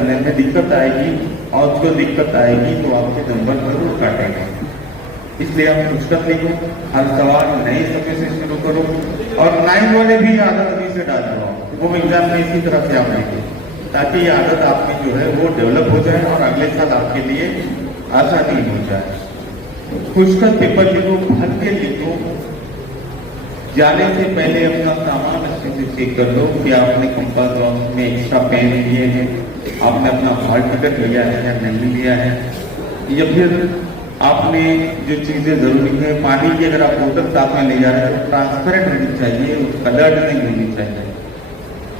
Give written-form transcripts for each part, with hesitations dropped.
करने में दिक्कत आएगी, और उसको दिक्कत आएगी तो आपके नंबर जरूर काटेंगे। इसलिए आप पुस्तक लिखो, हर सवाल नए समय से शुरू करो, और 9 वाले भी आदत अभी से डाल दो, वो एग्जाम में इसी तरह से आप लिखो, ताकि ये आदत आपकी जो है वो डेवलप हो जाए और अगले साल आपके लिए आसानी हो जाए। पुस्तक पेपर लिखो, भर के लिखो, जाने से पहले अपना सामान अच्छे से चेक कर लो कि आपने कंपास बॉक्स में एक्स्ट्रा पेन लिए हैं, आपने अपना हॉल टिकट लिया है या नहीं लिया है, या फिर आपने जो चीज़ें ज़रूरी है, पानी की अगर आप बोतल साथ में ले जा रहे हैं तो ट्रांसपेरेंट होनी चाहिए, कलर्ड नहीं होनी चाहिए।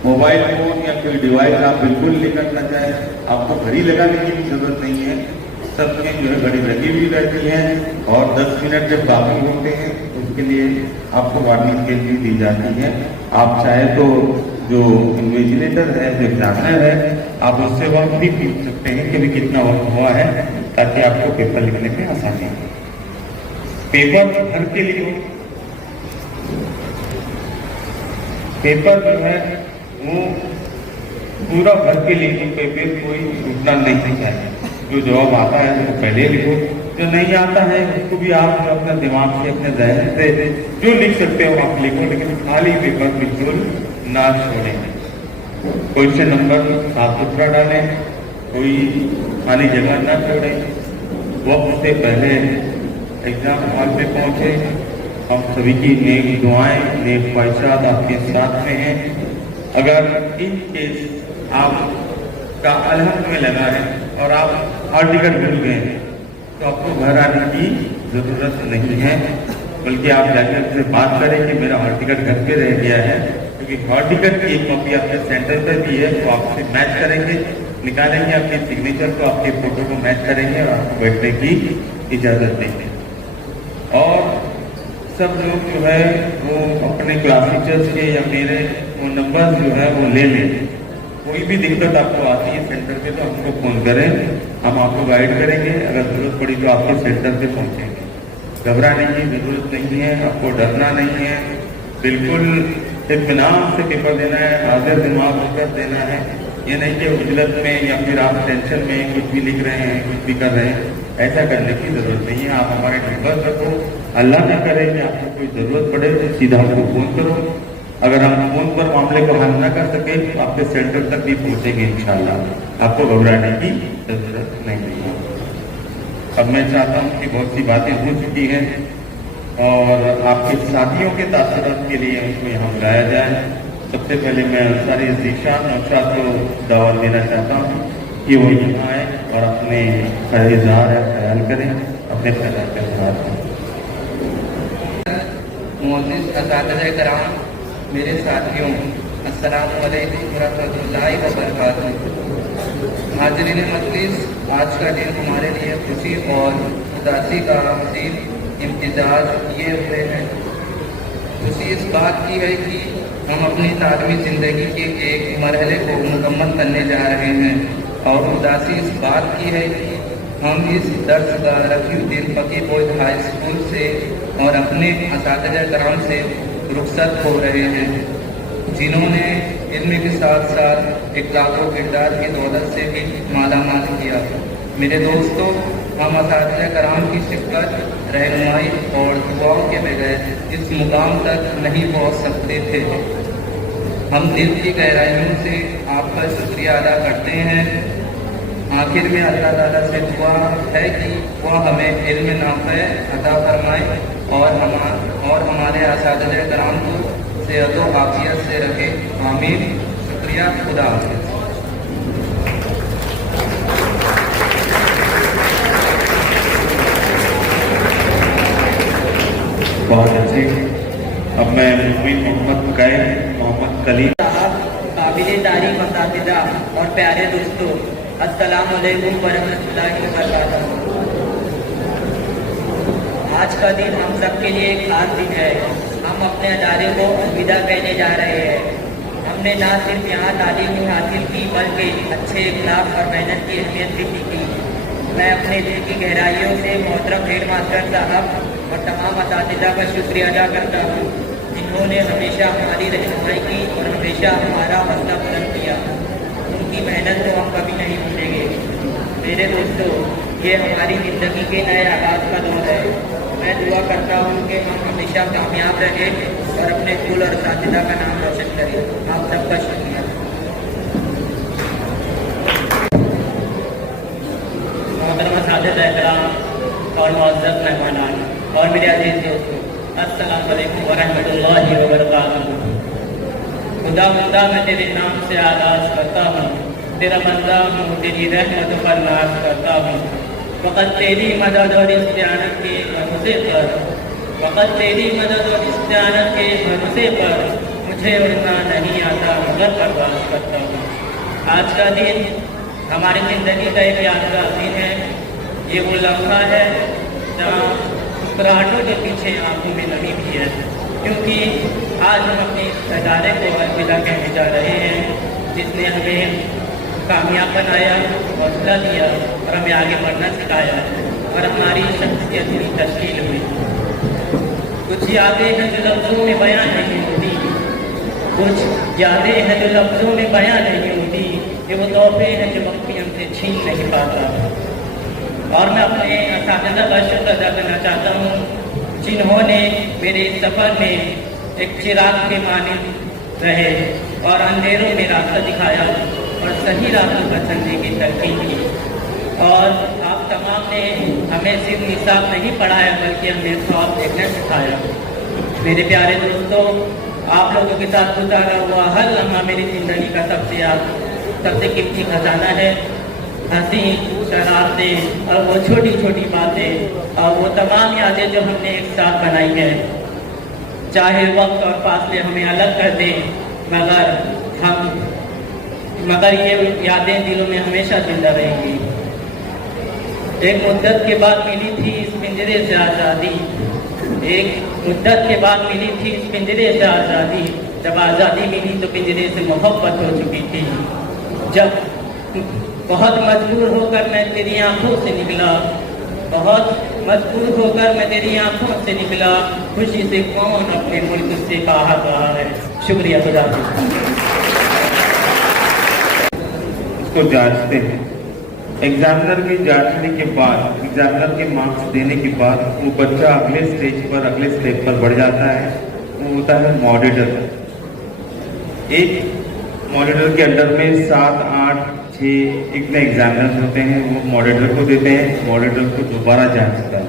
मोबाइल फोन या कोई डिवाइस आप बिल्कुल लेकर ना जाए, आपको घड़ी लगाने की भी जरूरत नहीं है, सब में जो है घड़ी लगी हुई रहती है, और 10 मिनट जब बाकी होते हैं उसके लिए आपको वार्निंग के लिए दी जाती है। आप चाहे तो जो इन्विजिलेटर है, जो एग्जामिनर है, आप उससे वक्त भी पूछ सकते हैं कि अभी कितना वक्त हुआ है, ताकि आपको पेपर लिखने में आसानी हो। पेपर भर के लिए पेपर जो है वो पूरा भर के लिखो, पेपर कोई छूटना नहीं चाहिए। जो जवाब आता है उसको पहले लिखो, जो नहीं आता है उसको भी आप अपने दिमाग से, अपने जहन से जो लिख सकते हो आप लिखो, लेकिन खाली पेपर बिल्कुल ना छोड़ें। क्वेश्चन नंबर साफ सुथरा डालें, कोई खाली जगह ना छोड़ें। वक्त से पहले एग्जाम हॉल पे पहुंचे। हम सभी की नेक दुआएं, नेक ख्वाहिशात आपके साथ में हैं। अगर इन केस आपका अलहम में लगा है और आप हॉल टिकट भूल गए हैं तो आपको घर आने की ज़रूरत नहीं है, बल्कि आप जाकर से बात करें कि मेरा हॉल टिकट घर पे रह गया है, क्योंकि हॉल टिकट की एक कॉपी आपके सेंटर पर भी है, तो आपसे मैच करेंगे, निकालेंगे आपके सिग्नेचर को, आपके फोटो को मैच करेंगे और आपको बैठने की इजाज़त देंगे। और सब लोग जो है वो अपने क्लास टीचर्स के या मेरे वो नंबर जो है वो ले लें। कोई भी दिक्कत आपको आती है सेंटर पे तो हमको फ़ोन करें, हम आपको गाइड करेंगे, अगर ज़रूरत पड़ी तो आपके सेंटर पे पहुंचेंगे। घबराने की ज़रूरत नहीं है, आपको डरना नहीं है, बिल्कुल इत्मीनान से पेपर देना है, हाजिर दिमाग होकर देना है। ये नहीं कि उजलत में या फिर आप टेंशन में कुछ भी लिख रहे हैं, कुछ भी कर रहे हैं, ऐसा करने की ज़रूरत नहीं है। आप हमारे नंबर रखो, अल्लाह ना करे कि आपको कोई ज़रूरत पड़े तो सीधा हमको फ़ोन करो। अगर हम फोन पर मामले को हल ना कर सके तो आपके सेंटर तक भी पहुंचेंगे इंशाल्लाह, आपको घबराने की जरूरत नहीं है। अब मैं चाहता हूं कि बहुत सी बातें हो चुकी हैं और आपके साथियों के तासुरात के लिए उनको यहाँ बुलाया जाए। सबसे पहले मैं अंसारी ज़ीशान नौशाद को दावत देना चाहता हूँ कि वो यहाँ आए और अपने इज़हार ख्याल करें, अपने ख्याल के साथ। मोअज़्ज़िज़ असातिज़ा कराम, मेरे साथियों, अस्सलामु अलैकुम वरहमतुल्लाहि वबरकातुहू। हाज़रीन मजलिस, आज का दिन हमारे लिए खुशी और उदासी का मज़ीद इम्तिज़ाज ये हुए हैं। खुशी इस बात की है कि हम अपनी तालीमी ज़िंदगी के एक मरहले को मुकम्मल करने जा रहे हैं, और उदासी इस बात की है कि हम इस दर्सगाह रफ़ीउद्दीन फ़कीह बॉयज़ हाई स्कूल से और अपने असातिज़ा कराम से रुखसत हो रहे हैं, जिन्होंने इल्म के साथ साथ इखलाक़ व किरदार की दौलत से भी मालामाल किया। मेरे दोस्तों, हम असातिज़ा कराम की शिफ़क़त, रहनुमाई और दुआओं के बगैर इस मुकाम तक नहीं पहुँच सकते थे। हम दिल की गहराइयों से आपका शुक्रिया अदा करते हैं। आखिर में अल्लाह ताला से दुआ है कि वह हमें इल्म नाफ़े अता फरमाए और हमारे असातिज़ा कराम को सेहत व आफ़ियत से रखे। आमीन। शुक्रिया। खुदा हाफ़िज़। बहुत अच्छे। अब मैं मोहम्मद कैफ मोहम्मद कलीम साहब, काबिले तारीफ असातिज़ा और प्यारे दोस्तों, अस्सलामु अलैकुम वरहमतुल्लाहि वबरकातुहू। आज का दिन हम सब के लिए एक खास दिन है। हम अपने अदारे को अलविदा कहने जा रहे हैं। हमने न सिर्फ यहाँ तालीम ही हासिल की, बल्कि अच्छे इखलाक़ और मेहनत की अहमियत भी सीखी। मैं अपने दिल की गहराइयों से मोहतरम हेड मास्टर साहब और तमाम असातिज़ा का शुक्रिया अदा करता हूँ, जिन्होंने हमेशा हमारी रहनुमाई की और हमेशा हमारा हौसला बुलंद किया। उनकी मेहनत को हम कभी नहीं भूलेंगे। मेरे दोस्तों, ये हमारी ज़िंदगी के नए आगाज़ का दौर है। मैं दुआ करता हूँ कि हम हमेशा कामयाब रहें और अपने स्कूल और साथीदा का नाम रोशन करें। आप सबका शुक्रिया। मोहतरम साथिया एहतराम और मुअज़्ज़ज़ मेहमानान और मेरे अजीज़ दोस्तों, अस्सलाम वालेकुम व रहमतुल्लाहि व बरकातुहू। खुदा मैं तेरे नाम से आगाज़ करता हूँ, तेरा बंदा हूँ, तेरी रहमत पर नाज करता हूँ। फ़क़त तेरी मदद और इस्तिआनत के भरोसे पर, फ़क़त तेरी मदद और इस्तिआनत के भरोसे पर मुझे उड़ना नहीं आता मगर परवाज़ करता हूँ। आज का दिन हमारी ज़िंदगी का एक यादगार दिन है। ये वो लम्हा है जहाँ मुस्कुराहटों के पीछे आंखों में नमी भी है, क्योंकि आज हम अपने इस इदारे को अलविदा कहने जा रहे हैं जिसने हमें कामयाब बनाया, हौसला दिया और हमें आगे बढ़ना सिखाया और हमारी शख्सियत की तश्कील हुई। कुछ यादें हैं जो लफ्ज़ों में बयां नहीं होती, कुछ यादें हैं जो लफ्ज़ों में बयां नहीं होती, ये वो तोहफे हैं जो वक्त भी हमसे छीन नहीं पाता। और मैं अपने असातिज़ा का शुक्र अदा करना चाहता हूँ जिन्होंने मेरे इस सफ़र में एक चिराग के मानिंद रहे और अंधेरों में रास्ता दिखाया और सही रास्तों पर चलने की तरकीब की। और आप तमाम ने हमें सिर्फ निसाब नहीं पढ़ाया बल्कि हमें ख्वाब देखना सिखाया। मेरे प्यारे दोस्तों, आप लोगों के साथ गुजारा हुआ हर लम्हा मेरी ज़िंदगी का सबसे कीमती खजाना है। हंसी, शरारतें और वो छोटी छोटी बातें और वो तमाम यादें जो हमने एक साथ बनाई है, चाहे वक्त और फासले हमें अलग कर दें, मगर ये यादें दिलों में हमेशा जिंदा रहेंगी। एक मुद्दत के बाद मिली थी इस पिंजरे से आज़ादी, एक मुद्दत के बाद मिली थी इस पिंजरे से आज़ादी। जब आज़ादी मिली तो पिंजरे से मोहब्बत हो चुकी थी। जब बहुत मजबूर होकर मैं तेरी आंखों से निकला, बहुत मजबूर होकर मैं तेरी आंखों से निकला, खुशी से कौन अपने मुल्क से कहा रहा है। शुक्रिया, खुदा उसको जांचते हैं। एग्जामिनर के जांचने के बाद, एग्जामिनर के मार्क्स देने के बाद वो बच्चा अगले स्टेप पर बढ़ जाता है। वो होता है मॉडरेटर। एक मॉडरेटर के अंडर में 7, 8, 6 इतने एग्जामिनर होते हैं। वो मॉडरेटर को देते हैं, मॉडरेटर को दोबारा जांचता है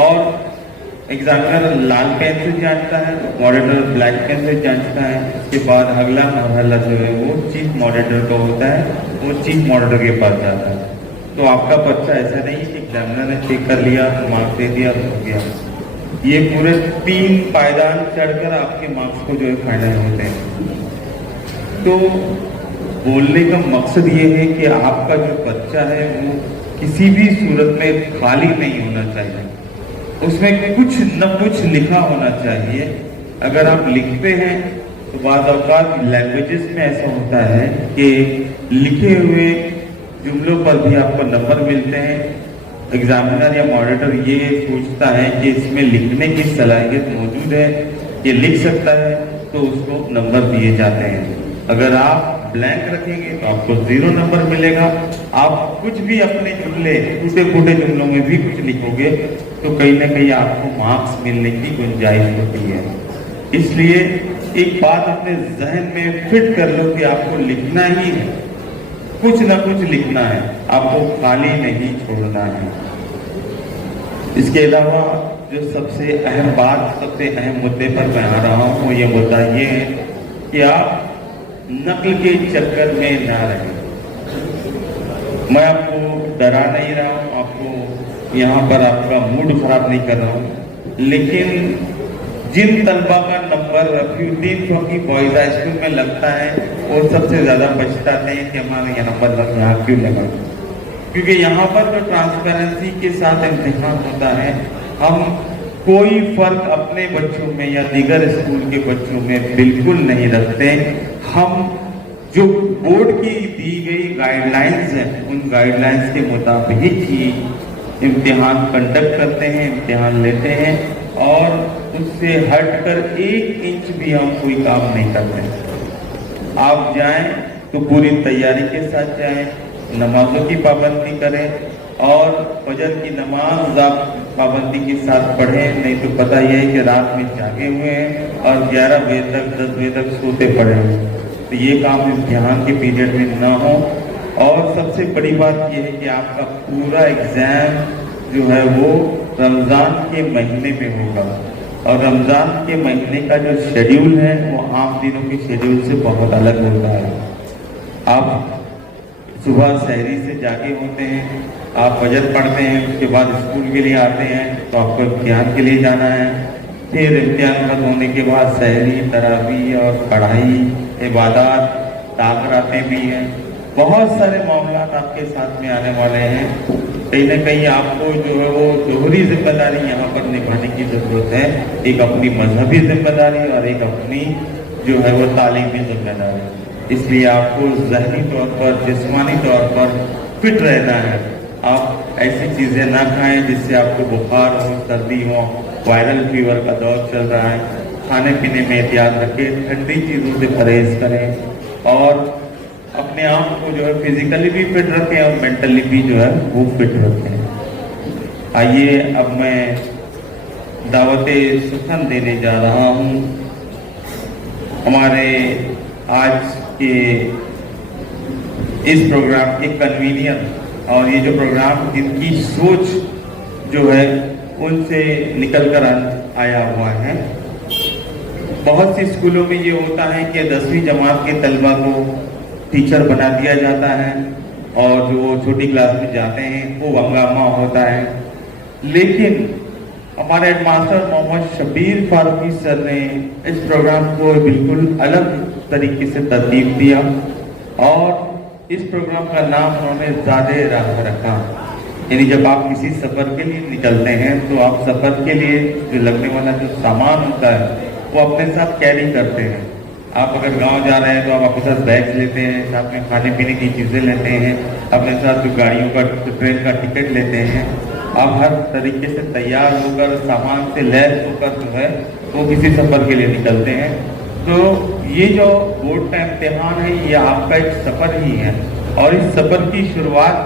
और एग्जामिनर लाल पेन से जांचता है, मॉडरेटर ब्लैक पेन से जांचता है। उसके बाद अगला मरहला जो है वो चीफ मॉडरेटर का होता है, वो चीफ मॉडरेटर के पास जाता है। तो आपका बच्चा ऐसा नहीं कि एग्जामिनर ने चेक कर लिया, मार्क्स दे दिया, हो गया। ये पूरे 3 पायदान चढ़कर आपके मार्क्स को जो है फाइनल होते हैं। तो बोलने का मकसद ये है कि आपका जो बच्चा है वो किसी भी सूरत में खाली नहीं होना चाहिए, उसमें कुछ न कुछ लिखा होना चाहिए। अगर आप लिखते हैं तो बाद औक़ात लैंग्वेजेस में ऐसा होता है कि लिखे हुए जुमलों पर भी आपको नंबर मिलते हैं। एग्जामिनर या मॉडरेटर ये सोचता है कि इसमें लिखने की सलाहियत मौजूद है, ये लिख सकता है, तो उसको नंबर दिए जाते हैं। अगर आप ब्लैंक रखेंगे तो आपको 0 नंबर मिलेगा। आप कुछ भी अपने जुमले, टूटे फूटे जुमलों में भी कुछ लिखोगे तो कहीं ना कहीं आपको मार्क्स मिलने की गुंजाइश होती है। इसलिए एक बात अपने जहन में फिट कर लो कि आपको लिखना ही है, कुछ ना कुछ लिखना है, आपको खाली नहीं छोड़ना है। इसके अलावा जो सबसे अहम बात, सबसे अहम मुद्दे पर मैं आ रहा हूँ, ये मुद्दा ये है कि आप नकल के चक्कर में ना रहें। मैं आपको डरा नहीं रहा हूँ, आपको यहाँ पर आपका मूड खराब नहीं कर रहा हूँ, लेकिन जिन तलबा का number Rafiuddin Faqih boys high school में लगता है वो सबसे ज्यादा पछताते हैं कि हमारे यहाँ नंबर यहाँ क्यों लगा। क्योंकि यहाँ पर जो ट्रांसपेरेंसी के साथ इम्तिहान होता है, हम कोई फर्क अपने बच्चों में या दीगर स्कूल के बच्चों में बिल्कुल नहीं रखते। हम जो बोर्ड की दी गई गाइडलाइंस हैं, उन गाइडलाइंस के मुताबिक ही इम्तिहान कंडक्ट करते हैं, इम्तिहान लेते हैं और उससे हटकर 1 इंच भी हम कोई काम नहीं करते। आप जाएं तो पूरी तैयारी के साथ जाएं, नमाजों की पाबंदी करें और फजर की नमाज आप पाबंदी के साथ पढ़ें, नहीं तो पता यह है कि रात में जागे हुए हैं और 11 बजे तक 10 बजे तक सोते पड़े हैं, तो ये काम इम्तिहान के पीरियड में ना हो। और सबसे बड़ी बात यह है कि आपका पूरा एग्ज़ाम जो है वो रमज़ान के महीने में होगा और रमज़ान के महीने का जो शेड्यूल है वो आम दिनों के शेड्यूल से बहुत अलग होता है। आप सुबह सहरी से जागे होते हैं, आप फजर पढ़ते हैं, उसके बाद स्कूल के लिए आते हैं तो आपको इम्तिहान के लिए जाना है, फिर इम्तिहान खत्म होने के बाद सहरी, तरावी और पढ़ाई, इबादत, ताकरातें भी हैं, बहुत सारे मामला आपके साथ में आने वाले हैं। कहीं ना कहीं आपको जो है वो दोहरी जिम्मेदारी यहाँ पर निभाने की ज़रूरत है, एक अपनी मजहबी जिम्मेदारी और एक अपनी जो है वो तालीमी जिम्मेदारी। इसलिए आपको ज़हनी तौर पर, जिस्मानी तौर पर फिट रहना है। आप ऐसी चीज़ें ना खाएं जिससे आपको बुखार हो, सर्दी हो, वायरल फीवर का दौर चल रहा है। खाने पीने में एहतियात रखें, ठंडी चीज़ों से परहेज करें और अपने आप को जो है फिजिकली भी फिट रखें और मेंटली भी जो है वो फिट रखें। आइए अब मैं दावत सुखन देने जा रहा हूँ हमारे आज के इस प्रोग्राम के कन्वीनियर, और ये जो प्रोग्राम जिनकी सोच जो है उनसे निकल कर आया हुआ है। बहुत सी स्कूलों में ये होता है कि 10वीं जमात के तलबा को टीचर बना दिया जाता है और जो छोटी क्लास में जाते हैं वो हंगामा होता है, लेकिन हमारे हेडमास्टर मोहम्मद शबीर फारूकी सर ने इस प्रोग्राम को बिल्कुल अलग तरीके से तरतीब दिया और इस प्रोग्राम का नाम उन्होंने ज़ादे राह रखा। यानी जब आप किसी सफ़र के लिए निकलते हैं तो आप सफ़र के लिए जो लगने वाला जो सामान होता है वो अपने साथ कैरी करते हैं। आप अगर गांव जा रहे हैं तो आप अपने साथ बैग्स लेते हैं, साथ में खाने पीने की चीज़ें लेते हैं, अपने साथ जो गाड़ियों का, ट्रेन का टिकट लेते हैं। आप हर तरीके से तैयार होकर, सामान से लैस होकर जो है वो किसी सफ़र के लिए निकलते हैं। तो ये जो बोर्ड का इम्तिहान है ये आपका एक सफ़र ही है और इस सफ़र की शुरुआत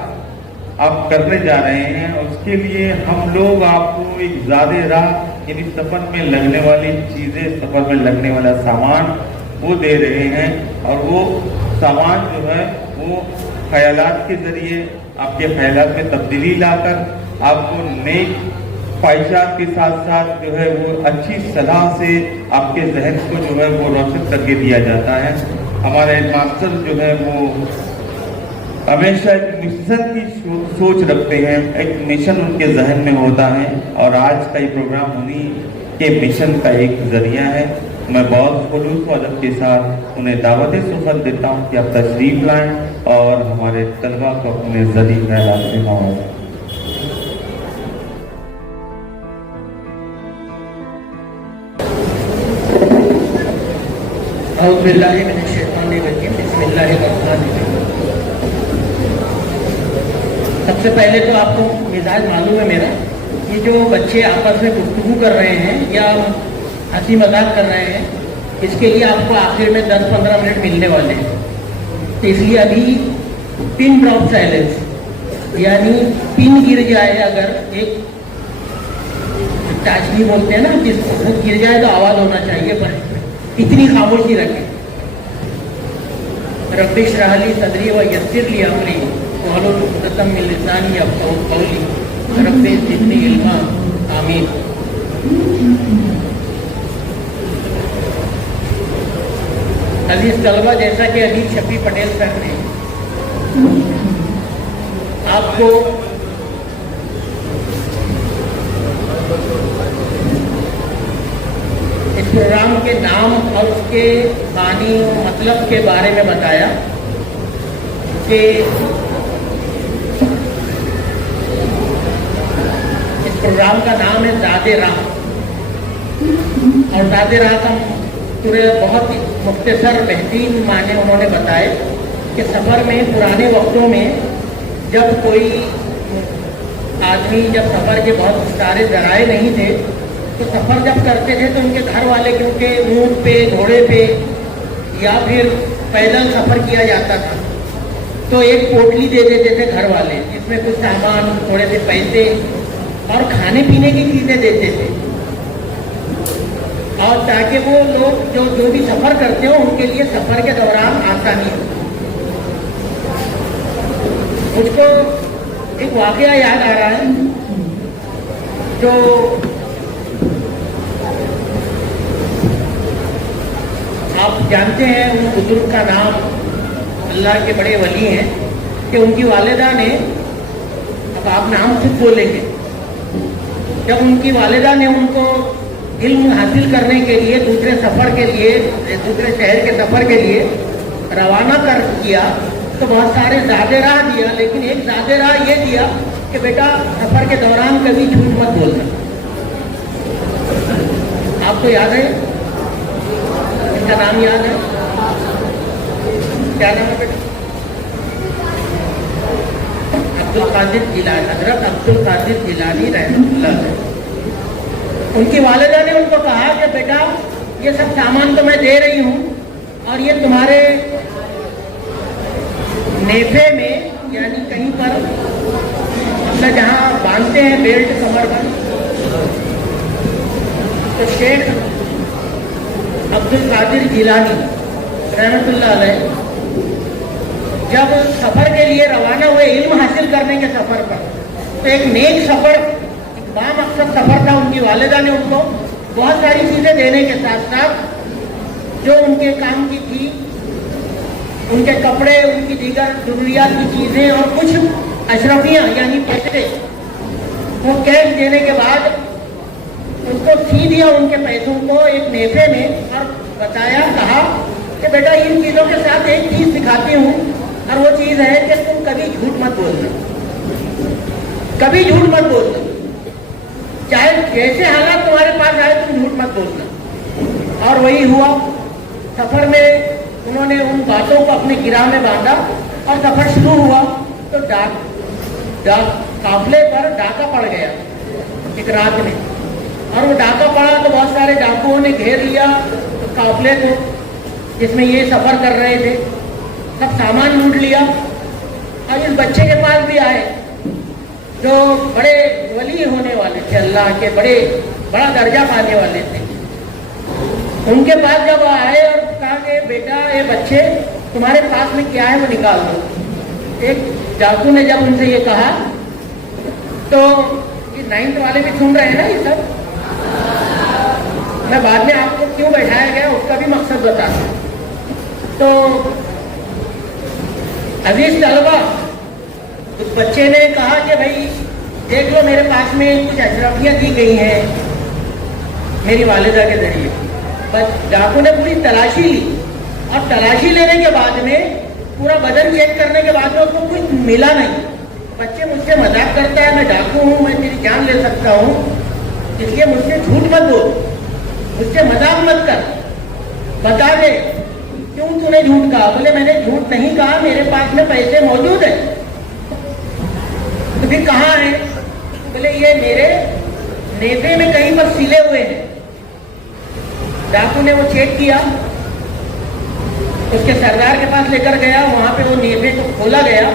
आप करने जा रहे हैं। उसके लिए हम लोग आपको एक ज़्यादा राह, यानी सफ़र में लगने वाली चीज़ें, सफ़र में लगने वाला सामान वो दे रहे हैं और वो सामान जो है वो ख्यालात के ज़रिए आपके ख्यालात में तब्दीली लाकर आपको नेक ख्वाहिशात के साथ साथ जो है वो अच्छी सलाह से आपके जहन को जो है वो रोशन करके दिया जाता है। हमारे मास्टर जो है वो हमेशा एक मिशन की सोच रखते हैं, एक मिशन उनके जहन में होता है और आज का ये प्रोग्राम उन्हीं के मिशन का एक जरिया है। मैं बहुत खुलूस व अदब के साथ उन्हें दावत सुखन देता हूँ कि आप तशरीफ लाएं और हमारे तलबा को अपने ज़रिए ख्यालात से नवाजें। सबसे पहले तो आपको मिजाज मालूम है मेरा, ये जो बच्चे आपस में गुफ्तगू कर रहे हैं या हंसी मजाक कर रहे हैं, इसके लिए आपको आखिर में 10-15 मिनट मिलने वाले हैं। तो इसलिए अभी पिन ड्रॉप साइलेंस, यानी पिन गिर जाए, अगर एक टाचनी बोलते हैं ना, जिसको गिर जाए तो आवाज़ होना चाहिए, पर इतनी खामोशी रखें। रब्बि इश्रह ली सदरी व यस्सिर ली अमरी वहलुल उक़दतम मिन लिसानी यफ़क़हू क़ौली रब्बि ज़िदनी इल्मा आमीन। अजीज तलबा, जैसा कि अजीज शफी पटेल सर ने आपको इस प्रोग्राम के नाम और उसके मानी मतलब के बारे में बताया कि इस प्रोग्राम का नाम है ज़ादे राह, और ज़ादे राह का पूरे बहुत ही मुख्तसर बेहतरीन माने उन्होंने बताए कि सफ़र में पुराने वक्तों में जब कोई आदमी, जब सफ़र के बहुत सारे ज़राए नहीं थे, तो सफ़र जब करते थे तो उनके घर वाले क्योंकि ऊँट पे, घोड़े पे या फिर पैदल सफ़र किया जाता था तो एक पोटली दे देते थे घर वाले, जिसमें कुछ सामान, थोड़े से पैसे और खाने पीने की चीज़ें देते थे, और ताकि वो लोग जो भी सफ़र करते हो उनके लिए सफ़र के दौरान आसानी हो। मुझको एक वाक़या याद आ रहा है जो आप जानते हैं, उन बुजुर्ग का नाम, अल्लाह के बड़े वली हैं, कि उनकी वालिदा ने, अब आप नाम खुद बोलेंगे, जब उनकी वालिदा ने उनको इल्म हासिल करने के लिए दूसरे सफ़र के लिए, दूसरे शहर के सफ़र के लिए रवाना कर किया तो बहुत सारे ज़ादे राह दिया, लेकिन एक ज़ादे राह ये दिया कि बेटा सफ़र के दौरान कभी झूठ मत बोलना। आपको याद है? इसका नाम याद है? क्या नाम है बेटा? अब्दुल कादिर जिलानी, हजरत अब्दुल कादिर जिलानी रहमतुल्लाह अलैह। उनकी वालिदा ने उनको कहा कि बेटा ये सब सामान तो मैं दे रही हूँ और ये तुम्हारे नेफे में, यानी कहीं पर अपना जहाँ बांधते हैं बेल्ट कमर पर, तो शेख अब्दुल कादिर जिलानी रहमतुल्लाह अलैह जब सफ़र के लिए रवाना हुए इल्म हासिल करने के सफ़र पर, तो एक नेक सफ़र, एक बामकसद सफ़र था। उनकी वालिदा ने उनको बहुत सारी चीज़ें देने के साथ साथ जो उनके काम की थी, उनके कपड़े, उनकी दीगर ज़रूरियात की चीज़ें और कुछ अशरफियाँ यानी पैसे, वो कैश देने के बाद उनको सी दिया उनके पैसों को एक नेफे में, और बताया, कहा कि बेटा इन चीज़ों के साथ एक चीज़ सिखाती हूँ, और वो चीज़ है कि तुम कभी झूठ मत बोलना, कभी झूठ मत बोलना, चाहे जैसे हालात तुम्हारे पास आए तुम झूठ मत बोलना। और वही हुआ। सफ़र में उन्होंने उन बातों को अपने गिराह में बांधा और सफ़र शुरू हुआ तो काफिले पर डाका पड़ गया एक रात में, और वो डाका पड़ा तो बहुत सारे डाकुओं ने घेर लिया तो काफिले को जिसमें ये सफ़र कर रहे थे, सब सामान लूट लिया। और इस बच्चे के पास भी आए जो बड़े वली होने वाले थे, अल्लाह के बड़ा दर्जा पाने वाले थे। उनके पास जब आए और कहा कि बेटा ये बच्चे तुम्हारे पास में क्या है वो निकाल दो। एक डाकू ने जब उनसे ये कहा तो ये 9th वाले भी सुन रहे हैं ना ये सब, मैं बाद में आपको क्यों बैठाया गया उसका भी मकसद बता। तो अजीज तलबा, उस बच्चे ने कहा कि भाई देख लो मेरे पास में कुछ अशरफियाँ दी गई हैं मेरी वालिदा के जरिए। बस डाकू ने पूरी तलाशी ली और तलाशी लेने के बाद में पूरा बदन चेक करने के बाद में उसको कुछ मिला नहीं। बच्चे मुझसे मजाक करता है, मैं डाकू हूँ, मैं तेरी जान ले सकता हूँ, इसलिए मुझसे झूठ मत बोल, मुझसे मजाक मत कर, बता दे क्यों तूने झूठ कहा। बोले मैंने झूठ नहीं कहा, मेरे पास में पैसे मौजूद है। तो फिर कहाँ है? बोले ये मेरे नेफे में कहीं पर सिले हुए हैं। डाकू ने वो चेक किया, उसके सरदार के पास लेकर गया, वहाँ पे वो नेफे को खोला गया,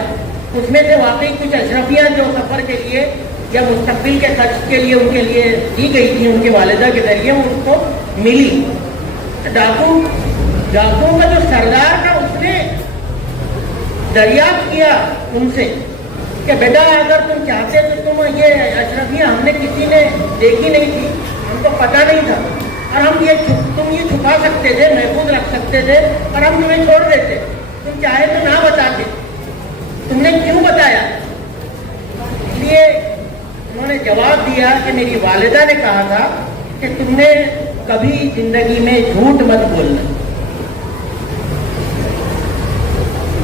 उसमें से वाकई कुछ अशरफियाँ जो सफ़र के लिए या मुस्तकबिल के खर्च के लिए उनके लिए दी गई थी उनके वालिदा के जरिए, उनको मिली। डाकुओं का जो सरदार था उसने दरियाफ्त किया उनसे कि बेटा अगर तुम चाहते तो तुम ये अशरफियाँ हमने किसी ने देखी नहीं थी, हमको पता नहीं था, और हम तुम ये छुपा सकते थे, महफूज रख सकते थे और हम तुम्हें छोड़ देते। तुम चाहे तो ना बताते, तुमने क्यों बताया? इसलिए उन्होंने जवाब दिया कि मेरी वालिदा ने कहा था कि तुमने कभी जिंदगी में झूठ मत बोलना।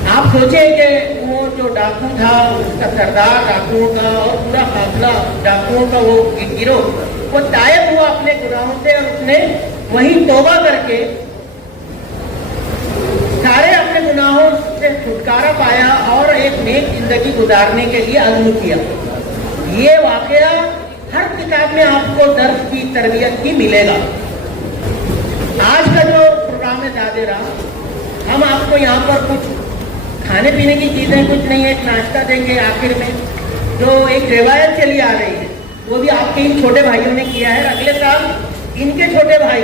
आप सोचें कि वो जो डाकू था, उसका सरदार डाकुओं का और पूरा काफिला डाकुओं का वो गिरोह वो तायब हुआ अपने गुनाहों से, और उसने वही तौबा करके सारे अपने गुनाहों से छुटकारा पाया और एक नेक जिंदगी गुजारने के लिए अज़्म किया। ये वाकया हर किताब में आपको दर्स की तरबियत की मिलेगा। आज का जो प्रोग्राम है ज़ादे राह, हम आपको यहाँ पर कुछ खाने पीने की चीज़ें कुछ नहीं है, एक नाश्ता देंगे आखिर में, जो एक रिवायत चली आ रही है, वो भी आपके इन छोटे भाइयों ने किया है। अगले साल इनके छोटे भाई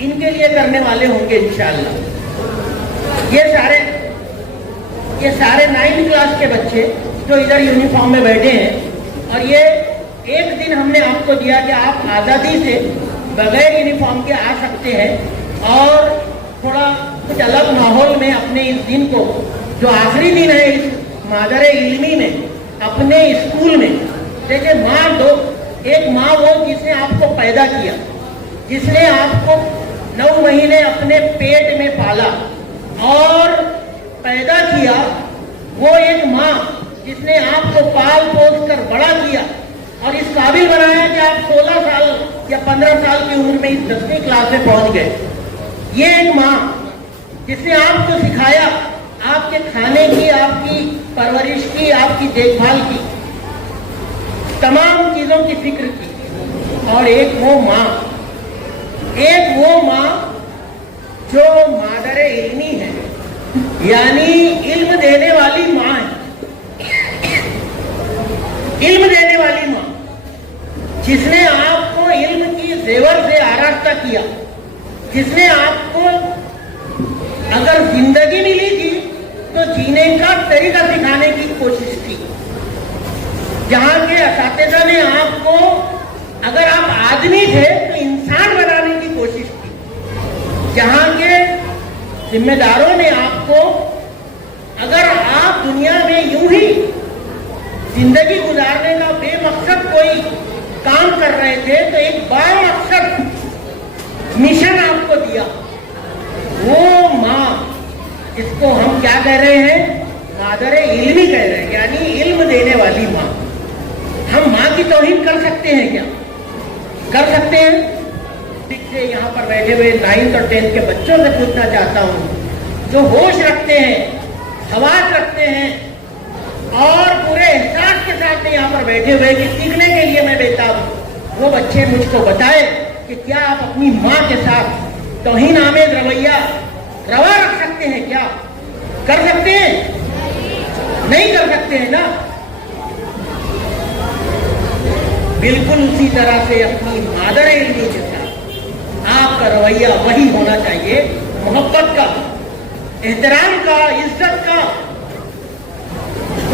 इनके लिए करने वाले होंगे इंशाअल्लाह। ये सारे 9th क्लास के बच्चे जो इधर यूनिफॉर्म में बैठे हैं, और ये एक दिन हमने आपको दिया कि आप आज़ादी से बगैर यूनिफॉर्म के आ सकते हैं और थोड़ा कुछ अलग माहौल में अपने इस दिन को, जो आखिरी दिन है इस मादर इल्मी में, अपने स्कूल में। देखिए एक माँ वो जिसने आपको पैदा किया, जिसने आपको 9 महीने अपने पेट में पाला और पैदा किया, वो एक माँ जिसने आपको पाल पोस कर बड़ा किया और इस काबिल बनाया कि आप 16 साल या 15 साल की उम्र में इस 10वीं क्लास में पहुंच गए। ये एक माँ जिसने आपको सिखाया आपके खाने की, आपकी परवरिश की, आपकी देखभाल की, तमाम चीजों की फिक्र की। और एक वो माँ जो मादर इल्मी है, यानी इल्म देने वाली माँ है, इल्म देने वाली माँ, जिसने आपको इल्म की जेवर से आरास्ता किया, जिसने आपको अगर जिंदगी मिली थी तो जीने का तरीका सिखाने की कोशिश की। जहाँ के असातिज़ा ने आपको, अगर आप आदमी थे तो इंसान बनाने की कोशिश की। जहाँ के जिम्मेदारों ने आपको, अगर आप दुनिया में यूं ही जिंदगी गुजारने का बेमकसद कोई काम कर रहे थे, तो एक बामकसद मिशन आपको दिया। वो माँ, इसको हम क्या कह रहे हैं, मादर इल्मी कह रहे हैं, यानी इल्म देने वाली माँ। हम माँ की तौहीन कर सकते हैं क्या? कर सकते हैं। से यहाँ पर बैठे हुए 9th और 10th के बच्चों से पूछना चाहता हूँ, जो होश रखते हैं, हवास रखते हैं और पूरे एहसास के साथ में यहाँ पर बैठे हुए कि सीखने के लिए मैं बेताब हूँ, वो बच्चे मुझको बताए कि क्या आप अपनी माँ के साथ तौहीन आमेज रवैया रवा रख सकते हैं? क्या कर सकते हैं? नहीं कर सकते हैं ना। बिल्कुल उसी तरह से अपनी मादर इल्मी के साथ आपका रवैया वही होना चाहिए, मोहब्बत का, एहतराम का, इज्जत का।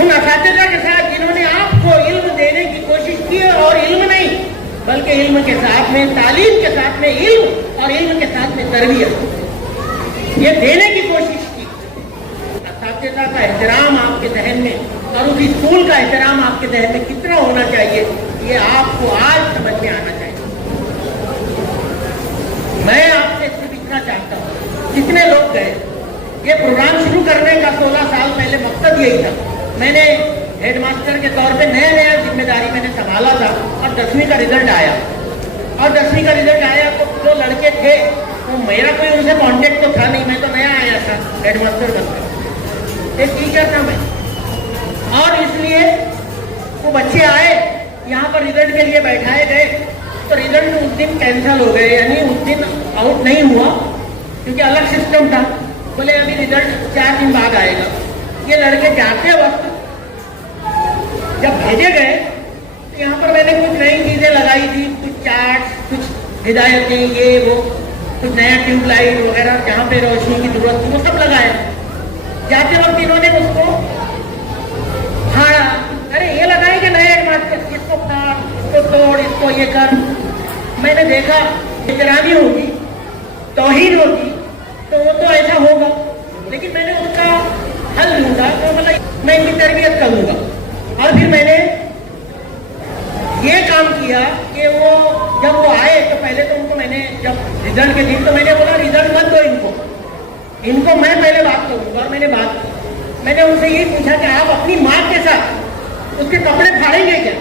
उन असातिज़ा के साथ जिन्होंने आपको इल्म देने की कोशिश की, और इल्म नहीं बल्कि इल्म के साथ में, तालीम के साथ में इल्म और इल्म के साथ में तरबियत, ये देने की कोशिश की। असातिज़ा का एहतराम आपके जहन में और उस स्कूल का एहतराम आपके जहन में कितना होना चाहिए, ये आपको आज समझ में आना चाहिए। मैं आपसे सिर्फ इतना चाहता हूँ, जितने लोग गए, ये प्रोग्राम शुरू करने का 16 साल पहले मकसद यही था। मैंने हेडमास्टर के तौर पे नया जिम्मेदारी मैंने संभाला था और 10वीं का रिजल्ट आया, और 10वीं का रिजल्ट आया तो जो लड़के थे तो मेरा कोई उनसे कांटेक्ट तो था नहीं, मैं तो नया आया था हेडमास्टर बनकर, एक टीचर था मैं। और इसलिए वो बच्चे आए यहाँ पर रिजल्ट के लिए बैठाए गए, तो रिजल्ट उस दिन कैंसिल हो गए, यानी उस दिन आउट नहीं हुआ क्योंकि अलग सिस्टम था। बोले अभी रिजल्ट 4 दिन बाद आएगा। ये लड़के जाते वक्त जब भेजे गए तो यहाँ पर मैंने कुछ नई चीजें लगाई थी, कुछ चार्ट्स, कुछ हिदायतें, ये वो, कुछ नया ट्यूबलाइट वगैरह जहाँ पे रोशनी की जरूरत थी वो सब लगाया। जाते वक्त इन्होंने मुझको फाड़ा, अरे ये लगाएंगे नए हेडमास्टर, इसको फाड़, इसको तोड़, इसको ये कर। मैंने देखा एहतरामी होगी, तौहीन होगी तो वो तो ऐसा होगा, लेकिन मैंने उसका हल ढूंढा, तो मतलब मैं इनकी तरबियत करूंगा। और फिर मैंने ये काम किया कि वो जब वो आए तो पहले तो उनको मैंने, जब रिजल्ट के दिन तो मैंने बोला रिजल्ट मत दो इनको मैं पहले बात करूंगा। और मैंने उनसे यही पूछा कि आप अपनी माँ के साथ उसके कपड़े फाड़ेंगे क्या?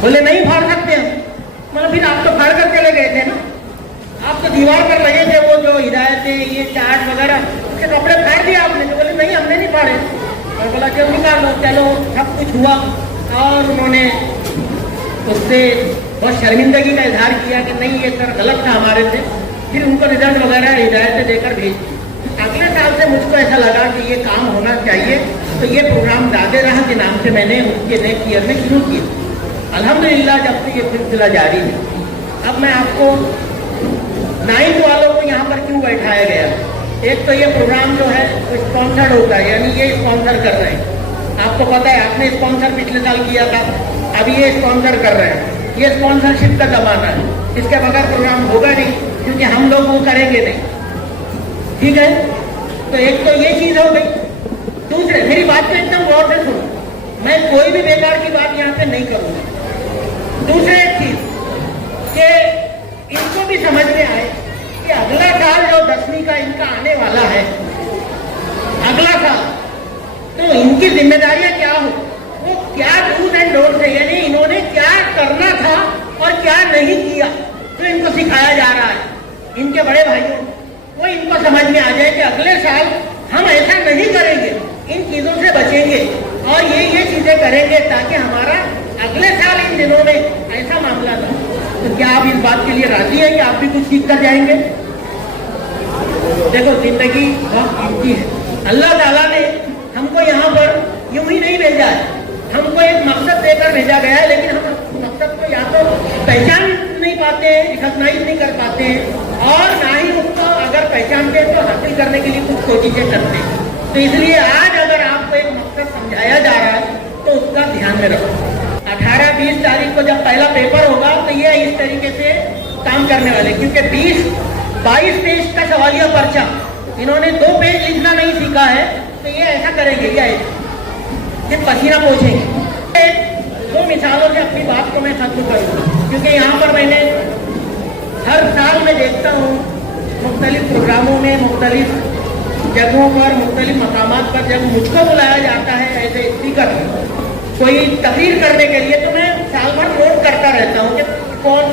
बोले नहीं फाड़ सकते हम। मतलब फिर आप तो फाड़ कर चले गए थे ना, आप तो दीवार पर लगे थे वो जो हिदायतें, ये चार्ट वगैरह, उसके कपड़े फाड़ दिए आपने? तो बोले नहीं हमने नहीं फाड़े। और बोला चलो निकाल लो, चलो सब कुछ हुआ। और उन्होंने उससे बहुत शर्मिंदगी का इजहार किया कि नहीं ये सर गलत था हमारे से। फिर उनको रिजल्ट वगैरह हिदायतें देकर भेज दी। अगले साल मुझको ऐसा लगा कि ये काम होना चाहिए, तो ये प्रोग्राम दादे राह के नाम से मैंने उसके नेक्स्ट ईयर में शुरू किया। अल्हम्दुलिल्लाह जब से ये सिलसिला जारी है। अब मैं आपको 9th वालों को यहाँ पर क्यों बैठाया गया, एक तो ये प्रोग्राम जो है स्पॉन्सर्ड होता है, यानी ये स्पॉन्सर कर रहे हैं। आपको पता है आपने स्पॉन्सर पिछले साल किया था, अभी ये स्पॉन्सर कर रहे हैं। ये स्पॉन्सरशिप का जमाना है, इसके बगैर प्रोग्राम होगा नहीं, क्योंकि हम लोग वो करेंगे नहीं। ठीक है, तो एक तो ये चीज हो गई। दूसरे, मेरी बात को एकदम गौर से सुनो, मैं कोई भी बेकार की बात यहाँ पे नहीं करूँगा। दूसरे एक चीज कि इनको भी समझ में आए कि अगला साल जो 10वीं का इनका आने वाला है, अगला साल, तो इनकी जिम्मेदारियां क्या हो, वो क्या डूज एंड डोंट्स है, यानी इन्होंने क्या करना था और क्या नहीं किया, तो इनको सिखाया जा रहा है। इनके बड़े भाइयों वो इनको समझ में आ जाए कि अगले साल हम ऐसा नहीं करेंगे, इन चीजों से बचेंगे और ये चीजें करेंगे ताकि हमारा अगले साल इन दिनों में ऐसा मामला ना हो। तो क्या आप इस बात के लिए राजी हैं कि आप भी कुछ सीख कर जाएंगे? देखो, जिंदगी बहुत कीमती है। अल्लाह ताला ने हमको यहाँ पर यूं ही नहीं भेजा है, हमको एक मकसद देकर भेजा गया है, लेकिन हम मकसद को या तो पहचान नहीं पाते हैं, रिकॉग्नाइज नहीं कर पाते हैं, और ना ही उसको अगर पहचानते हैं तो हासिल करने के लिए कुछ कोशिशें करते हैं। तो इसलिए आज अगर आपको एक मकसद समझाया जा रहा है तो उसका ध्यान में रखो। 18-20 तारीख को जब पहला पेपर होगा तो ये इस तरीके से काम करने वाले, क्योंकि 22 पेज का सवालिया पर्चा, इन्होंने 2 पेज लिखना नहीं सीखा है, तो ये ऐसा करेंगे, ये पसीना पोंछेंगे। 2 मिसालों से अपनी बात को मैं खत्म करूँगा, क्योंकि यहाँ पर मैंने हर साल मैं देखता हूँ मुख्तलिफ प्रोग्रामों में, मुख्तलिफ जगहों पर, मुख्तलिफ मकामात पर जब मुझको बुलाया जाता है ऐसे स्पीकर कोई तकरीर करने के लिए, तो मैं साल भर नोट करता रहता हूँ कि कौन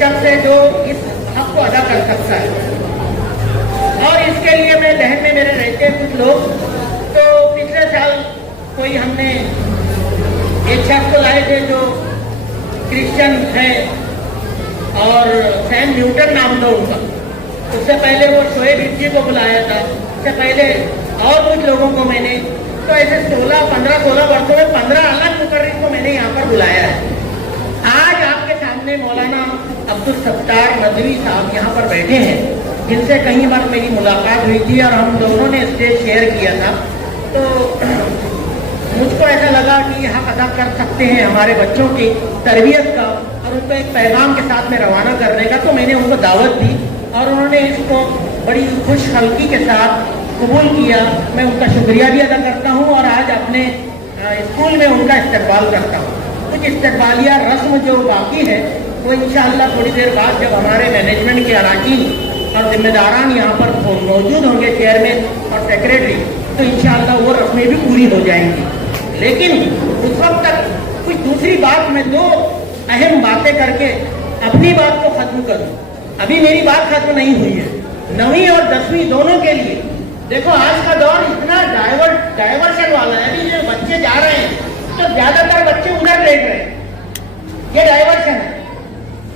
शख्स है जो इस हक को अदा कर सकता है। और इसके लिए मैं जहन में मेरे रहते हैं कुछ लोग, तो पिछले साल कोई हमने एक शख्स को लाए थे जो क्रिश्चियन है और सैम न्यूटन नाम था उनका। उससे पहले वो शोएब इब्जी को बुलाया था, उससे पहले और कुछ लोगों को मैंने, तो ऐसे 15-16 वर्षों में 15 अलग मुकर्रिर को मैंने यहाँ पर बुलाया है। आज आपके सामने मौलाना अब्दुल सत्तार नदवी साहब यहाँ पर बैठे हैं, जिनसे कई बार मेरी मुलाकात हुई थी और हम दोनों ने स्टेज शेयर किया था। तो मुझको ऐसा लगा कि ये हक अदा कर सकते हैं हमारे बच्चों की तरबियत का और उनको एक पैगाम के साथ में रवाना करने का, तो मैंने उनको दावत दी और उन्होंने इसको बड़ी खुश हल्की के साथ कबूल किया। मैं उनका शुक्रिया भी अदा करता हूँ और आज अपने स्कूल में उनका इस्तकबाल करता हूँ। कुछ इस्तकबालिया रस्म जो बाकी है वो इंशाअल्लाह थोड़ी देर बाद जब हमारे मैनेजमेंट के अराकीन और जिम्मेदारान यहाँ पर मौजूद होंगे, चेयरमैन और सेक्रेटरी, तो इंशाअल्लाह वो रस्में भी पूरी हो जाएंगी। लेकिन उस वक्त तक कुछ दूसरी बात, मैं 2 अहम बातें करके अपनी बात को खत्म करूँ। अभी मेरी बात खत्म नहीं हुई है। 9वीं और 10वीं दोनों के लिए देखो, आज का दौर इतना डाइवर्शन वाला है। अभी जो बच्चे जा रहे हैं तो ज्यादातर बच्चे उधर देख रहे हैं, ये डाइवर्शन है।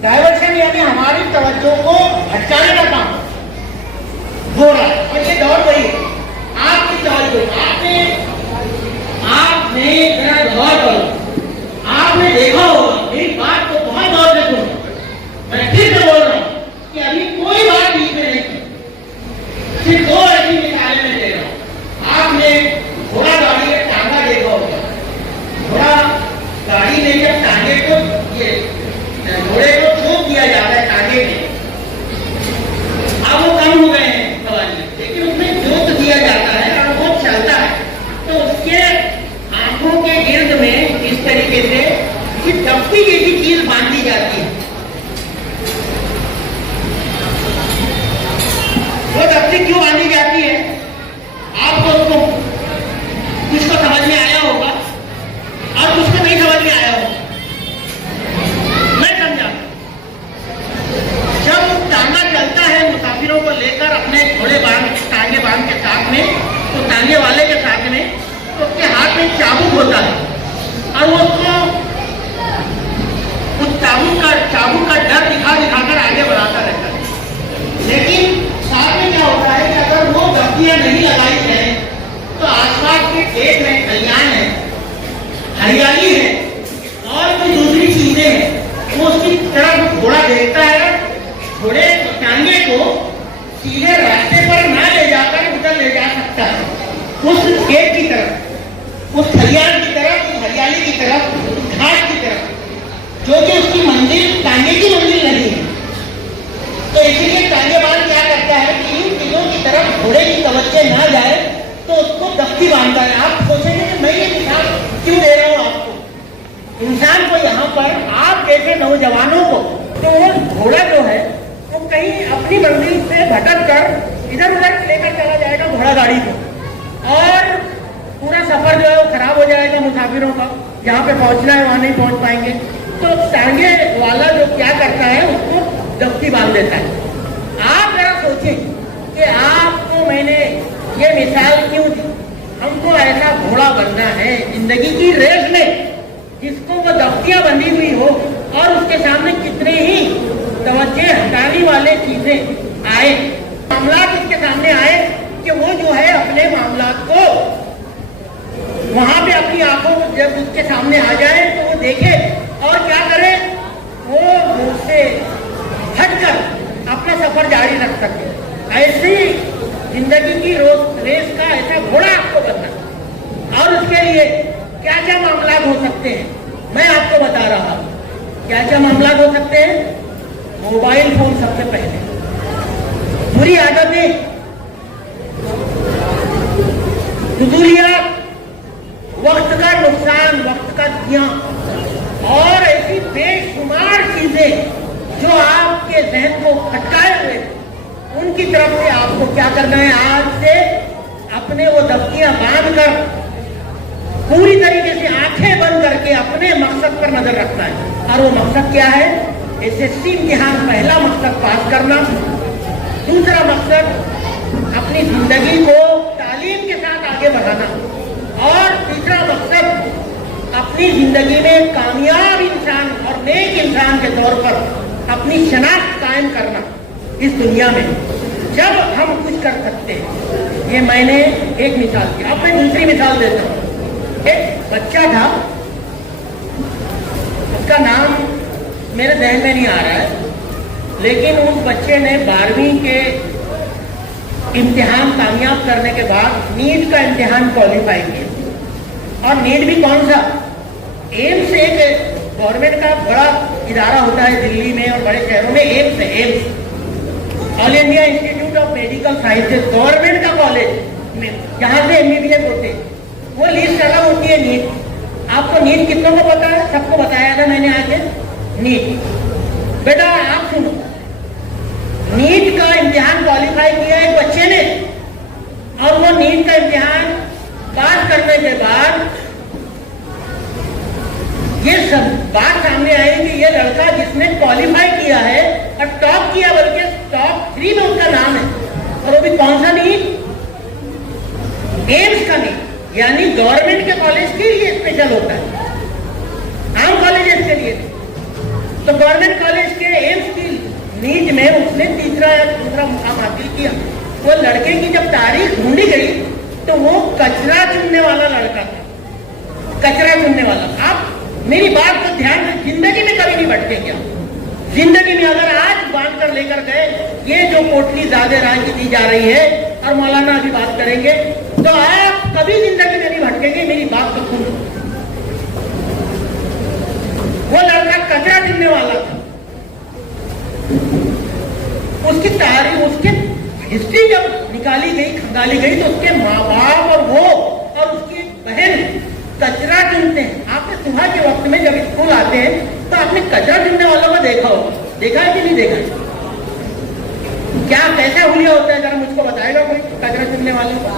डाइवर्शन यानी हमारी तवज्जो को भटकाने का काम हो रहा है, और ये दौर वही है। आपकी तवज्जो, आपने जरा गौर करो, आपने देखा होगा, मेरी बात को बहुत गौर से सुनो, मैं फिर से बोल रहा हूँ कि अभी कोई बात बीच में नहीं, सिर्फ 2 ऐसी मिसालें मैं दे रहा हूँ। आपने घोड़ा गाड़ी में टांगा देखा होगा, घोड़ा गाड़ी में जब टांगे को, ये घोड़े को ठोक दिया जाता है टांगे में, अब वो कम हो गए हैं सवारी, लेकिन उसमें जोत दिया जाता है और वो चलता है, तो उसके आंखों के गिर्द में इस तरीके से कुछ दफ्ती जैसी चीज बांधी जाती है। वो दफ्ती क्यों बांधी जाती है, आपको उसको कुछ को समझ में आया होगा और कुछ को नहीं समझ में आया होगा। मैं समझा, जब टांगा चलता है मुसाफिरों को लेकर अपने घोड़े टांगे बांध के साथ में, तो टांगे वाले के साथ में, तो उसके हाथ में चाबुक होता है और वो उसको उस चाबुक का डर दिखाकर आगे बढ़ाता रहता है। लेकिन साथ में क्या होता है कि अगर वो गलती उस खेत की तरफ, उस खलियान की तरफ, उस हरियाली की तरफ, उस घाट की तरफ, जो कि उसकी मंजिल टांगे की मंजिल नहीं है। तो इसीलिए टांगेबाज क्या करता है कि इन चीजों की तरफ घोड़े की तवज्जो ना जाए तो उसको दफ्ती बांधता है। आप सोचेंगे कि मैं ये मिसाल क्यों दे रहा हूँ आपको, इंसान को यहाँ पर आप जैसे नौजवानों को, तो वो घोड़ा जो है वो कहीं अपनी मंजिल से भटक कर इधर उधर लेकर चला जाएगा घोड़ा गाड़ी को, और पूरा सफर जो है वो खराब हो जाएगा मुसाफिरों का, जहाँ पे पहुंचना है वहां नहीं पहुंच पाएंगे। तो टांगे वाला जो क्या करता है उसको दफ्ती बांध देता है। आप जरा सोचें कि आपको मैंने ये मिसाल क्यों दी। हमको ऐसा घोड़ा बनना है जिंदगी की रेस में जिसको वो दफ्तियां बंधी हुई हो और उसके सामने कितने ही तवज्जो हटाने वाले चीजें आए, मामला उसके सामने आए कि वो जो है अपने मामला को वहां पे अपनी आंखों जब उसके सामने आ जाए तो वो देखे और क्या करे, वो उससे हटकर अपना सफर जारी रख सके। ऐसी जिंदगी की रेस का ऐसा घोड़ा आपको बनना। और उसके लिए क्या क्या मामला हो सकते हैं मैं आपको बता रहा हूं। क्या क्या मामला हो सकते हैं? मोबाइल फोन सबसे पहले, बुरी आदतें, फिजूलियात, वक्त का नुकसान, वक्त का जिया और ऐसी बेशुमार चीजें जो आपके जहन को खटकाए हुए, उनकी तरफ से आपको क्या करना है, आज से अपने वो दफ्तियां बांध कर पूरी तरीके से आंखें बंद करके अपने मकसद पर नजर रखना है। और वो मकसद क्या है? एसएससी इम्तिहान, पहला मकसद पास करना, दूसरा मकसद अपनी जिंदगी को तालीम के साथ आगे बढ़ाना, और तीसरा मकसद अपनी जिंदगी में कामयाब इंसान और नेक इंसान के तौर पर अपनी शनाख्त कायम करना इस दुनिया में। जब हम कुछ कर सकते हैं, ये मैंने एक मिसाल दी। अब मैं दूसरी मिसाल देता हूँ। एक बच्चा था, उसका नाम मेरे जहन में नहीं आ रहा है, लेकिन उस बच्चे ने 12वीं के इम्तिहान कामयाब करने के बाद नीट का इम्तिहान क्वालिफाई किया। और नीट भी कौन सा? एम्स, एक गवर्नमेंट का बड़ा इदारा होता है दिल्ली में और बड़े शहरों में। एम्स है, AIIMS, all India institute of medical sciences, government का कॉलेज में जहाँ से MBBS होते हैं, वो लिस्ट अलग होती है। नीट, आपको नीट कितनों को पता है? सबको बताया था मैंने आगे। नीट, बेटा आप सुनो, नीट का इम्तिहान क्वालिफाई किया एक बच्चे ने, और वो नीट का इम्तिहान पास करने के बाद ये सब बात सामने आई कि ये लड़का जिसने क्वालिफाई किया है और टॉप किया, बल्कि टॉप 3 में उसका नाम है, और वो भी कौन सा नीट? एम्स का नीट, यानी गवर्नमेंट के कॉलेज के लिए स्पेशल होता है, आम कॉलेजेस के लिए। तो गवर्नमेंट कॉलेज के एम्स की नीट में उसने तीसरा या दूसरा मुकाम हासिल किया। वो लड़के की जब तारीख ढूंढी गई तो वो कचरा चुनने वाला लड़का था, कचरा चुनने वाला। आप मेरी बात को ध्यान से, जिंदगी में कभी नहीं भटके क्या? जिंदगी में अगर आज बांध कर लेकर गए, ये जो पोटली ज्यादा राय की दी जा रही है, और मौलाना अभी बात करेंगे, तो आप कभी जिंदगी में नहीं भटकेंगे। मेरी बात को सुनो। वो लड़का कचरा चुनने वाला था। उसकी तारीख, उसकी हिस्ट्री जब निकाली गई, खंगाली गई, तो उसके माँ बाप और वो और उसकी बहन कचरा चुनते हैं। आपने सुबह के वक्त में जब स्कूल आते हैं तो आपने कचरा चुनने वालों को देखा हो, देखा है कि नहीं देखा है? क्या कैसा हुलिया होता है, जरा मुझको बताएगा कोई कचरा चुनने वालों को?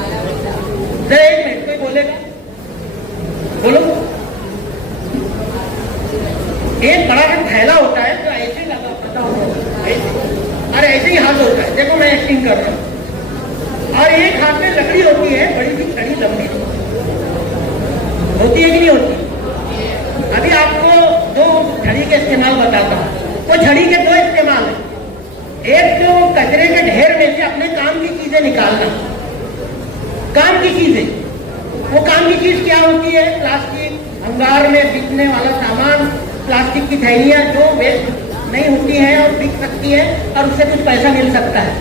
जरा एक मिनट, कोई बोलेगा? बोलो। एक बड़ा सा थैला होता है तो ऐसे लगा पता होगा, अरे ऐसे ही हाथ होता है, देखो मैं एक्टिंग कर रहा हूँ। और एक हाथ में लकड़ी होती है, बड़ी सी छड़ी लंबी होती है कि नहीं होती? अभी आपको 2 छड़ी के इस्तेमाल बताता हूँ। वो छड़ी के 2 इस्तेमाल है। एक तो कचरे के ढेर में से अपने काम की चीजें निकालना, काम की चीजें। वो काम की चीज क्या होती है? प्लास्टिक, अंगार में बिकने वाला सामान, प्लास्टिक की थैलियां जो वेस्ट नहीं होती हैं और बिक सकती है और उससे कुछ पैसा मिल सकता है।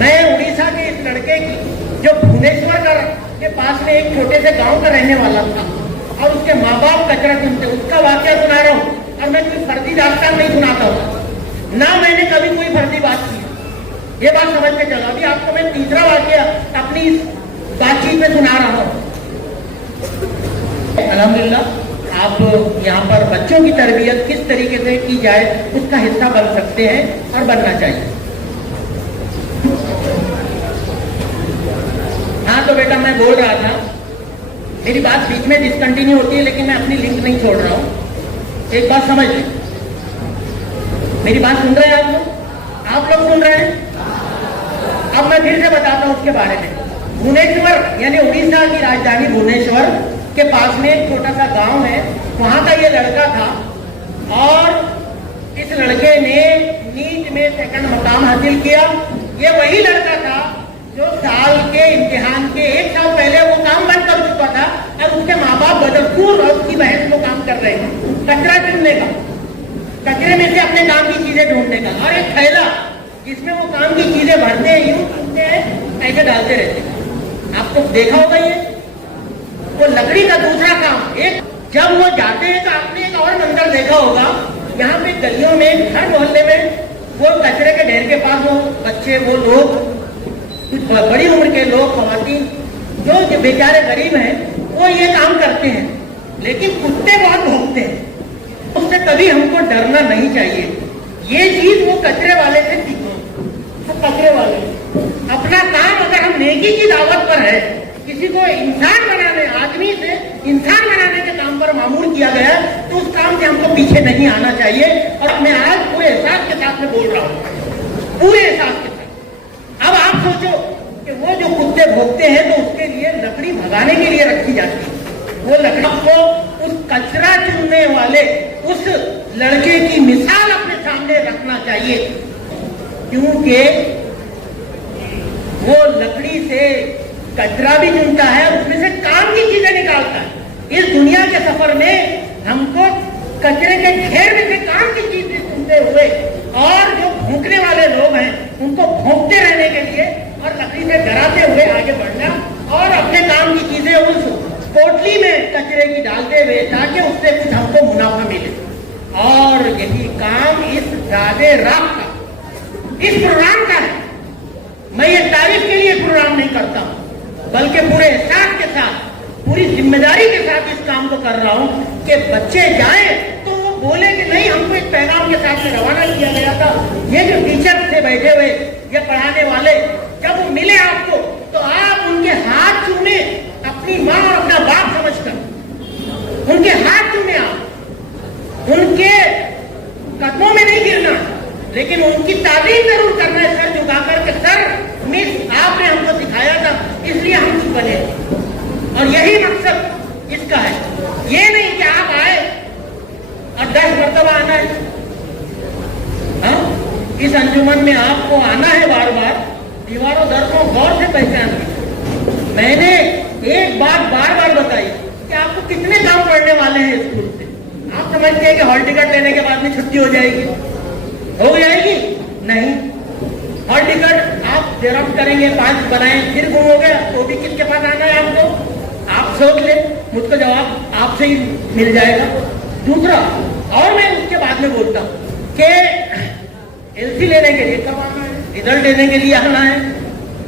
मैं उड़ीसा के इस लड़के की, जो भुवनेश्वर का के पास में एक छोटे से गांव का रहने वाला था और उसके माँ बाप कचरा चुनते, उसका वाक्य सुना रहा हूँ। और मैं कोई फर्जी दास्तान नहीं सुनाता हूँ, ना मैंने कभी कोई फर्जी बात की, ये बात समझ के चलो। अभी आपको मैं तीसरा वाक्य अपनी इस बातचीत में सुना रहा हूँ। अल्हम्दुलिल्लाह आप यहाँ पर बच्चों की तरबियत किस तरीके से की जाए उसका हिस्सा बन सकते हैं और बनना चाहिए। हाँ तो बेटा मैं बोल रहा था, मेरी बात बीच में डिसकंटिन्यू होती है लेकिन मैं अपनी लिंक नहीं छोड़ रहा हूँ। एक बात समझ लें, मेरी बात सुन रहे हैं आप लोग सुन रहे हैं? अब मैं फिर से बताता हूँ उसके बारे में। भुवनेश्वर यानी उड़ीसा की राजधानी भुवनेश्वर के पास में एक छोटा सा गांव है, वहां का ये लड़का था और इस लड़के ने नीट में सेकंड मुकाम हासिल किया। ये वही लड़का था जो साल के इम्तिहान के एक साल पहले वो काम बंद कर चुका था और उसके माँ बाप बदरपुर और उसकी बहन को काम कर रहे हैं कचरा चुनने का, कचरे में से अपने काम की चीजें ढूंढने का, और एक थैला जिसमें वो काम की चीजें भरते हैं, यूं चुनते हैं, ऐसे डालते रहते हैं। आपको देखा होगा ये वो लकड़ी का दूसरा काम। एक जब वो जाते हैं तो आपने एक और मंजर देखा होगा, यहाँ पे गलियों में हर मोहल्ले में वो कचरे के ढेर के पास वो बच्चे, वो लोग, कुछ बड़ी उम्र के लोग, खवातीन जो बेचारे गरीब हैं, वो ये काम करते हैं। लेकिन कुत्ते बहुत भौंकते हैं, उससे कभी हमको डरना नहीं चाहिए। ये चीज वो कचरे वाले से सीखो, तो कचरे वाले अपना काम, अगर हम नेकी की दावत पर है, किसी को इंसान बनाने, आदमी से इंसान बनाने के काम पर मामूल किया गया, तो उस काम से हमको पीछे नहीं आना चाहिए। और मैं आज पूरे एहसास के साथ में बोल रहा हूँ, पूरे एहसास के साथ। अब आप सोचो कि वो जो कुत्ते भोगते हैं तो उसके लिए लकड़ी भगाने के लिए रखी जाती है, वो लकड़ी को उस कचरा चुनने वाले उस लड़के की मिसाल अपने सामने रखना चाहिए, क्योंकि वो लकड़ी से कचरा भी चुनता है और उसमें से काम की चीजें निकालता है। इस दुनिया के सफर में हमको कचरे के ढेर में से काम की चीजें चुनते हुए और जो भौंकने वाले लोग हैं उनको भौंकते रहने के लिए और लकड़ी से डराते हुए आगे बढ़ना और अपने काम की चीजें उस पोटली में कचरे की डालते हुए ताकि उससे कुछ हमको मुनाफा मिले। और यही काम इस राधे राम का, इस प्रोग्राम का है। मैं ये तारीफ के लिए प्रोग्राम नहीं करता हूं, बल्कि पूरे एहसास के साथ, पूरी जिम्मेदारी के साथ इस काम को कर रहा हूं कि बच्चे जाएं तो वो बोले कि नहीं, हमको एक पैगाम के साथ में रवाना किया गया था। ये जो टीचर थे बैठे हुए, ये पढ़ाने वाले, जब वो मिले आपको तो आप उनके हाथ चूमे, अपनी माँ और अपना बाप समझकर उनके हाथ चूमे, आप उनके कदमों में नहीं गिरना, लेकिन उनकी तारीफ जरूर करना है, सर झुकाकर के सर मिस आपने हमको सिखाया था इसलिए हम कुछ बने। और यही मकसद इसका है, ये नहीं कि आप आए और 10 मरतबा आना है। हाँ? इस अंजुमन में आपको आना है बार बार, दीवारों दर को गौर से पहचान की। मैंने एक बात बार बार बताई कि आपको कितने काम पढ़ने वाले हैं स्कूल से। आप समझते हैं कि हॉल टिकट लेने के बाद में छुट्टी हो जाएगी, हो जाएगी? नहीं, हॉल टिकट आप जेरॉक्स करेंगे, 5 बनाएं, फिर गुम हो गया तो भी किसके पास आना है आपको? आप सोच ले, मुझको जवाब आपसे ही मिल जाएगा। दूसरा, और मैं उसके बाद में बोलता हूँ कि एलसी लेने के लिए कब आना है, रिजल्ट लेने के लिए आना है,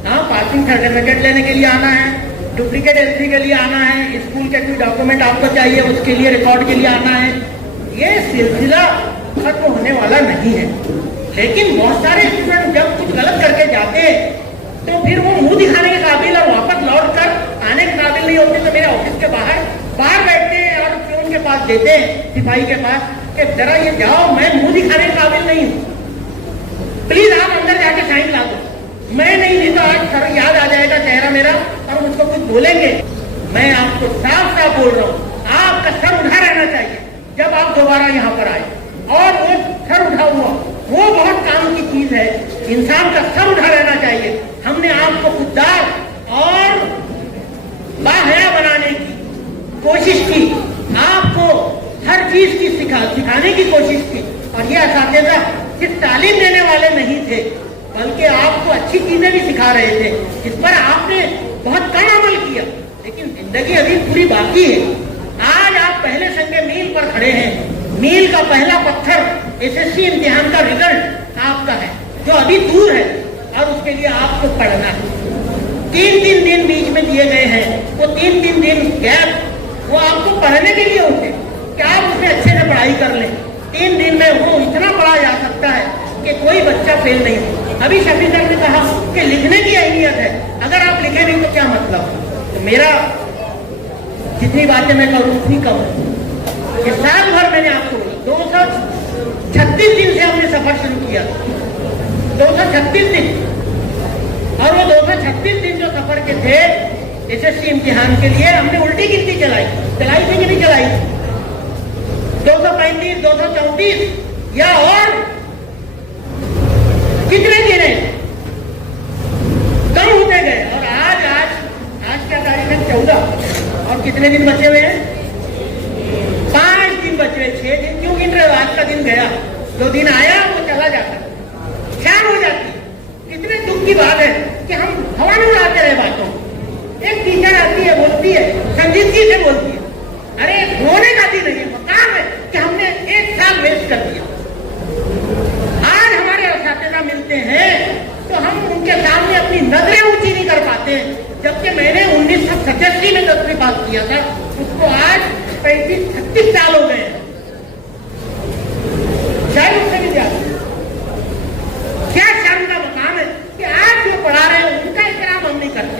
हाँ, पासिंग सर्टिफिकेट लेने के लिए आना है, डुप्लीकेट एलसी के लिए आना है, स्कूल के कोई डॉक्यूमेंट आपको चाहिए उसके लिए, रिकॉर्ड के लिए आना है। ये सिलसिला खत्म होने वाला नहीं है। लेकिन बहुत सारे स्टूडेंट जब कुछ गलत करके जाते हैं तो फिर वो मुंह दिखाने के काबिल और वापस लौट कर आने के काबिल नहीं होते, तो मेरे ऑफिस के बाहर बैठते हैं और फिर उनके पास देते हैं, सिपाही के पास, कि जरा ये जाओ, मैं मुंह दिखाने के काबिल नहीं हूँ, प्लीज आप अंदर जाके साइन ला दो। मैं नहीं दी तो आज सर याद आ जाएगा चेहरा मेरा और मुझको कुछ बोलेंगे। मैं आपको साफ साफ बोल रहा हूँ, आपका सर उठा रहना चाहिए जब आप दोबारा यहाँ पर आए। और वो सर उठा हुआ वो बहुत काम की चीज है, इंसान का सर उठा रहना चाहिए। हमने आपको खुददार और बाहया बनाने की कोशिश की, आपको हर चीज की सिखाने की कोशिश की। और ये असातिज़ा सिर्फ तालीम देने वाले नहीं थे, बल्कि आपको अच्छी चीजें भी सिखा रहे थे, जिस पर आपने बहुत कम अमल किया। जिंदगी अभी पूरी बाकी है। आज आप पहले संगे मील पर खड़े हैं, मील का पहला पत्थर एसएससी इम्तिहान का रिजल्ट आपका है जो अभी दूर है, और उसके लिए आपको पढ़ना है। 3-3 दिन बीच में दिए गए हैं, वो 3-3 दिन गैप वो आपको पढ़ने के लिए होते कि आप उसमें अच्छे से पढ़ाई कर लें। 3 दिन में वो इतना पढ़ा जा सकता है कि कोई बच्चा फेल नहीं हो। अभी शफी सर ने कहा कि लिखने की अहमियत है, अगर आप लिखे नहीं तो क्या मतलब। तो मेरा जितनी बातें मैं करूँ उतनी कम है। कि साल भर मैंने आपको 236 दिन से हमने सफर शुरू किया, 236 दिन, और वो 236 दिन जो सफर के थे एसएससी इम्तिहान के लिए हमने उल्टी गिनती चलाई थी कि नहीं चलाई, 235, 234 या और कितने दिन है कम होते गए। और आज क्या तारीख है, 14, और कितने दिन बचे हुए हैं, 5 दिन बचे हुए। 6 दिन क्यों गिन रहे हो, आज का दिन गया, जो दिन आया वो चला जाता, शाम हो जाती। कितने दुख की बात है कि हम हवा में उड़ाते रहे बातों। एक टीचर आती है, बोलती है, संजीदगी से बोलती है, अरे रोने का दिन नहीं, मकान है कि हमने 1 साल वेस्ट कर दिया। आज हमारे असातिज़ा मिलते हैं तो हम उनके सामने अपनी नजरें ऊंची नहीं कर पाते, जबकि मैंने 1987 में 10वीं पास किया था, उसको आज 35-36 साल हो गए हैं, शायद उससे भी ज्यादा। क्या शर्म का मकाम है कि आज जो पढ़ा रहे हैं उनका एहतराम हम नहीं करते।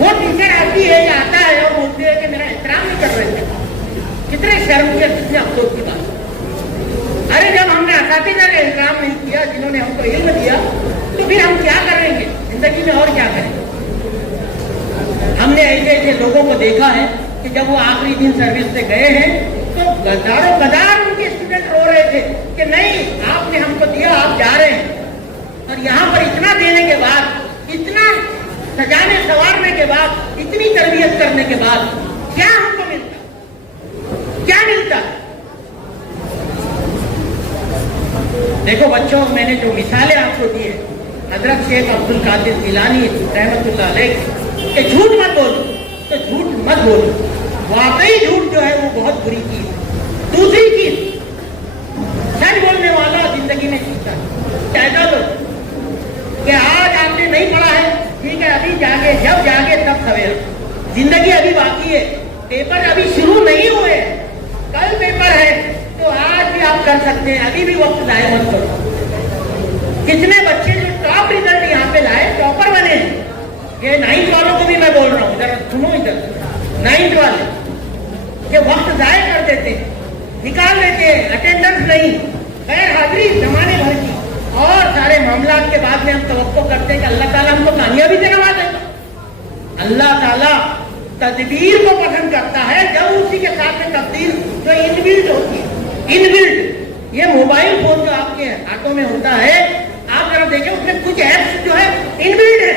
वो टीचर आती है या आता है और बोलती है कि मेरा एहतराम नहीं कर रहे थे। कितने शर्म के, कितने अफसोस की बात। अरे जब हमने असातिज़ा का एहतराम नहीं किया, जिन्होंने हमको इल्म दिया, तो फिर हम क्या करेंगे जिंदगी में, और क्या करेंगे। हमने ऐसे लोगों को देखा है कि जब वो आखिरी दिन सर्विस से गए हैं तो गदारों गदार उनके स्टूडेंट रो रहे थे कि नहीं आपने हमको दिया, आप जा रहे हैं। और यहाँ पर इतना देने के बाद, इतना सजाने संवारने के बाद, इतनी तरबियत करने के बाद क्या हमको मिलता, क्या मिलता। देखो बच्चों, मैंने जो मिसालें आपको दी है, हजरत शेख अब्दुल कादिर जिलानी रहमतुल्लाह अलैह कि झूठ मत बोलो, तो झूठ मत बोलो। वाकई झूठ जो है वो बहुत बुरी चीज है। दूसरी चीज, सच बोलने वाला जिंदगी में जीता है। कहता लो कि आज आपने नहीं पढ़ा है, ठीक है, अभी जागे, जब जागे तब सवेरा, जिंदगी अभी बाकी है, पेपर अभी शुरू नहीं हुए, कल पेपर है, तो आज भी आप कर सकते हैं, अभी भी वक्त जाए मत करो। कितने बच्चे जो टॉप रिजल्ट यहाँ पे लाए, टॉपर बने, ये 9th वालों को भी मैं बोल रहा हूँ, जरा सुनो इधर, 9th वाले के वक्त जाए कर देते, निकाल देते, अटेंडेंस नहीं, गैर हाजिरी जमाने भर की, और सारे मामलात के बाद में हम तवक्को करते हैं कि अल्लाह ताला हमको कामयाबी से नवाजेगा। अल्लाह ताला तदबीर को पसंद करता है जब उसी के साथ में तब्दील जो इनबिल्ट होती है। इनबिल्ट ये मोबाइल फोन जो आपके हाथों में होता है, आप जरा देखें उसमें कुछ ऐप्स जो है इनबिल्ट है।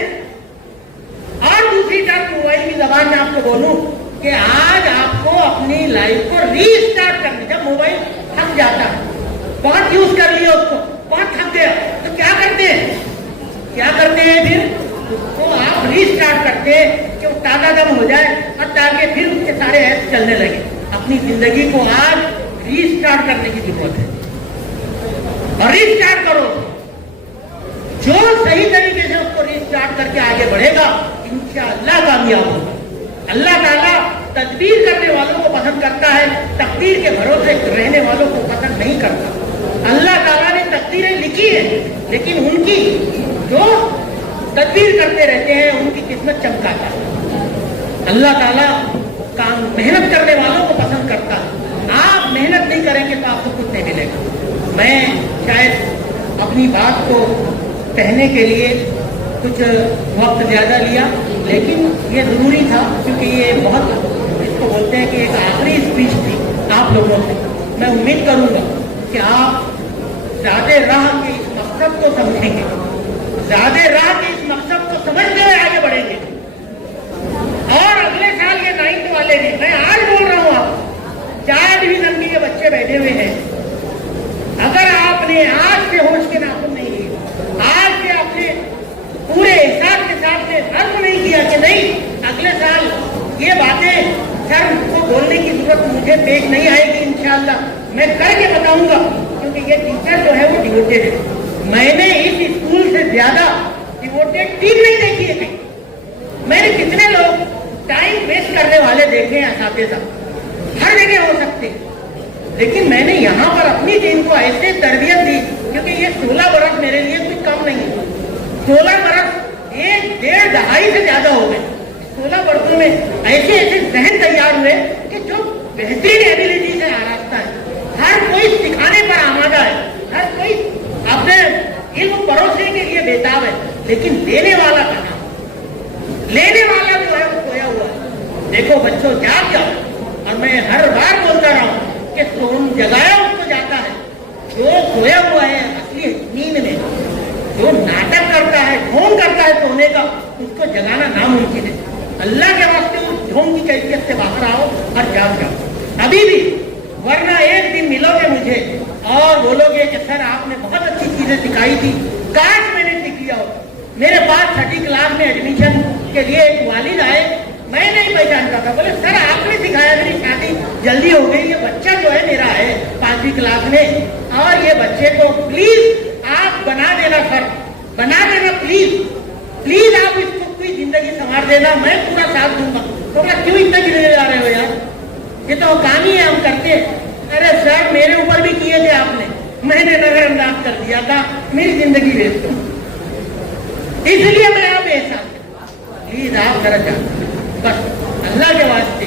और दूसरी तरफ मोबाइल की जबान में आपको बोलूं कि आज आपको अपनी लाइफ को रीस्टार्ट करना, जब मोबाइल थक जाता है, बहुत यूज कर लिया उसको, बहुत थक गया, तो क्या करते हैं फिर उसको आप रीस्टार्ट करते हैं कि वो ताजा दम हो जाए और ताकि फिर उसके सारे ऐप्स चलने लगे। अपनी जिंदगी को आज रीस्टार्ट करने की जरूरत है और रीस्टार्ट करो। जो सही तरीके से उसको रीस्टार्ट करके आगे बढ़ेगा इंशाअल्लाह कामयाब होगा। अल्लाह ताला तदबीर करने वालों को पसंद करता है, तकदीर के भरोसे रहने वालों को पसंद नहीं करता। अल्लाह ताला ने तकदीरें लिखी है, लेकिन उनकी जो तदबीर करते रहते हैं उनकी किस्मत चमकाता है। अल्लाह ताला काम मेहनत करने वालों को पसंद करता है। आप मेहनत नहीं करेंगे तो आपको कुछ नहीं मिलेगा। मैं शायद अपनी बात को कहने के लिए कुछ वक्त ज़्यादा लिया, लेकिन ये ज़रूरी था क्योंकि ये बहुत, इसको बोलते हैं कि एक आखिरी स्पीच थी आप लोगों से। मैं उम्मीद करूँगा कि आप ज़्यादा राह के इस मकसद को समझेंगे, ज़्यादा राह के इस मकसद को समझते हुए आगे बढ़ेंगे। और अगले साल ये 9th वाले भी, मैं आज बोल रहा हूँ, आप 4 डिवीजन के ये बच्चे बैठे हुए हैं, अगर आपने आज से होश के नाखून नहीं लिए, आज से अपने पूरे हिसाब के साथ में अर्ज नहीं किया कि नहीं अगले साल ये बातें सर को बोलने की जरूरत मुझे पेश नहीं आएगी, इंशाअल्लाह मैं करके बताऊंगा, क्योंकि ये टीचर जो है वो डिवोटेड है। मैंने इस स्कूल से ज्यादा डिवोटेड टीम नहीं देखी है कहीं। मैंने कितने लोग टाइम वेस्ट करने वाले देखे हैं असातिज़ा, हर जगह हो सकते हैं, लेकिन मैंने यहाँ पर अपनी टीम को ऐसे तरबियत दी, क्योंकि ये 16 बरस मेरे लिए कोई कम नहीं है। 16 बरस 1.5 से ज्यादा हो गए। 16 वर्षों में ऐसे ऐसे जहन तैयार हुए कि जो बेहतरीन एबिलिटी से आरास्ता है, हर कोई सिखाने पर आमादा है, हर कोई अपने इल्म परोसने के लिए बेताब है, लेकिन लेने वाला कहाँ? लेने वाला जो है वो खोया हुआ है। देखो बच्चों, जाग जाओ, और मैं हर बार बोलता रहा हूँ कि सोन जगाया उसको जाता है, जो खोया हुआ है असली नींद में, जो नाटक करता है, ढोंग करता है सोने का, उसको जगाना नामुमकिन है। अल्लाह के वास्ते उस ढोंग की कैफियत से बाहर आओ और जाग जाओ अभी भी, वरना एक दिन मिलोगे मुझे और बोलोगे कि सर आपने बहुत अच्छी चीजें सिखाई थी, काश मैंने सीख लिया हो। मेरे पास 6ठी क्लास में एडमिशन के लिए एक वालिद आए, मैं नहीं पहचानता था, बोले सर आपने सिखाया, मेरी शादी जल्दी हो गई, ये बच्चा जो है मेरा है 5वीं क्लास में, और ये बच्चे को प्लीज आप बना देना सर, बना देना प्लीज, प्लीज आप इसको कोई जिंदगी संवार देना, मैं पूरा साथ दूंगा। तो मैं क्यों इतना गिरने जा रहे हो यार, ये तो काम ही है, हम करते हैं। अरे सर मेरे ऊपर भी किए थे आपने, मैंने नजरअंदाज कर दिया था, मेरी जिंदगी वेस्ट हो, इसलिए मैं आप ऐसा, प्लीज आप जरा जाओ, बस अल्लाह के वास्ते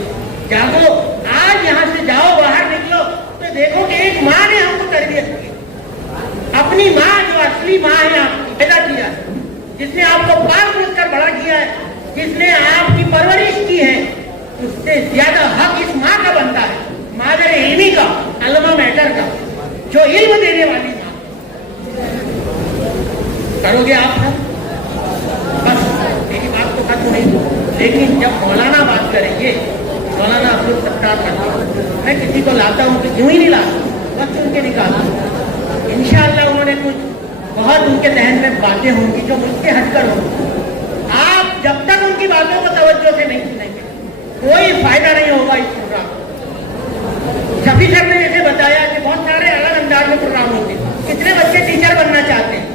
जागो। आज यहाँ से जाओ, बाहर निकलो तो देखो कि एक माँ ने हमको तरबियत की, अपनी माँ जो असली माँ है, आपको पैदा किया है, जिसने आपको पाल पोस कर बड़ा किया है, जिसने आपकी परवरिश की है, उससे ज्यादा हक इस माँ का बनता है, मादर इल्मी का, अल्मा मैटर का, जो इल्म देने वाली माँ। करोगे आप सब? बस मेरी बात तो खत्म नहीं, लेकिन जब मौलाना बात करेंगे, मौलाना अब्दुल सत्तार करते, मैं किसी को लाता हूँ तो क्यों ही नहीं लाता, बस चुन के निकालता। इंशाअल्लाह उन्होंने कुछ बहुत उनके जहन में बातें होंगी जो मुझसे हटकर होंगी। आप जब तक उनकी बातों को तवज्जो से नहीं सुनेंगे, कोई फायदा नहीं होगा इस प्रोग्राम को। शफी सर ने जैसे बताया कि बहुत सारे अलग अंदाज में प्रोग्राम होते हैं, कितने बच्चे टीचर बनना चाहते हैं?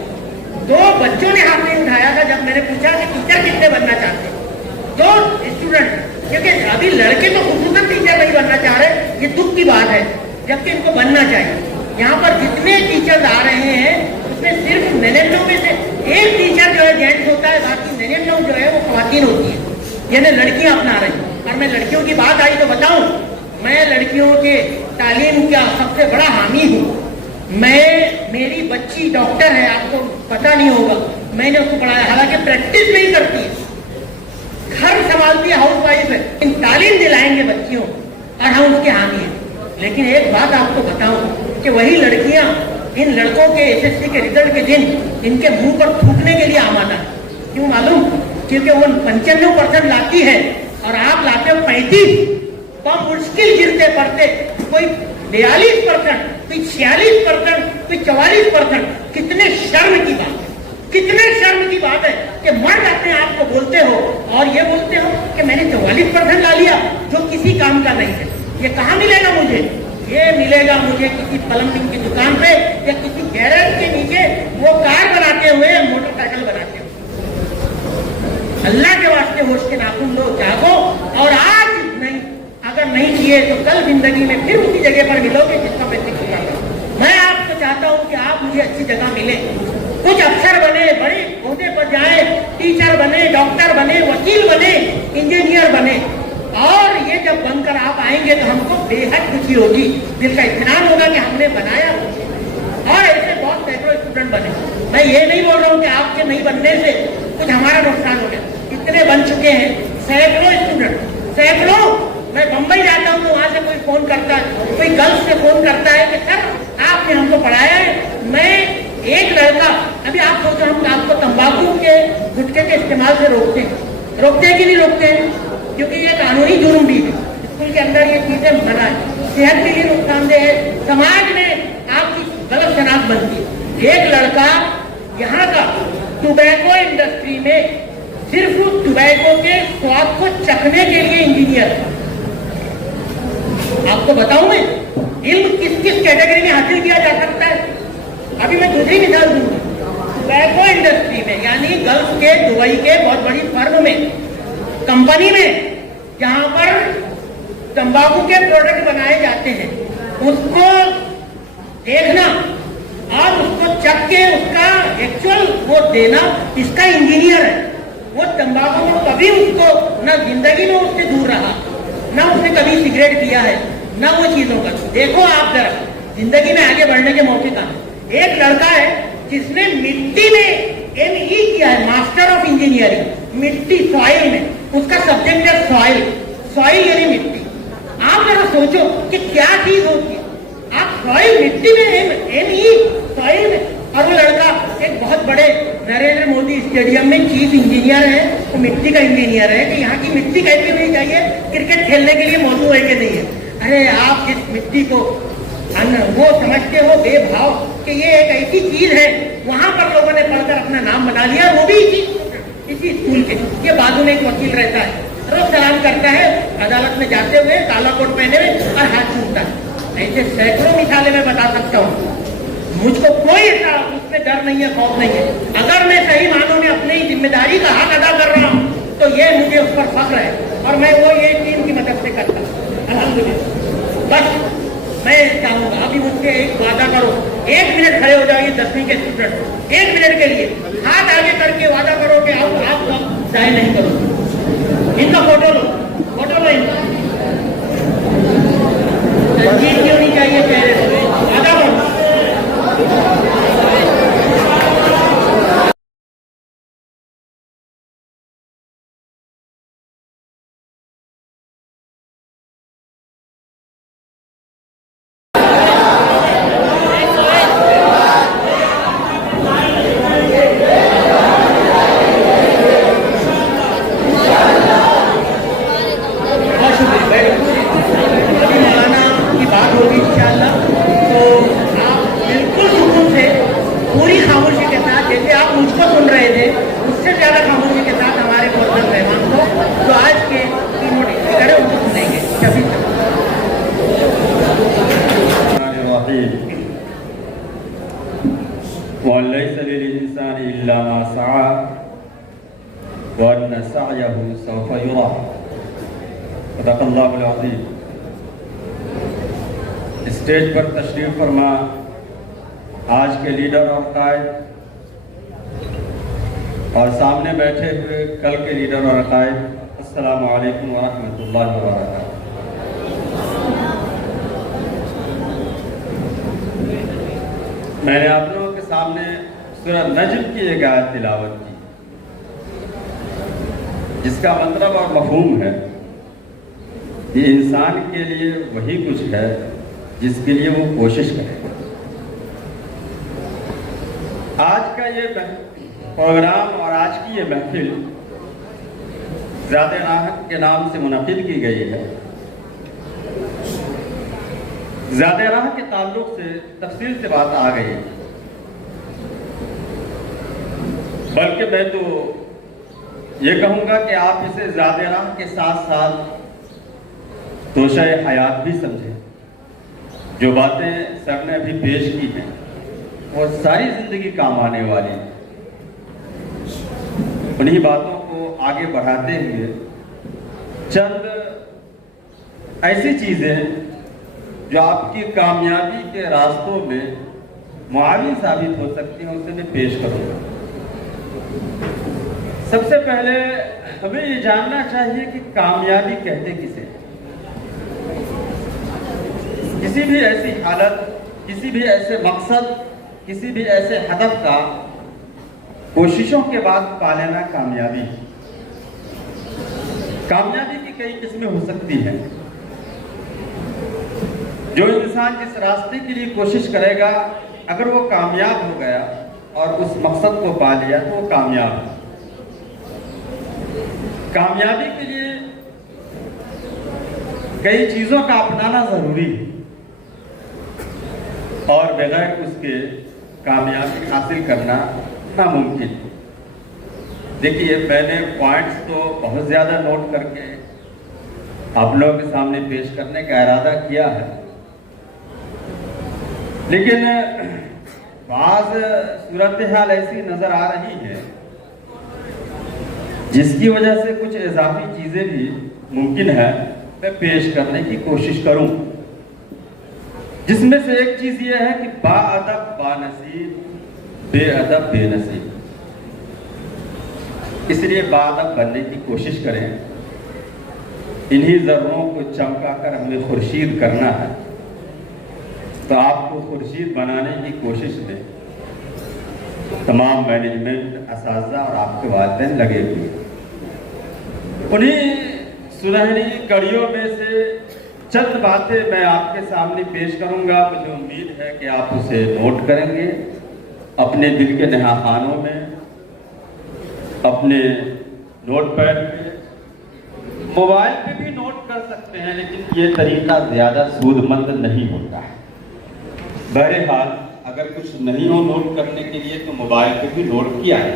2 बच्चों ने हाथ नहीं उठाया था जब मैंने पूछा कि टीचर कितने बनना चाहते हैं, 2 स्टूडेंट, क्योंकि अभी लड़के तो खुसूसन टीचर नहीं बनना चाह रहे, ये दुख की बात है, जबकि इनको बनना चाहिए। यहाँ पर जितने टीचर्स आ रहे हैं उसमें सिर्फ 99 में से एक टीचर जो है जेंट्स होता है, बाकी 99 जो है वो खवातीन होती है, यानी लड़कियां अपना रही। और मैं लड़कियों की बात आई तो बताऊं, मैं लड़कियों के तालीम का सबसे बड़ा हामी हूँ। मेरी बच्ची डॉक्टर है, आपको पता नहीं होगा, मैंने उसको पढ़ाया, हालांकि प्रैक्टिस नहीं करती है, घर संभालती है, हाउस वाइफ है, इन तालीम दिलाएंगे बच्चियों और हम उसके हामी हैं। लेकिन एक बात आपको बताऊं कि वही लड़कियां इन लड़कों के SSC के रिजल्ट के दिन इनके मुंह पर थूकने के लिए आमादा है। क्यों मालूम? क्योंकि वो 95% लाती है और आप लाते हो 35, तो मुश्किल गिरते पड़ते, कोई 42%, कोई 46%, कोई 44%। कितने शर्म की बात है, कितने शर्म की बात है कि मर्द अपने आप को बोलते हो और ये बोलते हो कि मैंने 44% ला लिया, जो किसी काम का नहीं है। ये कहाँ मिलेगा मुझे? ये मिलेगा मुझे किसी प्लम्बिंग की दुकान पे या किसी गैरेज के नीचे, वो कार बनाते हुए, मोटरसाइकिल बनाते हुए। अल्लाह के वास्ते होश के नाखून लो, जागो, और आज नहीं, अगर नहीं किए तो कल जिंदगी में फिर उसी जगह पर मिलोगे जिसका मैं जिक्र कर रहा हूं। मैं आपको चाहता हूं कि आप मुझे अच्छी जगह मिले, कुछ अफसर बने, बड़े ओहदे पर जाए, टीचर बने, डॉक्टर बने, वकील बने, इंजीनियर बने, और ये जब बनकर आप आएंगे तो हमको बेहद खुशी होगी, दिल का इत्मीनान होगा कि हमने बनाया। और ऐसे बहुत सैकड़ों स्टूडेंट बने। मैं ये नहीं बोल रहा हूँ कि आपके नहीं बनने से कुछ हमारा नुकसान हो गया, इतने बन चुके हैं सैकड़ों स्टूडेंट, सैकड़ों। मैं बम्बई जाता हूँ तो वहां से कोई फोन करता है, कोई गर्ल्स से फोन करता है कि सर आपने हमको पढ़ाया है। मैं एक लड़का, अभी आप सोचो हम आपको तंबाकू के गुटखे के इस्तेमाल से रोकते हैं कि नहीं रोकते हैं? क्योंकि ये कानूनी जुर्म भी है, स्कूल के अंदर ये चीजें मना है, सेहत के लिए नुकसानदेह है, समाज में आपकी गलत शनाख्त बनती है। एक लड़का यहाँ का टोबैको इंडस्ट्री में صرف ٹبیکو کے سواد کو چکھنے کے لیے انجینئر تھا. آپ کو بتاؤں میں علم کس کس کیٹیگری میں حاصل کیا جا سکتا ہے. ابھی میں دوسری مثال دوں گا. ٹبیکو انڈسٹری میں یعنی گلف کے دبئی کے بہت بڑی فرم میں کمپنی میں جہاں پر تمباکو کے پروڈکٹ بنائے جاتے ہیں اس کو دیکھنا اور اس کو چکھ کے اس کا ایکچوئل وہ دینا اس کا انجینئر ہے. وہ تمباکو کو کبھی اس کو نہ زندگی میں اس سے دور رہا, نہ اس نے کبھی سگریٹ پیا ہے, نہ وہ چیزوں کا. دیکھو آپ ذرا زندگی میں آگے بڑھنے کے موقع کا ایک لڑکا ہے جس نے مٹی میں ME کیا ہے, ماسٹر آف انجینئرنگ مٹی سوائل میں. اس کا سبجیکٹ ہے سوائل. سوائل یعنی مٹی. آپ ذرا سوچو کہ کیا چیز ہوتی ہے. آپ سوائل مٹی میں ME سوائل میں, اور وہ لڑکا ایک بہت بڑے نریندر مودی اسٹیڈیم میں چیف انجینئر ہے. وہ مٹی کا انجینئر ہے کہ یہاں کی مٹی کیسی ہونی چاہیے, کرکٹ کھیلنے کے لیے موضوع ہے کہ نہیں ہے. ارے آپ جس مٹی کو وہ سمجھتے ہو بے بھاؤ کہ یہ ایک ایسی چیز ہے, وہاں پر لوگوں نے پڑھ کر اپنا نام بنا لیا, وہ بھی اسی اسکول کے. یہ بازو میں ایک وکیل رہتا ہے, روز سلام کرتا ہے عدالت میں جاتے ہوئے, کالا کوٹ پہنے ہوئے اور ہاتھ چھوٹتا ہے. ایسے سینکڑوں مثالیں میں بتا سکتا ہوں. مجھ کو کوئی ایسا اس میں ڈر نہیں ہے, خوف نہیں ہے. اگر میں صحیح معنوں میں اپنی ذمہ داری کا حق ادا کر رہا ہوں تو یہ مجھے اس پر فخر ہے, اور میں وہ یہ ٹیم کی مدد سے کرتا ہوں الحمدللہ. بس میں چاہوں گا ابھی مجھ سے ایک وعدہ کرو, 1 منٹ کھڑے ہو جائیے 10ویں کے اسٹوڈنٹ, 1 منٹ کے لیے ہاتھ آگے کر کے وعدہ کرو کہ آپ ضائع نہیں کرو. ان کا فوٹو لو, فوٹو لو. ان کا تنظیم کی ہونی چاہیے چہرے سے. وعدہ کرو. وَلَيْسَ لِلْإِنسَانِ إِلَّا مَا سَعَى وَأَنَّ سَعْيَهُ سَوْفَ يُرَى. صدق اللہ العظیم. اسٹیج پر تشریف فرما آج کے لیڈر اور قائد, اور سامنے بیٹھے ہوئے کل کے لیڈر اور قائد, السلام علیکم ورحمۃ اللہ وبرکاتہ. میں نے آپ لوگوں کے سامنے سورہ نجم کی ایک آیت تلاوت کی, جس کا مطلب اور مفہوم ہے کہ انسان کے لیے وہی کچھ ہے جس کے لیے وہ کوشش کرے. آج کا یہ پروگرام اور آج کی یہ محفل ذات راحت کے نام سے منعقد کی گئی ہے. ذات راحت کے تعلق سے تفصیل سے بات آ گئی, بلکہ میں تو یہ کہوں گا کہ آپ اسے ذات راحت کے ساتھ ساتھ توشہ حیات بھی سمجھیں. جو باتیں سر نے ابھی پیش کی ہیں وہ ساری زندگی کام آنے والی ہیں. انہی باتوں کو آگے بڑھاتے ہوئے چند ایسی چیزیں جو آپ کی کامیابی کے راستوں میں معاون ثابت ہو سکتی ہیں, اسے میں پیش کروں گا. سب سے پہلے ہمیں یہ جاننا چاہیے کہ کامیابی کہتے کسے. کسی بھی ایسی حالت, کسی بھی ایسے مقصد, کسی بھی ایسے ہدف کا کوششوں کے بعد پا لینا کامیابی ہے. کامیابی کی کئی قسمیں ہو سکتی ہیں. جو انسان جس راستے کے لیے کوشش کرے گا, اگر وہ کامیاب ہو گیا اور اس مقصد کو پا لیا تو وہ کامیاب ہے. کامیابی کے لیے کئی چیزوں کا اپنانا ضروری ہے, اور بغیر اس کے کامیابی حاصل کرنا ناممکن ہے. देखिए, मैंने पॉइंट्स तो बहुत ज़्यादा नोट करके आप लोगों के सामने पेश करने का इरादा किया है, लेकिन बाज़ सूरत हाल ऐसी नज़र आ रही है जिसकी वजह से कुछ इजाफी चीज़ें भी मुमकिन है मैं पेश करने की कोशिश करूं, जिसमें से एक चीज़ ये है कि बाअदब बानसीब, बेअदब बेनसीब। इसलिए बाअदब बनने की कोशिश करें, इन्हीं ज़र्रों को चमका कर हमें खुर्शीद करना है, तो आपको खुर्शीद बनाने की कोशिश में तमाम मैनेजमेंट, असातिज़ा और आपके वालिदैन लगे हुए हैं। उन्हीं सुनहरी कड़ियों में से चंद बातें मैं आपके सामने पेश करूंगा। मुझे उम्मीद है कि आप उसे नोट करेंगे अपने दिल के नहाखानों में, अपने नोट पैड पे, मोबाइल पे भी नोट कर सकते हैं, लेकिन ये तरीका ज़्यादा सूदमंद नहीं होता है। बहरहाल अगर कुछ नहीं हो नोट करने के लिए तो मोबाइल पे भी नोट किया है।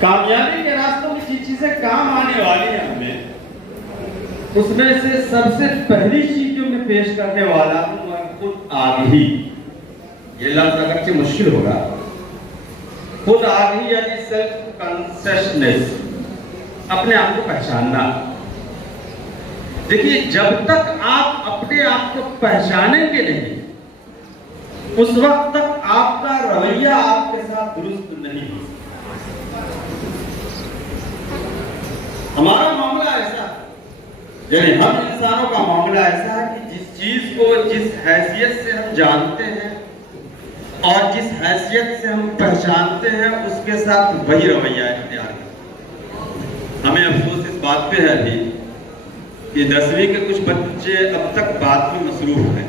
कामयाबी के रास्तों में जिन चीजें काम आने वाली हैं हमें, उसमें से सबसे पहली चीज जो मैं पेश करने वाला हूं वह खुद आगाही। ये लफ्ज अगरचे मुश्किल होगा, खुद आगाही यानी सेल्फ कॉन्शियसनेस, अपने आप को पहचानना। देखिए, जब तक आप अपने आप को पहचानेंगे नहीं, उस वक्त तक आपका रवैया आपके साथ दुरुस्त नहीं हो। हमारा मामला ऐसा है, यानी हम इंसानों का मामला ऐसा है कि जिस चीज को जिस हैसियत से हम जानते हैं और जिस हैसियत से हम पहचानते हैं, उसके साथ वही रवैया इख्तियार करें। हमें अफसोस इस बात पे है अभी कि 10वीं के कुछ बच्चे अब तक बात में मसरूफ हैं।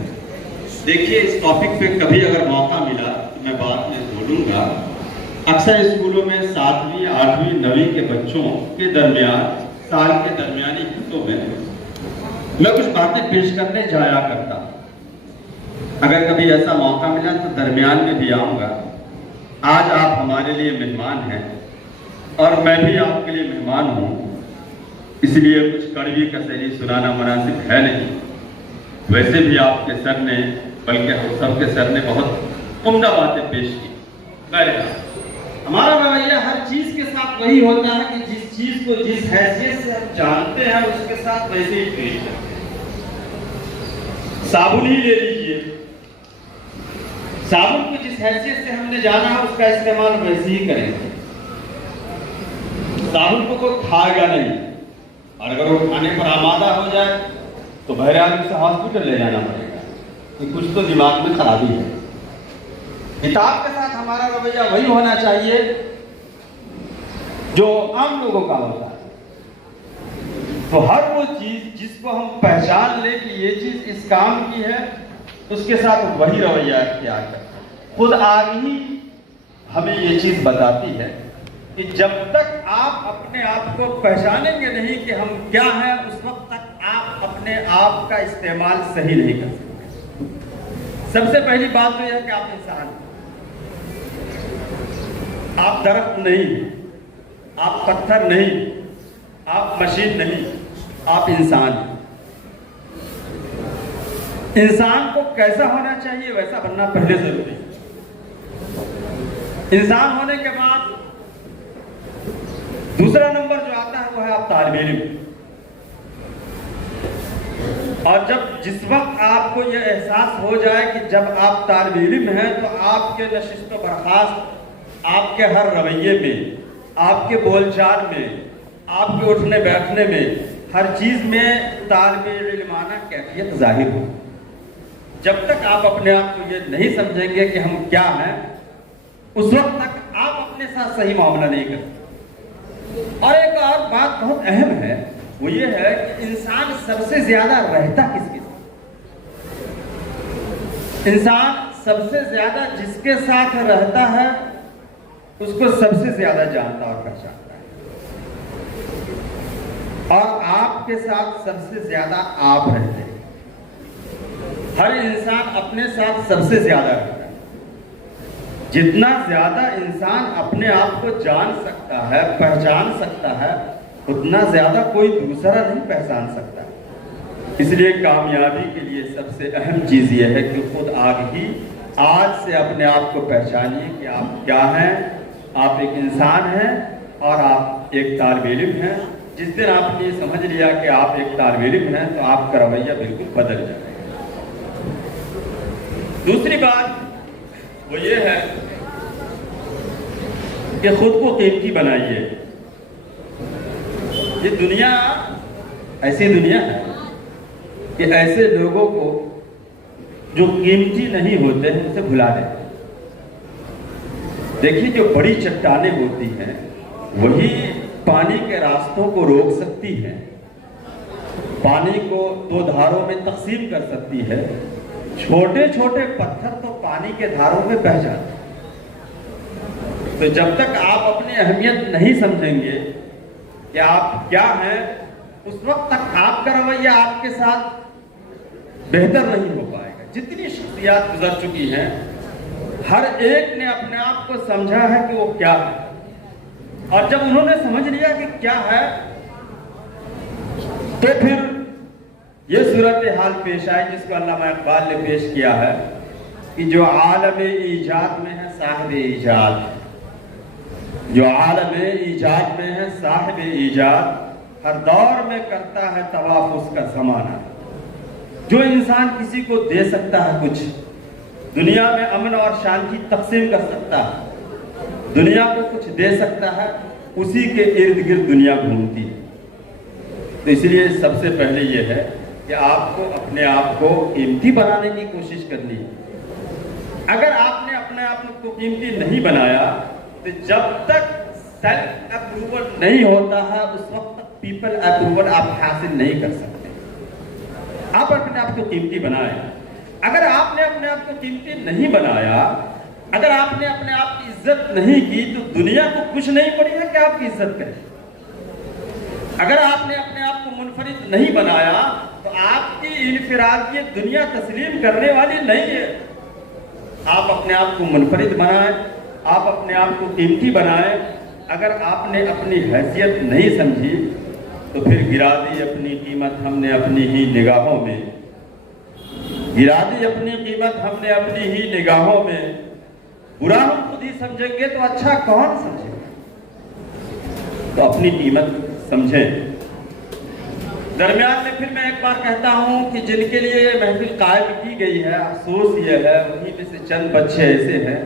देखिए, इस टॉपिक पे कभी अगर मौका मिला तो मैं बात में बोलूँगा। अक्सर स्कूलों में 7वीं, 8वीं, 9वीं के बच्चों के दरमियान, साल के दरमियानी हिस्सों में मैं कुछ बातें पेश करने जाया करता। अगर कभी ऐसा मौका मिला तो दरमियान में भी आऊँगा। आज आप हमारे लिए मेहमान हैं और मैं भी आपके लिए मेहमान हूँ, इसलिए कुछ कड़वी कसैली सुनाना मुनासिब है नहीं। वैसे भी आपके सर ने, बल्कि हम सब के सर ने बहुत उम्दा बातें पेश की। हमारा रवैया हर चीज के साथ वही होता है कि जिस चीज को जिस हैसियत से हम जानते हैं उसके साथ वैसे ही पेश करते हैं। साबुन ही ले लीजिए, साबुन को जिस हैसियत से हमने जाना है उसका इस्तेमाल वैसे ही करेंगे। साबुन को कोई खाएगा नहीं, और अगर वो खाने पर आमादा हो जाए तो बहरहाल उसे हॉस्पिटल ले जाना पड़ेगा कि कुछ तो दिमाग में खराबी है। किताब के साथ हमारा रवैया वही होना चाहिए जो आम लोगों का होता है। तो हर वो चीज जिसको हम पहचान ले कि ये चीज इस काम की है, उसके साथ वही रवैया इख्तियार करते हैं। खुद आगाही हमें ये चीज बताती है कि जब तक आप अपने आप को पहचानेंगे नहीं कि हम क्या हैं, उस वक्त तक आप अपने आप का इस्तेमाल सही नहीं कर सकते। सबसे पहली बात तो यह है कि आप इंसान हैं। आप दरख्त नहीं, आप पत्थर नहीं, आप मशीन नहीं, आप इंसान हैं। इंसान को कैसा होना चाहिए वैसा बनना पहले जरूरी है। इंसान होने के बाद दूसरा नंबर जो आता है वो है आप तालिब इल्म। और जब जिस वक्त आपको यह एहसास हो जाए कि जब आप तालिब इल्म हैं तो आपके नशिस्त व बर्खास्त, आपके हर रवैये में, आपके बोलचाल में, आपके उठने बैठने में, हर चीज में तालिब इल्माना कैफियत जाहिर हो। जब तक आप अपने आप को ये नहीं समझेंगे कि हम क्या हैं, उस वक्त तक आप अपने साथ सही मामला नहीं कर सकते। और एक और बात बहुत अहम है, वो ये है कि इंसान सबसे ज्यादा रहता किसके साथ? इंसान सबसे ज्यादा जिसके साथ रहता है उसको सबसे ज्यादा जानता और पहचानता है। और आपके साथ सबसे ज्यादा आप रहते हैं। हर इंसान अपने साथ सबसे ज्यादा रहता है। जितना ज्यादा इंसान अपने आप को जान सकता है, पहचान सकता है, उतना ज्यादा कोई दूसरा नहीं पहचान सकता। इसलिए कामयाबी के लिए सबसे अहम चीज यह है कि खुद आज से अपने आप को पहचानिए कि आप क्या हैं। आप एक इंसान हैं और आप एक तालिब इल्म हैं। जिस दिन आपने ये समझ लिया कि आप एक तालिब इल्म हैं तो आपका रवैया बिल्कुल बदल जाएगा। दूसरी बात वो ये है कि खुद को कीमती बनाइए। ये दुनिया ऐसी दुनिया है कि ऐसे लोगों को जो कीमती नहीं होते हैं उसे भुला दें। देखिए, जो बड़ी चट्टानें होती हैं वही पानी के रास्तों को रोक सकती हैं, पानी को दो धारों में तकसीम कर सकती है। छोटे छोटे पत्थर तो पानी के धारों में बह जाते हैं। तो जब तक आप अपनी अहमियत नहीं समझेंगे कि आप क्या हैं, उस वक्त तक आपका रवैया आपके साथ बेहतर नहीं हो पाएगा। जितनी शख्सियात गुजर चुकी हैं, हर एक ने अपने आप को समझा है कि वो क्या है, और जब उन्होंने समझ लिया कि क्या है तो फिर ये सूरत हाल पेश आई जिसको अल्लामा इकबाल ने पेश किया है कि जो आलम ईजाद में है साहिब ईजाद, जो आलम ईजाद में है साहिब ईजाद, हर दौर में करता है तवाफ उसका ज़माना। जो इंसान किसी को दे सकता है कुछ, दुनिया में अमन और शांति तकसीम कर सकता है, दुनिया को कुछ दे सकता है, उसी के इर्द गिर्द दुनिया घूमती है। तो इसलिए सबसे पहले यह है कि आपको अपने आप को कीमती बनाने की कोशिश करनी है। अगर आपने अपने आप को कीमती नहीं बनाया तो जब तक सेल्फ अप्रूवल नहीं होता है उस वक्त तक पीपल अप्रूवल आप हासिल नहीं कर सकते। आप अपने आप को कीमती बनाएं। अगर आपने अपने आप को कीमती नहीं बनाया, अगर आपने अपने आप की इज्जत नहीं की तो दुनिया को कुछ नहीं पड़ेगा कि आपकी इज्जत करे। अगर आपने अपने आप को मुनफरिद नहीं बनाया तो आपकी इनफिरादियत दुनिया तस्लीम करने वाली नहीं है। आप अपने आप को मुनफरिद बनाएं, आप अपने आप को कीमती बनाएं। अगर आपने अपनी हैसियत नहीं समझी तो फिर गिरा दी अपनी कीमत हमने अपनी ही निगाहों में, गिरा दी अपनी कीमत हमने अपनी ही निगाहों में। बुरा हम खुद ही समझेंगे तो अच्छा कौन समझेगा? तो अपनी कीमत समझें। दरमियान में फिर मैं एक बार कहता हूं कि जिनके लिए ये महफिल कायम की गई है, अफसोस ये है वहीं में से चंद बच्चे ऐसे हैं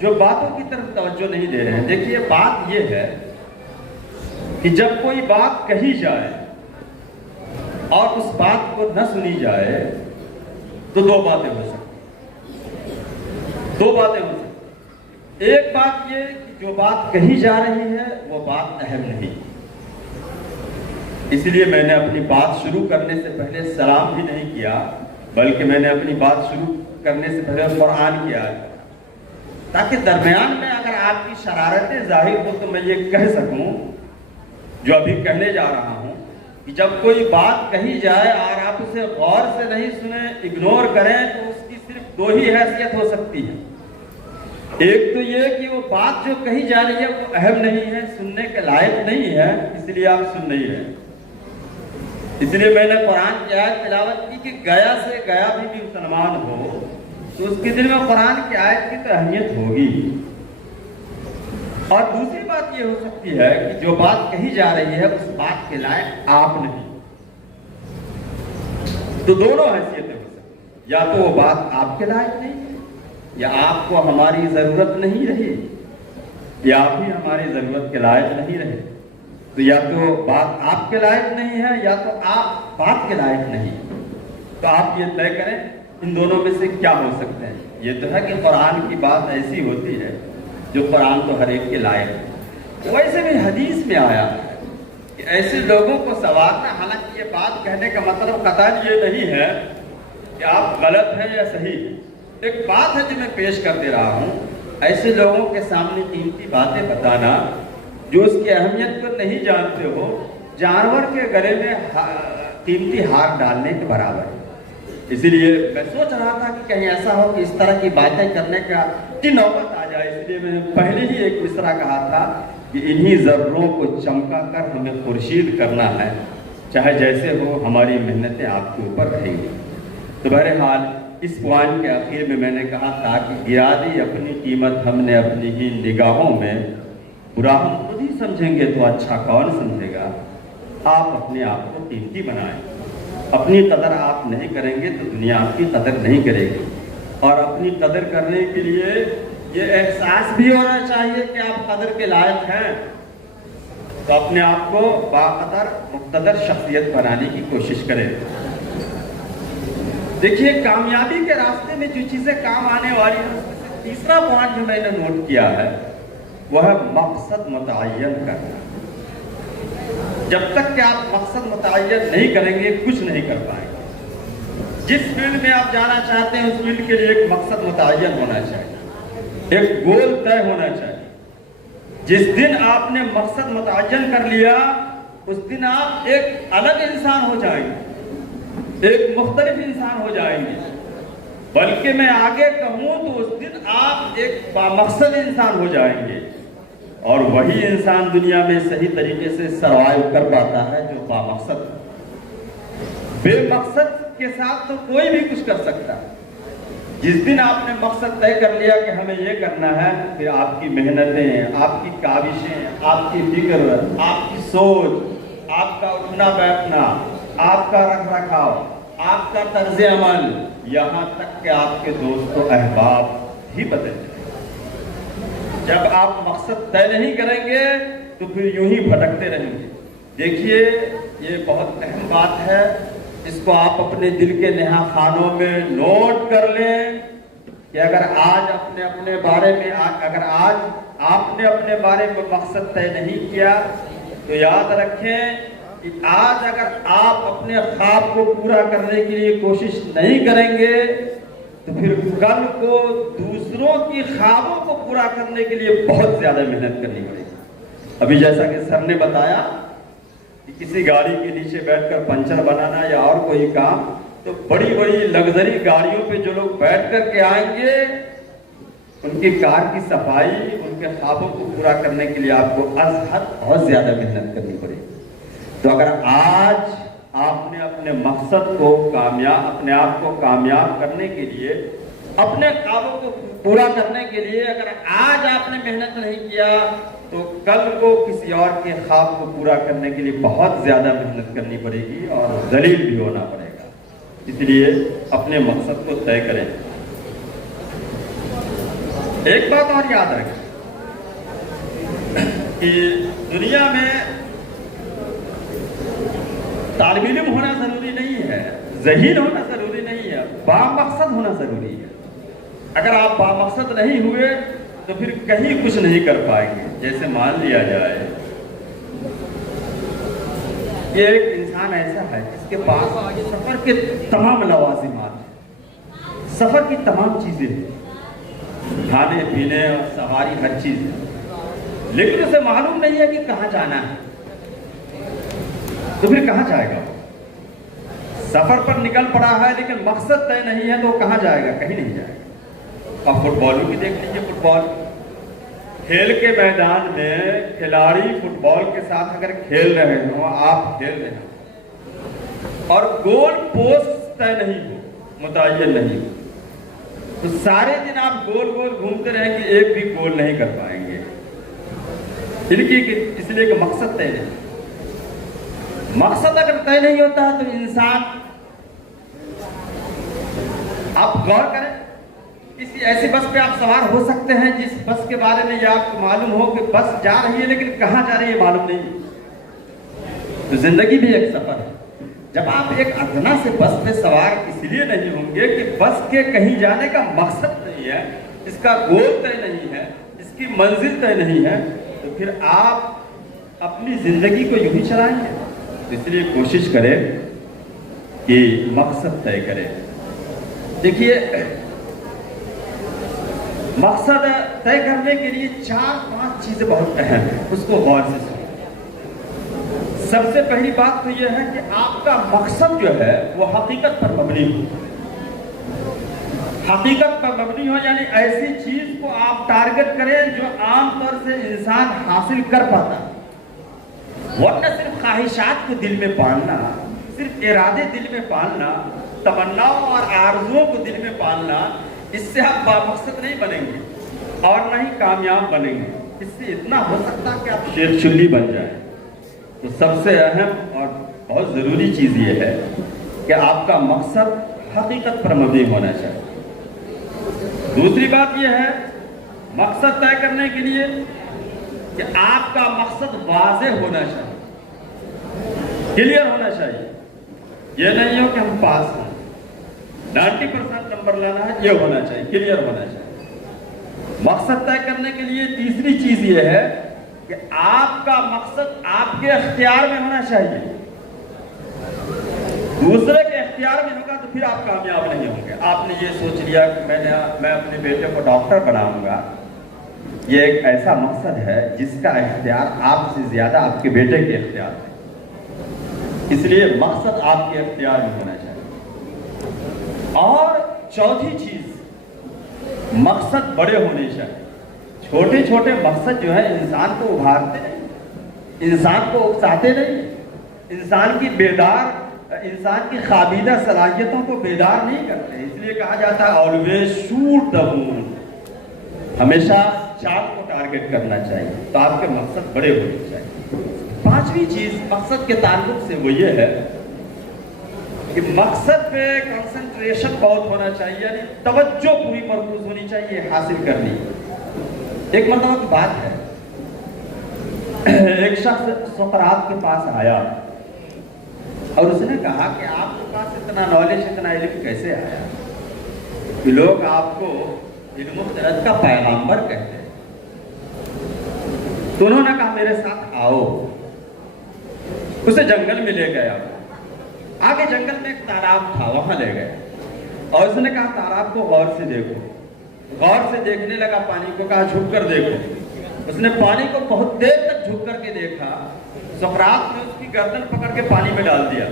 जो बातों की तरफ तवज्जो नहीं दे रहे हैं। देखिए, बात ये है कि जब कोई बात कही जाए और उस बात को न सुनी जाए तो दो बातें हो सकती, दो बातें हो सकती। एक बात ये कि जो बात कही जा रही है वो बात अहम नहीं। इसलिए मैंने अपनी बात शुरू करने से पहले सलाम भी नहीं किया, बल्कि मैंने अपनी बात शुरू करने से पहले कुरान की आयत, ताकि दरमियान में अगर आपकी शरारतें जाहिर हो तो मैं ये कह सकूं जो अभी कहने जा रहा हूं कि जब कोई बात कही जाए और आप उसे गौर से नहीं सुने, इग्नोर करें, तो उसकी सिर्फ दो ही हैसियत हो सकती है। एक तो ये कि वो बात जो कही जा रही है वो अहम नहीं है, सुनने के लायक नहीं है, इसलिए आप सुन नहीं रहे। इसलिए मैंने कुरान की आयत तिलावत की कि गया से गया भी मुसलमान हो तो उसके दिल में कुरान की आयत की तो अहमियत होगी। और दूसरी बात ये हो सकती है कि जो बात कही जा रही है उस बात के लायक आप नहीं। तो दोनों हैसियतें हो सकती, या तो वो बात आपके लायक नहीं है, या आपको हमारी जरूरत नहीं रही, या आप ही हमारी जरूरत के लायक नहीं रहे। तो या तो बात आपके लायक नहीं है या तो आप बात के लायक नहीं। तो आप ये तय करें इन दोनों में से क्या हो सकते हैं। ये तो है कि कुरान की बात ऐसी होती है जो कुरान तो हर एक के लायक है। वैसे भी हदीस में आया है कि ऐसे लोगों को सवारना, हालांकि ये बात कहने का मतलब कतई ये नहीं है कि आप गलत हैं या सही है। एक बात है जो मैं पेश कर दे रहा हूँ, ऐसे लोगों के सामने कीमती बातें बताना जो उसकी अहमियत को नहीं जानते हो, जानवर के गले में कीमती हार डालने के बराबर है। اسی لیے میں سوچ رہا تھا کہ کہیں ایسا ہو کہ اس طرح کی باتیں کرنے کی نوبت آ جائے، اس لیے میں نے پہلے ہی ایک مصرع کہا تھا کہ انہی ذروں کو چمکا کر ہمیں خورشید کرنا ہے، چاہے جیسے ہو ہماری محنتیں آپ کے اوپر رہیں گی۔ تو بہرحال اس پوائنٹ کے آخر میں نے کہا تھا کہ گرا دی اپنی قیمت ہم نے اپنی ہی نگاہوں میں، برا ہم خود ہی سمجھیں گے تو اچھا کون سمجھے گا۔ آپ اپنے آپ کو قیمتی بنائیں، اپنی قدر آپ نہیں کریں گے تو دنیا آپ کی قدر نہیں کرے گی، اور اپنی قدر کرنے کے لیے یہ احساس بھی ہونا چاہیے کہ آپ قدر کے لائق ہیں، تو اپنے آپ کو باقدر مقتدر شخصیت بنانے کی کوشش کریں۔ دیکھیے کامیابی کے راستے میں جو چیزیں کام آنے والی ہیں، تیسرا پوائنٹ جو میں نے نوٹ کیا ہے وہ ہے مقصد متعین کرنا۔ جب تک کہ آپ مقصد متعین نہیں کریں گے کچھ نہیں کر پائیں گے۔ جس فیلڈ میں آپ جانا چاہتے ہیں اس فیلڈ کے لیے ایک مقصد متعین ہونا چاہیے، ایک گول طے ہونا چاہیے۔ جس دن آپ نے مقصد متعین کر لیا اس دن آپ ایک الگ انسان ہو جائیں گے، ایک مختلف انسان ہو جائیں گے، بلکہ میں آگے کہوں تو اس دن آپ ایک بامقصد انسان ہو جائیں گے، اور وہی انسان دنیا میں صحیح طریقے سے سروائیو کر پاتا ہے جو بامقصد ہے۔ بے مقصد کے ساتھ تو کوئی بھی کچھ کر سکتا ہے۔ جس دن آپ نے مقصد طے کر لیا کہ ہمیں یہ کرنا ہے، پھر آپ کی محنتیں، آپ کی کاوشیں، آپ کی فکر، آپ کی سوچ، آپ کا اٹھنا بیٹھنا، آپ کا رکھ رکھاؤ، آپ کا طرز عمل، یہاں تک کہ آپ کے دوست و احباب ہی بدل جائیں۔ جب آپ مقصد طے نہیں کریں گے تو پھر یوں ہی بھٹکتے رہیں گے۔ دیکھیے یہ بہت اہم بات ہے، اس کو آپ اپنے دل کے نہا خانوں میں نوٹ کر لیں کہ اگر آج اپنے بارے میں مقصد طے نہیں کیا تو یاد رکھیں کہ آج اگر آپ اپنے خواب کو پورا کرنے کے لیے کوشش نہیں کریں گے تو پھر کل کو دوسروں کی خوابوں کو پورا کرنے کے لیے بہت زیادہ محنت کرنی پڑے گی۔ ابھی جیسا کہ سر نے بتایا کہ کسی گاڑی کے نیچے بیٹھ کر پنچر بنانا یا اور کوئی کام، تو بڑی بڑی لگژری گاڑیوں پہ جو لوگ بیٹھ کر کے آئیں گے ان کی کار کی صفائی، ان کے خوابوں کو پورا کرنے کے لیے آپ کو از حد بہت زیادہ محنت کرنی پڑے گی۔ تو اگر آج آپ نے اپنے مقصد کو اپنے آپ کو کامیاب کرنے کے لیے، اپنے خوابوں کو پورا کرنے کے لیے اگر آج آپ نے محنت نہیں کیا تو کل کو کسی اور کے خواب کو پورا کرنے کے لیے بہت زیادہ محنت کرنی پڑے گی اور ذلیل بھی ہونا پڑے گا۔ اس لیے اپنے مقصد کو طے کریں۔ ایک بات اور یاد رکھیں کہ دنیا میں طالب علم ہونا ضروری نہیں ہے، ذہین ہونا ضروری نہیں ہے، بامقصد ہونا ضروری ہے۔ اگر آپ بامقصد نہیں ہوئے تو پھر کہیں کچھ نہیں کر پائیں گے۔ جیسے مان لیا جائے کہ ایک انسان ایسا ہے جس کے پاس سفر کے تمام لوازمات ہیں، سفر کی تمام چیزیں ہیں، کھانے پینے اور سواری ہر چیز ہے، لیکن اسے معلوم نہیں ہے کہ کہاں جانا ہے، تو پھر کہاں جائے گا؟ سفر پر نکل پڑا ہے لیکن مقصد طے نہیں ہے تو وہ کہاں جائے گا؟ کہیں نہیں جائے گا۔ آپ فٹ بالوں کی دیکھ لیجیے، فٹ بال کھیل کے میدان میں کھلاڑی فٹ بال کے ساتھ اگر کھیل رہے ہوں، آپ کھیل رہے ہیں اور گول پوسٹ طے نہیں ہو، متعین نہیں ہو، تو سارے دن آپ گول گول گھومتے رہیں گے، ایک بھی گول نہیں کر پائیں گے، اس لیے کہ مقصد طے نہیں۔ مقصد اگر طے نہیں ہوتا ہے تو انسان، آپ غور کریں، کسی ایسی بس پہ آپ سوار ہو سکتے ہیں جس بس کے بارے میں یہ آپ کو معلوم ہو کہ بس جا رہی ہے لیکن کہاں جا رہی ہے معلوم نہیں۔ تو زندگی بھی ایک سفر ہے۔ جب آپ ایک ادنا سے بس پہ سوار اس لیے نہیں ہوں گے کہ بس کے کہیں جانے کا مقصد نہیں ہے، اس کا گول طے نہیں ہے، اس کی منزل طے نہیں ہے، تو پھر آپ اپنی زندگی کو یوں ہی چلائیں گے۔ اس لیے کوشش کریں کہ مقصد طے کریں۔ دیکھیے مقصد طے کرنے کے لیے 4-5 چیزیں بہت اہم ہیں، اس کو غور سے سنیں۔ سب سے پہلی بات تو یہ ہے کہ آپ کا مقصد جو ہے وہ حقیقت پر مبنی ہو۔ हकीकत पर मबनी हो, यानी ऐसी चीज को आप टारगेट करें जो आम तौर से इंसान हासिल कर पाता। वरना सिर्फ ख्वाहिशात को दिल में पालना, सिर्फ इरादे दिल में पालना, तमन्नाओं और आरज़ुओं को दिल में पालना, इससे आप बामकसद नहीं बनेंगे और न ही कामयाब बनेंगे। इससे इतना हो सकता है कि आप शेर चुल्ली बन जाए। तो सबसे अहम और बहुत ज़रूरी चीज़ ये है कि आपका मकसद हकीकत पर मबनी होना चाहिए। दूसरी बात यह है मकसद तय करने के लिए कि आपका मकसद वाज़ेह होना चाहिए, क्लियर होना चाहिए। यह नहीं हो कि हम पास हैं, 90% नंबर लाना है, यह होना चाहिए, क्लियर होना चाहिए। मकसद तय करने के लिए तीसरी चीज यह है कि आपका मकसद आपके अख्तियार में होना चाहिए। दूसरे के अख्तियार में होगा तो फिर आप कामयाब नहीं होंगे। आपने ये सोच लिया कि मैं अपने बेटे को डॉक्टर बनाऊंगा, ये एक ऐसा मकसद है जिसका इख्तियार आपसे ज्यादा आपके बेटे के इख्तियार में, इसलिए मकसद आपके इख्तियार में होना चाहिए। और चौथी चीज, मकसद बड़े होने चाहिए। छोटे छोटे मकसद जो है इंसान को उभारते नहीं, इंसान को उकसाते नहीं, इंसान की खाबीदा सलाहियतों को बेदार नहीं करते। इसलिए कहा जाता है ऑलवेज शूट द मून, हमेशा चांद को टारगेट करना चाहिए, तो आपके मकसद बड़े होने चाहिए। पांचवी चीज मकसद के ताल्लुक से वो ये है कि मकसद पे कंसंट्रेशन बहुत होना चाहिए, यानी तवज्जो पूरी मरकूज होनी चाहिए हासिल करनी। एक मरतबा की बात है, एक शख्स सुकरात के पास आया और उसने कहा कि आपके पास इतना नॉलेज, इतना इल्म कैसे आया कि लोग आपको इल्म तरत का पैगंबर कहते हैं। तो उन्होंने कहा मेरे साथ आओ। उसे जंगल में ले गया, आगे जंगल में एक तालाब था, वहां ले गए और उसने कहा तालाब को गौर से देखो। गौर से देखने लगा, पानी को कहा झुक कर देखो। उसने पानी को बहुत देर तक झुक करके देखा। सुकरात ने उसकी गर्दन पकड़ के पानी में डाल दिया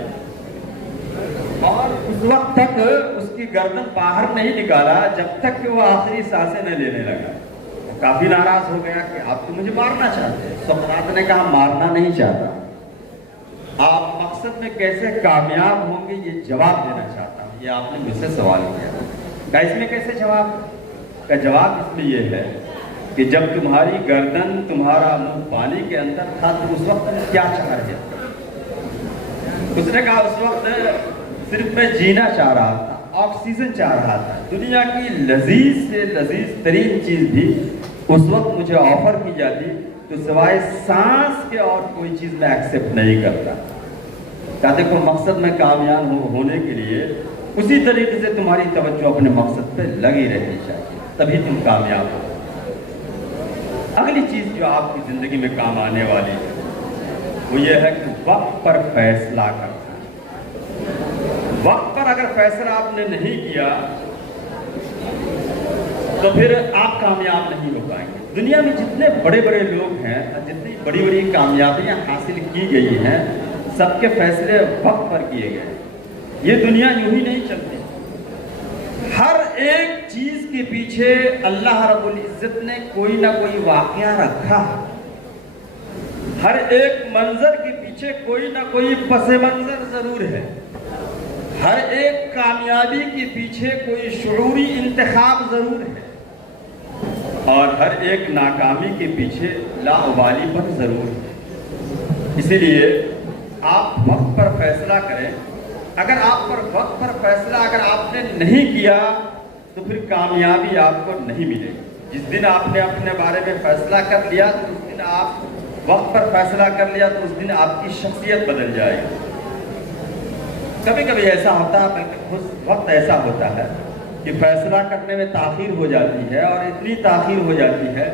और उस वक्त तक उसकी गर्दन बाहर नहीं निकाला जब तक कि वो आखिरी सांसें न लेने लगा। काफी नाराज हो गया कि आप तो मुझे मारना चाहते हैं। सुकरात ने कहा मारना नहीं चाहता, आप मकसद में कैसे कामयाब होंगे ये जवाब देना चाहता हूँ। ये आपने मुझसे सवाल किया, इसमें कैसे जवाब का जवाब इसमें यह है कि जब तुम्हारी गर्दन, तुम्हारा मुंह पानी के अंदर था तो उस वक्त तुम क्या चाह रहे थे? उसने कहा उस वक्त सिर्फ मैं जीना चाह रहा था, ऑक्सीजन चाह रहा था। दुनिया की लजीज से लजीज तरीन चीज भी उस वक्त मुझे ऑफर की जाती तो सिवाय सांस के और कोई चीज मैं एक्सेप्ट नहीं करता। क्या देखो, मकसद में कामयाब होने के लिए उसी तरीके से तुम्हारी तवज्जो अपने मकसद पे लगी रहनी चाहिए, तभी तुम कामयाब हो। अगली चीज जो आपकी जिंदगी में काम आने वाली है वो ये है कि वक्त पर फैसला करना। वक्त पर अगर फैसला आपने नहीं किया तो फिर आप कामयाब नहीं हो पाएंगे। दुनिया में जितने बड़े बड़े लोग हैं, जितनी बड़ी बड़ी कामयाबियां हासिल की गई हैं, सबके फैसले वक्त पर किए गए। ये दुनिया यूं ही नहीं चलती। हर एक चीज के पीछे अल्लाह रब्बुल इज्जत ने कोई ना कोई वाकया रखा। हर एक मंजर के पीछे कोई ना कोई पसे मंजर जरूर है। हर एक कामयाबी के पीछे कोई शुरूरी इंतखाब जरूर है और हर एक नाकामी के पीछे लावालीपन जरूर है। इसीलिए आप वक्त पर फैसला करें। अगर आप पर वक्त पर फैसला अगर आपने नहीं किया तो फिर कामयाबी आपको नहीं मिलेगी। जिस दिन आपने अपने बारे में फैसला कर लिया तो उस दिन आप वक्त पर फैसला कर लिया तो उस दिन आपकी शख्सियत बदल जाएगी। कभी कभी ऐसा होता है, बल्कि उस वक्त ऐसा होता है कि फैसला करने में ताख़ीर हो जाती है और इतनी ताख़ीर हो जाती है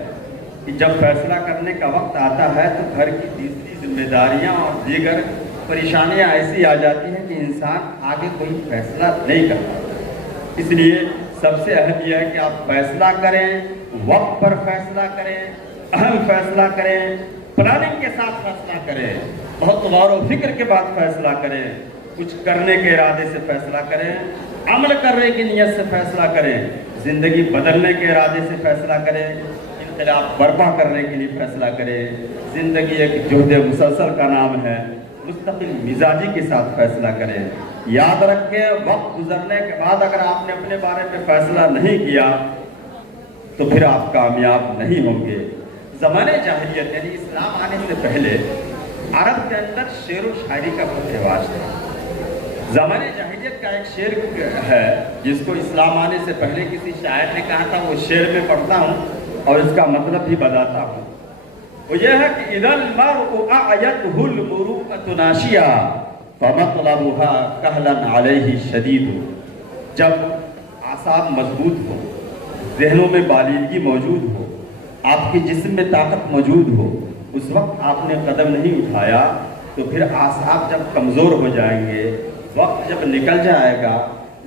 कि जब फैसला करने का वक्त आता है तो घर की तीसरी जिम्मेदारियां और दीगर परेशानियां ऐसी आ जाती हैं कि इंसान आगे कोई फैसला नहीं कर पाता। इसलिए सबसे अहम यह है कि आप फैसला करें, वक्त पर फैसला करें, अहम फैसला करें, प्लानिंग के साथ फैसला करें, बहुत गौर व फिक्र के बाद फैसला करें, कुछ करने के इरादे से फैसला करें। अमल करने की नीयत से फैसला करें, ज़िंदगी बदलने के इरादे से फैसला करें, इनकलाब बर्पा करने के लिए फैसला करें। ज़िंदगी एक जुहद मुसलसल का नाम है, मुस्तकिल मिजाजी के साथ फैसला करें। याद रखें, वक्त गुजरने के बाद अगर आपने अपने बारे में फैसला नहीं किया तो फिर आप कामयाब नहीं होंगे। ज़माने जाहिलियत यानी इस्लाम आने से पहले अरब के अंदर शेर व शायरी का बहुत रिवाज था। ज़माने जाहिलियत का एक शेर है जिसको इस्लाम आने से पहले किसी शायर ने कहा था, वो शेर में पढ़ता हूँ और इसका मतलब भी बताता हूँ। वो ये है कि इदल मरउ अयतहुल मुरूअतु नाशिया फमतलबुहा कहलन अलैहि शदीद। जब आसाब मजबूत हो, ज़हनों में बालिगी मौजूद हो, आपके जिस्म में ताकत मौजूद हो, उस वक्त आपने कदम नहीं उठाया तो फिर आसाब जब कमज़ोर हो जाएंगे, वक्त जब निकल जाएगा,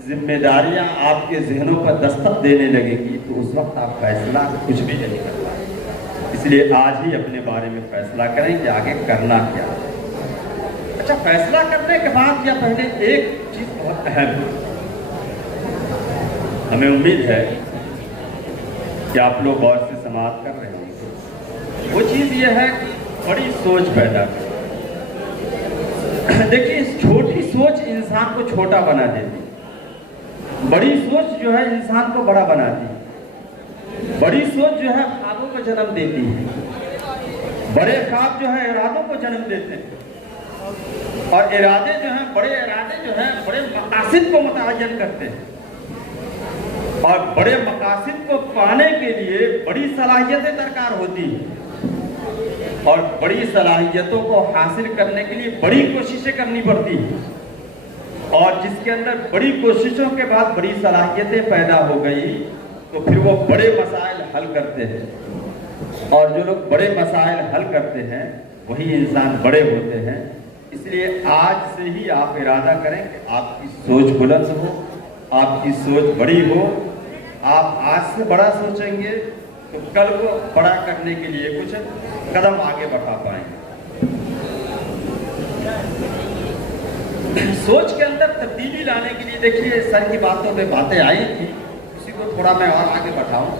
जिम्मेदारियां आपके जहनों पर दस्तक देने लगेगी, तो उस वक्त आप फैसला कुछ भी नहीं कर पाएंगे। इसलिए आज ही अपने बारे में फैसला करें कि आगे करना क्या है। अच्छा, फैसला करने के बाद या पहले एक चीज़ बहुत अहम है, हमें उम्मीद है कि आप लोग गौर से समाप्त कर रहे हैं। वो चीज़ ये है कि बड़ी सोच पैदा करें। देखिए, इस छोटी सोच इंसान को छोटा बना देती है, बड़ी सोच जो है इंसान को बड़ा बनाती है। बड़ी सोच जो है ख्वाबों को जन्म देती है, बड़े ख्वाब जो है इरादों को जन्म देते हैं, और इरादे जो हैं, बड़े इरादे जो हैं बड़े मकासद को मुतय्यन करते हैं, और बड़े मकासद को पाने के लिए बड़ी सलाहियतें दरकार होती हैं, और बड़ी सलाहियतों को हासिल करने के लिए बड़ी कोशिशें करनी पड़ती हैं। और जिसके अंदर बड़ी कोशिशों के बाद बड़ी सलाहियतें पैदा हो गई तो फिर वो बड़े मसाइल हल करते हैं, और जो लोग बड़े मसाइल हल करते हैं वही इंसान बड़े होते हैं। इसलिए आज से ही आप इरादा करें कि आपकी सोच बुलंद हो, आपकी सोच बड़ी हो। आप आज से बड़ा सोचेंगे तो कल को बड़ा करने के लिए कुछ कदम आगे बढ़ा पाएंगे। सोच के अंदर तब्दीली लाने के लिए देखिए, सर की बातों पे बातें आई थी, उसी को थोड़ा मैं और आगे बढ़ाऊं।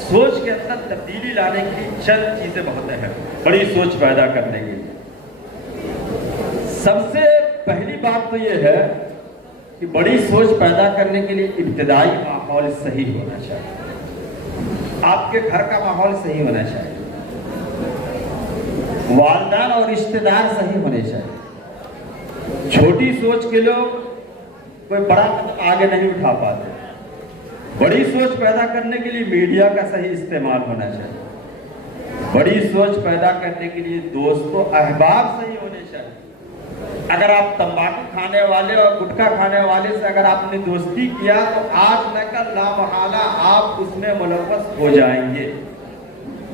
सोच के अंदर तब्दीली लाने के लिए चंद चीजें बहुत अहम, बड़ी सोच पैदा करने के लिए सबसे पहली बात तो ये है कि बड़ी सोच पैदा करने के लिए इब्तिदाई माहौल सही होना चाहिए। आपके घर का माहौल सही होना चाहिए, वालिदैन और रिश्तेदार सही होने चाहिए। छोटी सोच के लोग कोई बड़ा आगे नहीं उठा पाते। बड़ी सोच पैदा करने के लिए मीडिया का सही इस्तेमाल होना चाहिए। बड़ी सोच पैदा करने के लिए दोस्तों अहबाब सही होने चाहिए। अगर आप तंबाकू खाने वाले और गुटखा खाने वाले से अगर आपने दोस्ती किया तो आज न कल लामहला आप उसमें मुलव्वस हो जाएंगे।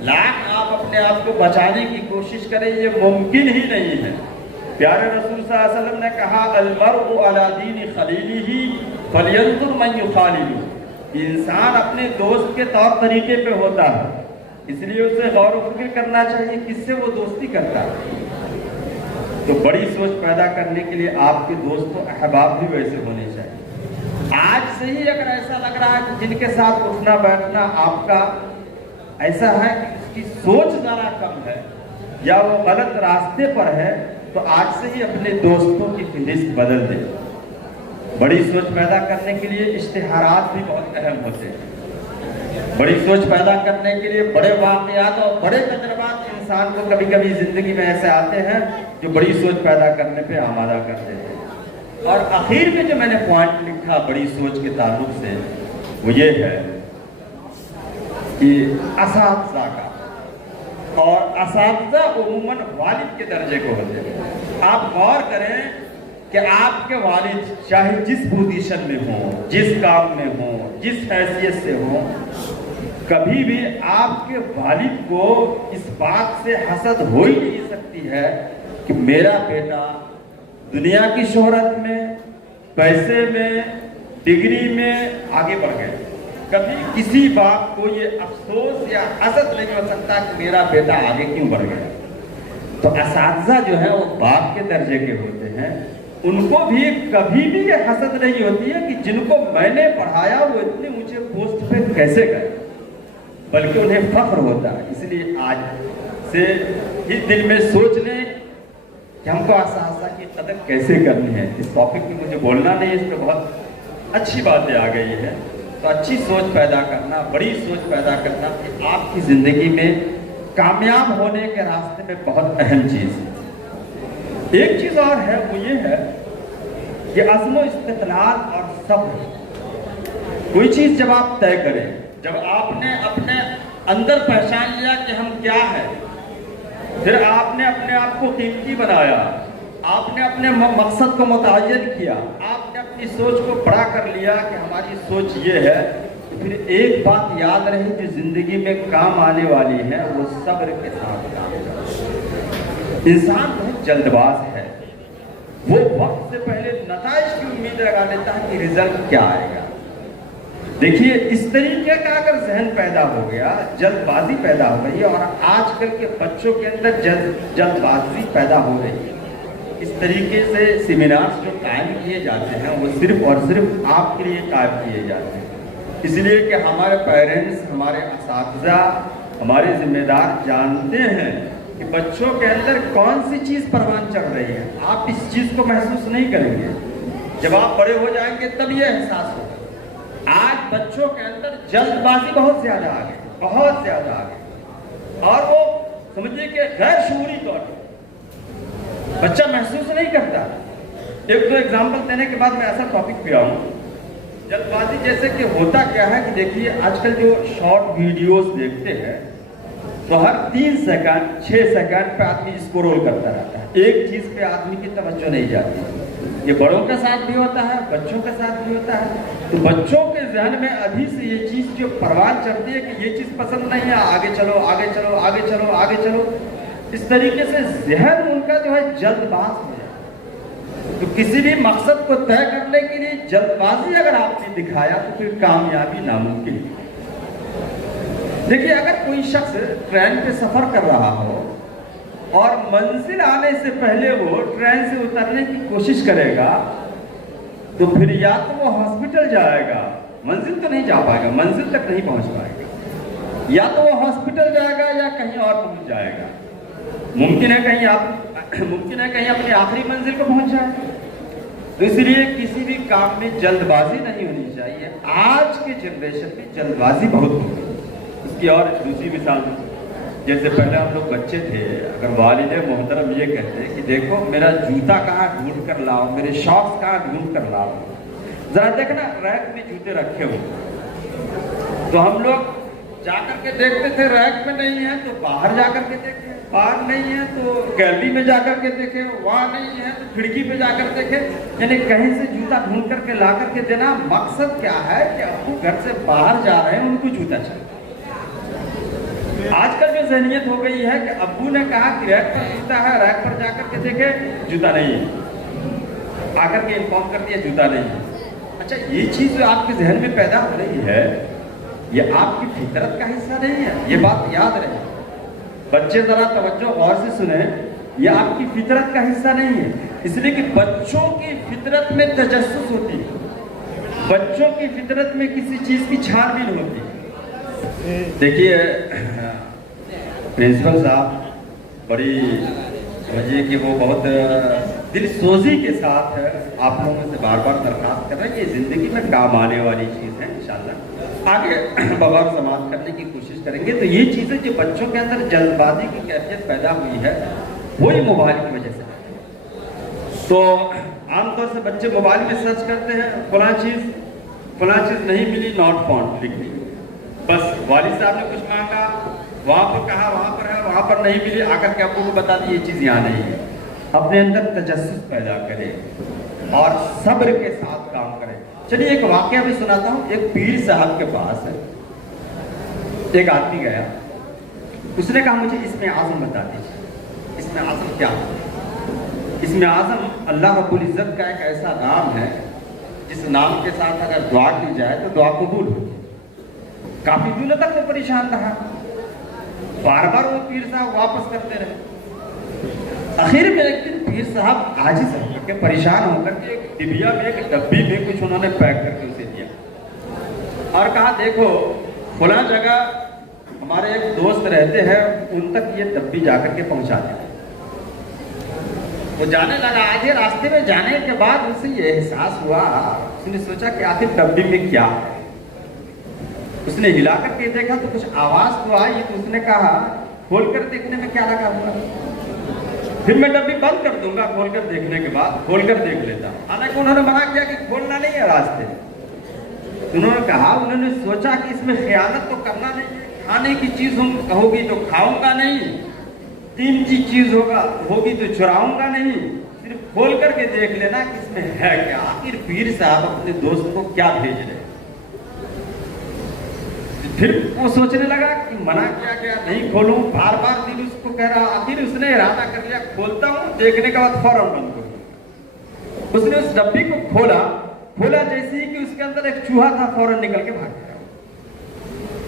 लाख आप अपने आप को बचाने की कोशिश करें, ये मुमकिन ही नहीं है। प्यारे रसूल सल्लल्लाहु अलैहि वसल्लम ने कहा, अलमरउ अला दीनी खलीलिही फलयंजुर मन युखालिलु। इंसान अपने दोस्त के तौर तरीके पे होता है, इसलिए उसे गौर व फिक्र करना चाहिए किससे वो दोस्ती करता है। तो बड़ी सोच पैदा करने के लिए आपके दोस्तों अहबाब भी वैसे होने चाहिए। आज से ही अगर ऐसा लग रहा है कि जिनके साथ उठना बैठना आपका ऐसा है कि उसकी सोच ज़रा कम है या वो गलत रास्ते पर है, तो आज से ही अपने दोस्तों की फहरिस्त बदल दें। बड़ी सोच पैदा करने के लिए इश्तिहारात भी बहुत अहम होते हैं। बड़ी सोच पैदा करने के लिए बड़े वाक़यात और बड़े तजर्बात इंसान को कभी कभी ज़िंदगी में ऐसे आते हैं जो बड़ी सोच पैदा करने पे आमादा कर देते हैं। और आखिर में जो मैंने पॉइंट लिखा बड़ी सोच के ताल्लुक से, वो ये है कि असातिज़ा का, और असातिज़ा उमूमन वालिद के दर्जे को होते हैं। आप गौर करें कि आपके वालिद चाहे जिस पोजीशन में हो, जिस काम में हो, जिस हैसियत से हो, कभी भी आपके वालिद को इस बात से हसद हो ही नहीं सकती है कि मेरा बेटा दुनिया की शोहरत में, पैसे में, डिग्री में आगे बढ़ गए। कभी किसी बाप को ये अफसोस या हसद नहीं हो सकता कि मेरा बेटा आगे क्यों बढ़ गया। तो असातिज़ा जो है वो बाप के दर्जे के होते हैं, उनको भी कभी भी ये हसद नहीं होती है कि जिनको मैंने पढ़ाया वो इतने ऊंचे पोस्ट पे कैसे गए, बल्कि उन्हें फख्र होता है। इसलिए आज से इस दिल में सोच लें कि हमको आशा की कदर कैसे करनी है। इस टॉपिक में मुझे बोलना नहीं, इस पर बहुत अच्छी बातें आ गई है। तो अच्छी सोच पैदा करना, बड़ी सोच पैदा करना कि आपकी ज़िंदगी में कामयाब होने के रास्ते में बहुत अहम चीज़ है। एक चीज़ और है, वो ये है कि अज़्म व इस्तिक़लाल और सब्र। कोई चीज़ जब आप तय करें, जब आपने अपने अंदर पहचान लिया कि हम क्या है, फिर आपने अपने आप को कीमती बनाया, आपने अपने मकसद को मुतय्यन किया, आपने अपनी सोच को बड़ा कर लिया कि हमारी सोच ये है, तो फिर एक बात याद रहे जो जिंदगी में काम आने वाली है, वो सब्र के साथ काम करना। इंसान बहुत जल्दबाज है, वो वक्त से पहले नताइज की उम्मीद लगा लेता है कि रिजल्ट क्या आएगा। देखिए, इस तरीके का अगर जहन पैदा हो गया, जल्दबाजी पैदा हो गई, और आजकल के बच्चों के अंदर जल्दबाजी पैदा हो रही है। इस तरीके से सेमिनार्स जो कायम किए जाते हैं वो सिर्फ और सिर्फ आपके लिए कायम किए जाते हैं, इसलिए कि हमारे पेरेंट्स, हमारे असातिज़ा, हमारे जिम्मेदार जानते हैं कि बच्चों के अंदर कौन सी चीज़ परवान चढ़ रही है। आप इस चीज़ को महसूस नहीं करेंगे, जब आप बड़े हो जाएंगे तब ये एहसास होगा। आज बच्चों के अंदर जल्दबाजी बहुत ज्यादा आ गई, बहुत ज्यादा आ गई, और वो समझिए कि गैर शूरी तौर पर बच्चा महसूस नहीं करता। एक दो एग्जाम्पल देने के बाद मैं ऐसा टॉपिक पे आऊँ। जल्दबाजी जैसे कि होता क्या है कि देखिए, आजकल जो शॉर्ट वीडियोस देखते हैं तो हर 3 सेकंड 6 सेकंड पे आदमी स्क्रॉल करता रहता है, एक चीज पे आदमी की तवज्जो नहीं जाती। ये बड़ों के साथ भी होता है, बच्चों के साथ भी होता है। तो बच्चों के जहन में अभी से ये चीज जो परवान चढ़ती है कि ये चीज पसंद नहीं है, आगे चलो आगे चलो आगे चलो आगे चलो, इस तरीके से जहन उनका जो है जल्दबाज हो जाए। तो किसी भी मकसद को तय करने के लिए जल्दबाजी अगर आपने दिखाया तो फिर कामयाबी नामुमकिन। देखिए, अगर कोई शख्स ट्रेन पे सफर कर रहा हो और मंजिल आने से पहले वो ट्रेन से उतरने की कोशिश करेगा, तो फिर या तो वो हॉस्पिटल जाएगा, मंजिल तो नहीं जा पाएगा, मंजिल तक नहीं पहुंच पाएगा, या तो वो हॉस्पिटल जाएगा या कहीं और पहुंच जाएगा। मुमकिन है कहीं अपनी आखिरी मंजिल को पहुंच जाए। तो इसलिए किसी भी काम में जल्दबाजी नहीं होनी चाहिए। आज के जनरेशन में जल्दबाजी बहुत हो गई। इसकी और दूसरी मिसाल, जैसे पहले हम लोग बच्चे थे, अगर वालिद मोहतरम ये कहते कि देखो मेरा जूता कहाँ ढूंढ कर लाओ, मेरे शॉक्स कहाँ ढूंढ कर लाओ, जरा देखना रैक में जूते रखे हो, तो हम लोग जाकर के देखते थे, रैक में नहीं है तो बाहर जाकर के देखे, बाहर नहीं है तो गैलरी में जाकर के देखे, वहाँ नहीं है तो खिड़की पे जाकर देखे, यानी कहीं से जूता ढूंढ करके ला करके देना। मकसद क्या है कि अबू घर से बाहर जा रहे हैं, उनको जूता चाहिए। आजकल जो ज़हनियत हो गई है कि अब्बू ने कहा कि रैक पर जूता है, रैक पर जाकर के देखे जूता नहीं है, आकर के इन्फॉर्म कर दिया जूता नहीं है। अच्छा, ये चीज़ जो आपके जहन में पैदा हो रही है, ये आपकी फितरत का हिस्सा नहीं है, ये बात याद रहे। बच्चे जरा तवज्जो गौर से सुने, ये आपकी फितरत का हिस्सा नहीं है, इसलिए कि बच्चों की फितरत में तजस्सुस होती है, बच्चों की फितरत में किसी चीज़ की छानबीन होती है। देखिए, प्रिंसिपल साहब बड़ी समझिए कि वो बहुत दिल सोजी के साथ आप लोगों से बार बार दरख्वास्त कर रहे हैं कि ज़िंदगी में काम आने वाली चीज़ है, इंशाल्लाह आगे बगौर समाप्त करने की कोशिश करेंगे। तो ये चीज़ें जो बच्चों के अंदर जल्दबाजी की कैफियत पैदा हुई है, वही मोबाइल की वजह से। तो आमतौर से बच्चे मोबाइल में सर्च करते हैं, फलां चीज़ नहीं मिली, नॉट फाउंड लिख दी, बस वालिद साहब ने कुछ मांगा, वहाँ पर कहा वहाँ पर है, वहाँ पर नहीं मिली, आकर के आपको बता दी ये चीज़ यहाँ नहीं है। अपने अंदर तजस्सुस पैदा करें और सब्र के साथ काम करें। चलिए एक वाकया भी सुनाता हूँ। एक पीर साहब के पास एक आदमी गया, उसने कहा मुझे इसमें आज़म बता दीजिए। इसमें आज़म क्या है? इसमें आज़म अल्लाह रब्बुल इज़्ज़त का एक ऐसा नाम है जिस नाम के साथ अगर दुआ की जाए तो दुआ कबूल होती है। काफी दिनों तक वो परेशान रहा, बार बार वो पीर साहब वापस करते रहे। आखिर में एक दिन पीर साहब आजिज होकर के परेशान होकर के एक डिबिया में एक डब्बी में कुछ उन्होंने पैक करके उसे दिया और कहा देखो फला जगह हमारे एक दोस्त रहते हैं, उन तक ये डब्बी जाकर के पहुंचा दे। वो जाने लगा, आधे रास्ते में जाने के बाद उसे ये एहसास हुआ, उसने सोचा कि आखिर डब्बी में क्या है। उसने हिला करके देखा तो कुछ आवाज तो आई, तो उसने कहा खोल कर देखने में क्या लगा हुआ, फिर मैं डब्बी बंद कर दूंगा, खोल कर देखने के बाद खोल कर देख लेता हूं। हालांकि उन्होंने मना किया कि खोलना नहीं है रास्ते। उन्होंने कहा, उन्होंने सोचा कि इसमें खयानत तो करना नहीं है, खाने की चीज होगी तो खाऊंगा नहीं, कीमती चीज होगी तो चुराऊंगा नहीं, सिर्फ खोल करके देख लेना कि इसमें है क्या। आखिर पीर साहब अपने दोस्त को क्या भेज रहे। फिर वो सोचने लगा कि मना किया गया नहीं खोलूं, बार बार दिल उसको कह रहा। आखिर उसने इरादा कर लिया, खोलता हूं, देखने के बाद फौरन बंद करूंगा। उसने उस डब्बी को खोला जैसे ही कि उसके अंदर एक चूहा था, फौरन निकल के भाग गया।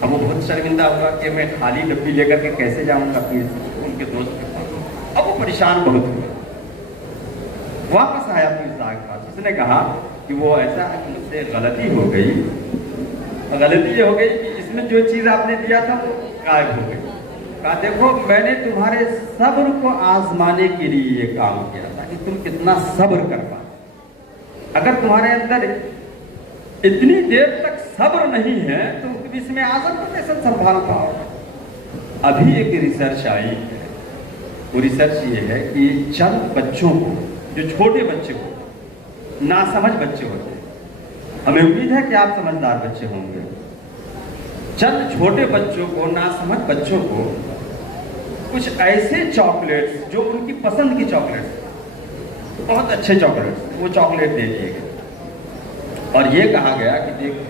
अब वो बहुत शर्मिंदा हुआ कि मैं खाली डब्बी लेकर के कैसे जाऊंगा पीर उनके दोस्त के पास। अब वो परेशान बहुत हुआ, वापस आया पीर साहब के पास। उसने कहा कि वो ऐसा है कि मुझसे गलती हो गई, गलती ये हो गई कि इसमें जो चीज आपने दिया था वो गायब हो गई। कहा देखो मैंने तुम्हारे सब्र को आजमाने के लिए ये काम किया था कि तुम कितना सब्र कर पाओ। अगर तुम्हारे अंदर इतनी देर तक सब्र नहीं है तो तुम इसमें आजम को कैसे संभाल पाओ। अभी एक रिसर्च आई है, वो रिसर्च ये है कि चंद बच्चों को, जो छोटे बच्चे को, नासमझ बच्चे होते हैं, हमें उम्मीद है कि आप समझदार बच्चे होंगे, चंद छोटे बच्चों को, नासमझ बच्चों को कुछ ऐसे चॉकलेट्स जो उनकी पसंद की चॉकलेट्स, बहुत अच्छे चॉकलेट्स, वो चॉकलेट दे दिए गए और ये कहा गया कि देखो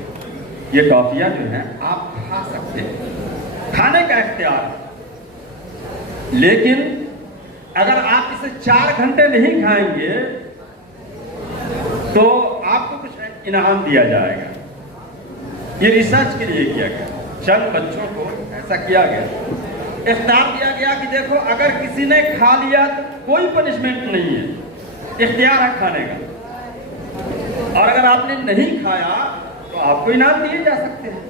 ये टॉफियां जो हैं आप खा सकते हैं, खाने का इख्तियार, लेकिन अगर आप इसे 4 घंटे नहीं खाएंगे तो आपको कुछ इनाम दिया जाएगा। ये रिसर्च के लिए किया गया, चंद बच्चों को ऐसा किया गया, इख्तियार दिया गया कि देखो अगर किसी ने खा लिया तो कोई पनिशमेंट नहीं है, इख्तियार है खाने का, और अगर आपने नहीं खाया तो आपको इनाम दिए जा सकते हैं।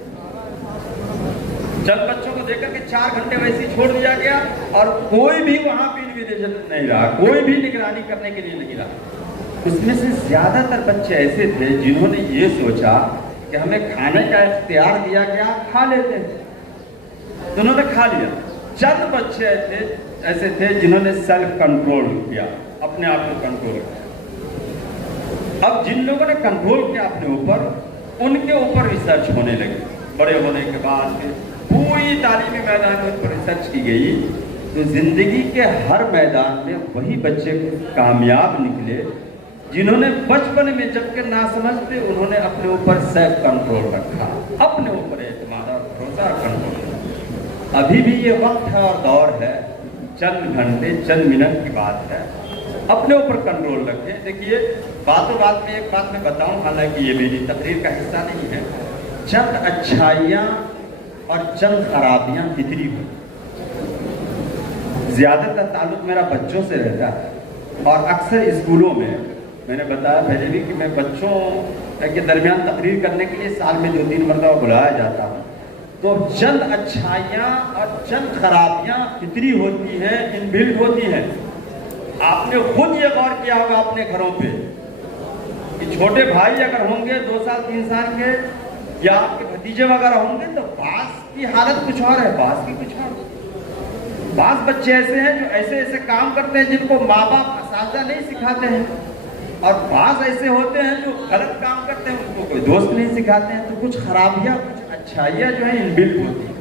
चंद बच्चों को देकर के 4 घंटे वैसे ही छोड़ दिया गया और कोई भी वहां पे इन्विटेशन नहीं रहा, कोई भी निगरानी करने के लिए नहीं रहा। उसमें से ज्यादातर बच्चे ऐसे थे जिन्होंने ये सोचा कि हमें खाने का इख्तियार दिया गया, खा लेते हैं, तो उन्होंने खा लिया। चंद बच्चे ऐसे थे जिन्होंने सेल्फ कंट्रोल किया, अपने आप को कंट्रोल किया। अब जिन लोगों ने कंट्रोल किया अपने ऊपर, उनके ऊपर रिसर्च होने लगी। बड़े होने के बाद पूरी तालीमी मैदान में उन पर रिसर्च की गई तो जिंदगी के हर मैदान में वही बच्चे कामयाब निकले जिन्होंने बचपन में जबकि नासमझ थे उन्होंने अपने ऊपर सेल्फ कंट्रोल रखा, अपने ऊपर एतमाद और भरोसा कंट्रोल। अभी भी ये वक्त है और दौर है, चंद घंटे चंद मिनट की बात है, अपने ऊपर कंट्रोल रखें। देखिए बातों बात में एक बात मैं बताऊं, हालांकि ये मेरी तकरीर का हिस्सा नहीं है, चंद अच्छाइयाँ और चंद खराबियाँ फितरी हुई। ज्यादातर ताल्लुक मेरा बच्चों से रहता है और अक्सर स्कूलों में, मैंने बताया पहले भी कि मैं बच्चों के दरमियान तकरीर करने के लिए साल में 2-3 मरतबा बुलाया जाता हूँ। तो चंद अच्छाइयाँ और चंद खराबियाँ फितरी होती हैं, इनबिल्ट होती हैं। आपने खुद ये गौर किया होगा अपने घरों पे कि छोटे भाई अगर होंगे 2 साल 3 साल के या आपके भतीजे वगैरह होंगे तो बास की हालत कुछ और है, बास की कुछ और। बास बच्चे ऐसे हैं जो ऐसे ऐसे काम करते हैं जिनको माँ बाप असातिज़ा नहीं सिखाते हैं, और बास ऐसे होते हैं जो गलत काम करते हैं उनको कोई दोस्त नहीं सिखाते हैं। तो कुछ खराबियाँ कुछ अच्छाइयाँ जो है इनबिल्ट होती हैं।